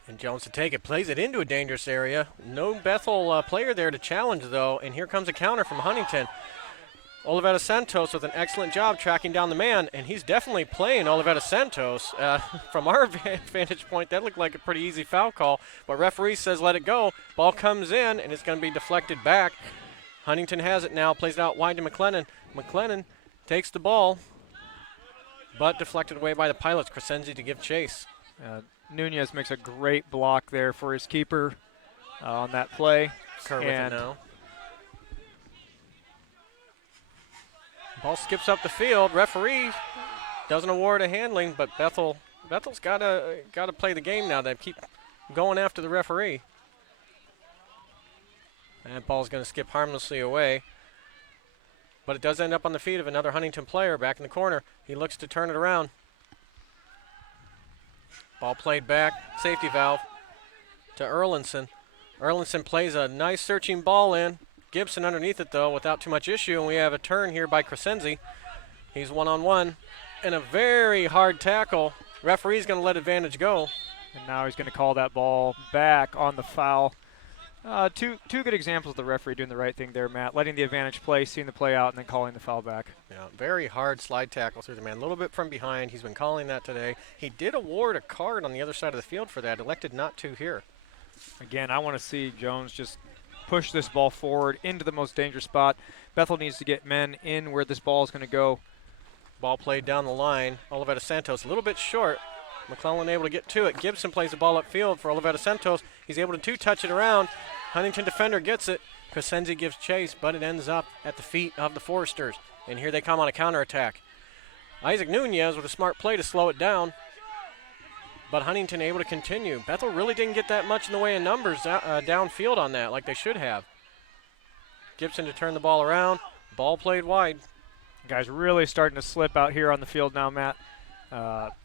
And Jones to take it, plays it into a dangerous area. No Bethel player there to challenge, though, and here comes a counter from Huntington. Olivetta Santos with an excellent job tracking down the man, and he's definitely playing Olivetta Santos. From our vantage point, that looked like a pretty easy foul call, but referee says let it go. Ball comes in, and it's going to be deflected back. Huntington has it now, plays it out wide to McLennan. McLennan takes the ball, but deflected away by the Pilots. Crescenzi to give chase. Nunez makes a great block there for his keeper on that play. Kerr with it now. Ball skips up the field. Referee doesn't award a handling, but Bethel's got to play the game now. They keep going after the referee. And that ball's going to skip harmlessly away. But it does end up on the feet of another Huntington player back in the corner. He looks to turn it around. Ball played back, safety valve to Erlinson. Erlinson plays a nice searching ball in. Gibson underneath it, though, without too much issue, and we have a turn here by Crescenzi. He's one-on-one, and a very hard tackle. Referee's going to let advantage go. And now he's going to call that ball back on the foul. Two good examples of the referee doing the right thing there, Matt. Letting the advantage play, seeing the play out, and then calling the foul back. Yeah, very hard slide tackle through the man. A little bit from behind. He's been calling that today. He did award a card on the other side of the field for that. Elected not to here. Again, I want to see Jones just push this ball forward into the most dangerous spot. Bethel needs to get men in where this ball is going to go. Ball played down the line. Olivetta Santos a little bit short. McClellan able to get to it. Gibson plays the ball upfield for Olivetta Santos. He's able to two-touch it around. Huntington defender gets it. Crescenzi gives chase, but it ends up at the feet of the Foresters. And here they come on a counterattack. Isaac Nunez with a smart play to slow it down. But Huntington able to continue. Bethel really didn't get that much in the way of numbers downfield on that like they should have. Gibson to turn the ball around. Ball played wide. Guys really starting to slip out here on the field now, Matt.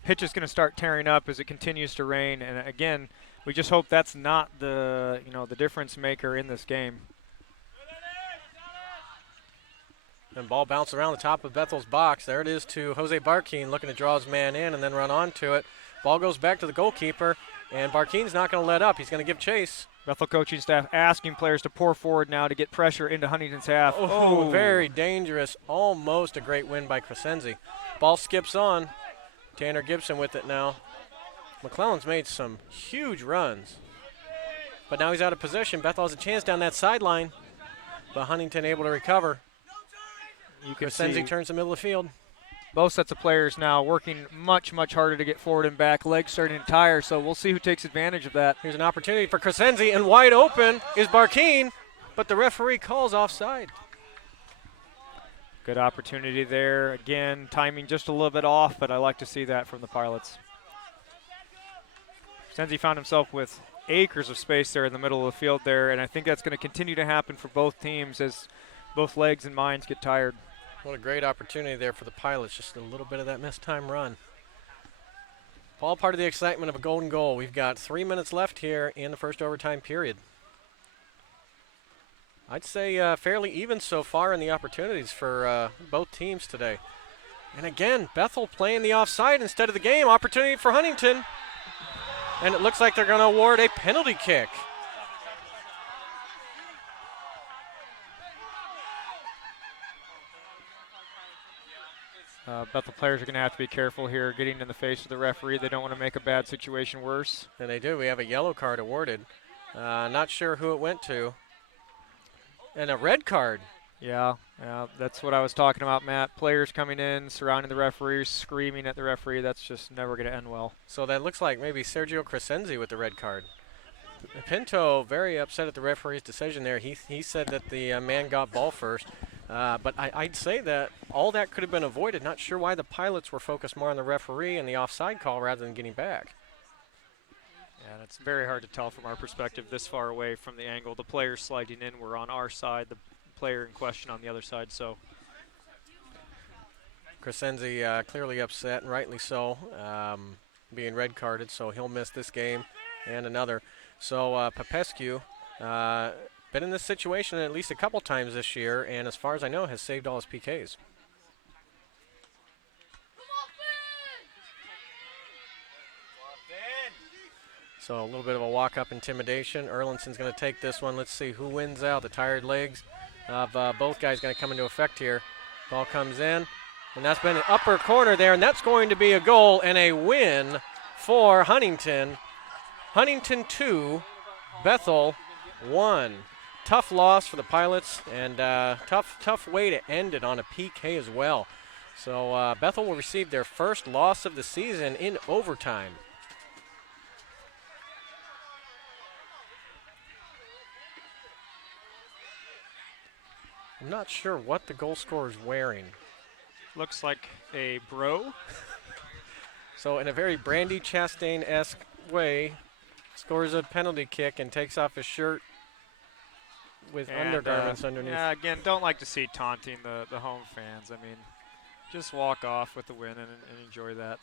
Pitch is going to start tearing up as it continues to rain. And again, we just hope that's not the difference maker in this game. And ball bounced around the top of Bethel's box. There it is to Jose Barquin looking to draw his man in and then run onto it. Ball goes back to the goalkeeper, and Barquin's not going to let up. He's going to give chase. Bethel coaching staff asking players to pour forward now to get pressure into Huntington's half. Oh, very dangerous. Almost a great win by Crescenzi. Ball skips on. Tanner Gibson with it now. McClellan's made some huge runs. But now he's out of position. Bethel has a chance down that sideline, but Huntington able to recover. Crescenzi turns the middle of the field. Both sets of players now working much, much harder to get forward and back. Legs starting to tire, so we'll see who takes advantage of that. Here's an opportunity for Crescenzi, and wide open is Barquin, but the referee calls offside. Good opportunity there. Again, timing just a little bit off, but I like to see that from the Pilots. Crescenzi found himself with acres of space there in the middle of the field there, and I think that's going to continue to happen for both teams as both legs and minds get tired. What a great opportunity there for the Pilots, just a little bit of that missed time run. All part of the excitement of a golden goal. We've got 3 minutes left here in the first overtime period. I'd say fairly even so far in the opportunities for both teams today. And again, Bethel playing the offside instead of the game. Opportunity for Huntington. And it looks like they're going to award a penalty kick. Bethel players are going to have to be careful here getting in the face of the referee. They don't want to make a bad situation worse. And they do. We have a yellow card awarded. Not sure who it went to. And a red card. Yeah, that's what I was talking about, Matt. Players coming in, surrounding the referee, screaming at the referee. That's just never going to end well. So that looks like maybe Sergio Crescenzi with the red card. Pinto very upset at the referee's decision there. He said that the man got ball first. But I'd say that all that could have been avoided. Not sure why the Pilots were focused more on the referee and the offside call rather than getting back. Yeah, that's very hard to tell from our perspective this far away from the angle. The players sliding in were on our side, the player in question on the other side. So Crescenzi clearly upset, and rightly so, being red carded, so he'll miss this game and another. So Popescu been in this situation at least a couple times this year, and as far as I know, has saved all his PKs. So a little bit of a walk-up intimidation. Erlinson's going to take this one. Let's see who wins out. The tired legs of both guys going to come into effect here. Ball comes in, and that's been an upper corner there, and that's going to be a goal and a win for Huntington. Huntington 2, Bethel 1. Tough loss for the Pilots, and tough way to end it on a PK as well. So Bethel will receive their first loss of the season in overtime. I'm not sure what the goal scorer is wearing. Looks like a bro. So in a very Brandy Chastain-esque way, scores a penalty kick and takes off his shirt with undergarments underneath. Yeah, again, don't like to see taunting the home fans. I mean, just walk off with the win and enjoy that.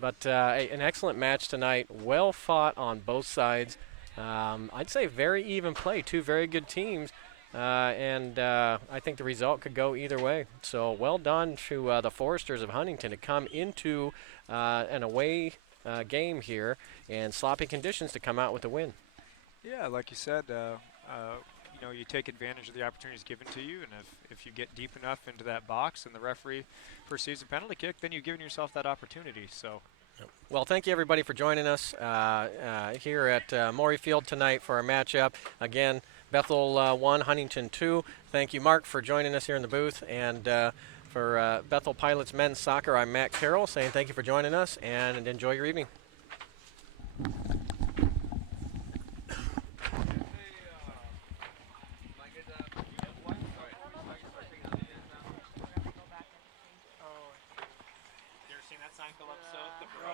But an excellent match tonight. Well fought on both sides. I'd say very even play. Two very good teams. And I think the result could go either way. So well done to the Foresters of Huntington to come into an away game here and sloppy conditions to come out with a win. Yeah, like you said, you know, you take advantage of the opportunities given to you, and if you get deep enough into that box and the referee perceives a penalty kick, then you've given yourself that opportunity. So. Well, thank you everybody for joining us here at Maury Field tonight for our matchup. Again, Bethel 1, Huntington 2. Thank you, Mark, for joining us here in the booth. And for Bethel Pilots Men's Soccer, I'm Matt Carroll saying thank you for joining us and enjoy your evening.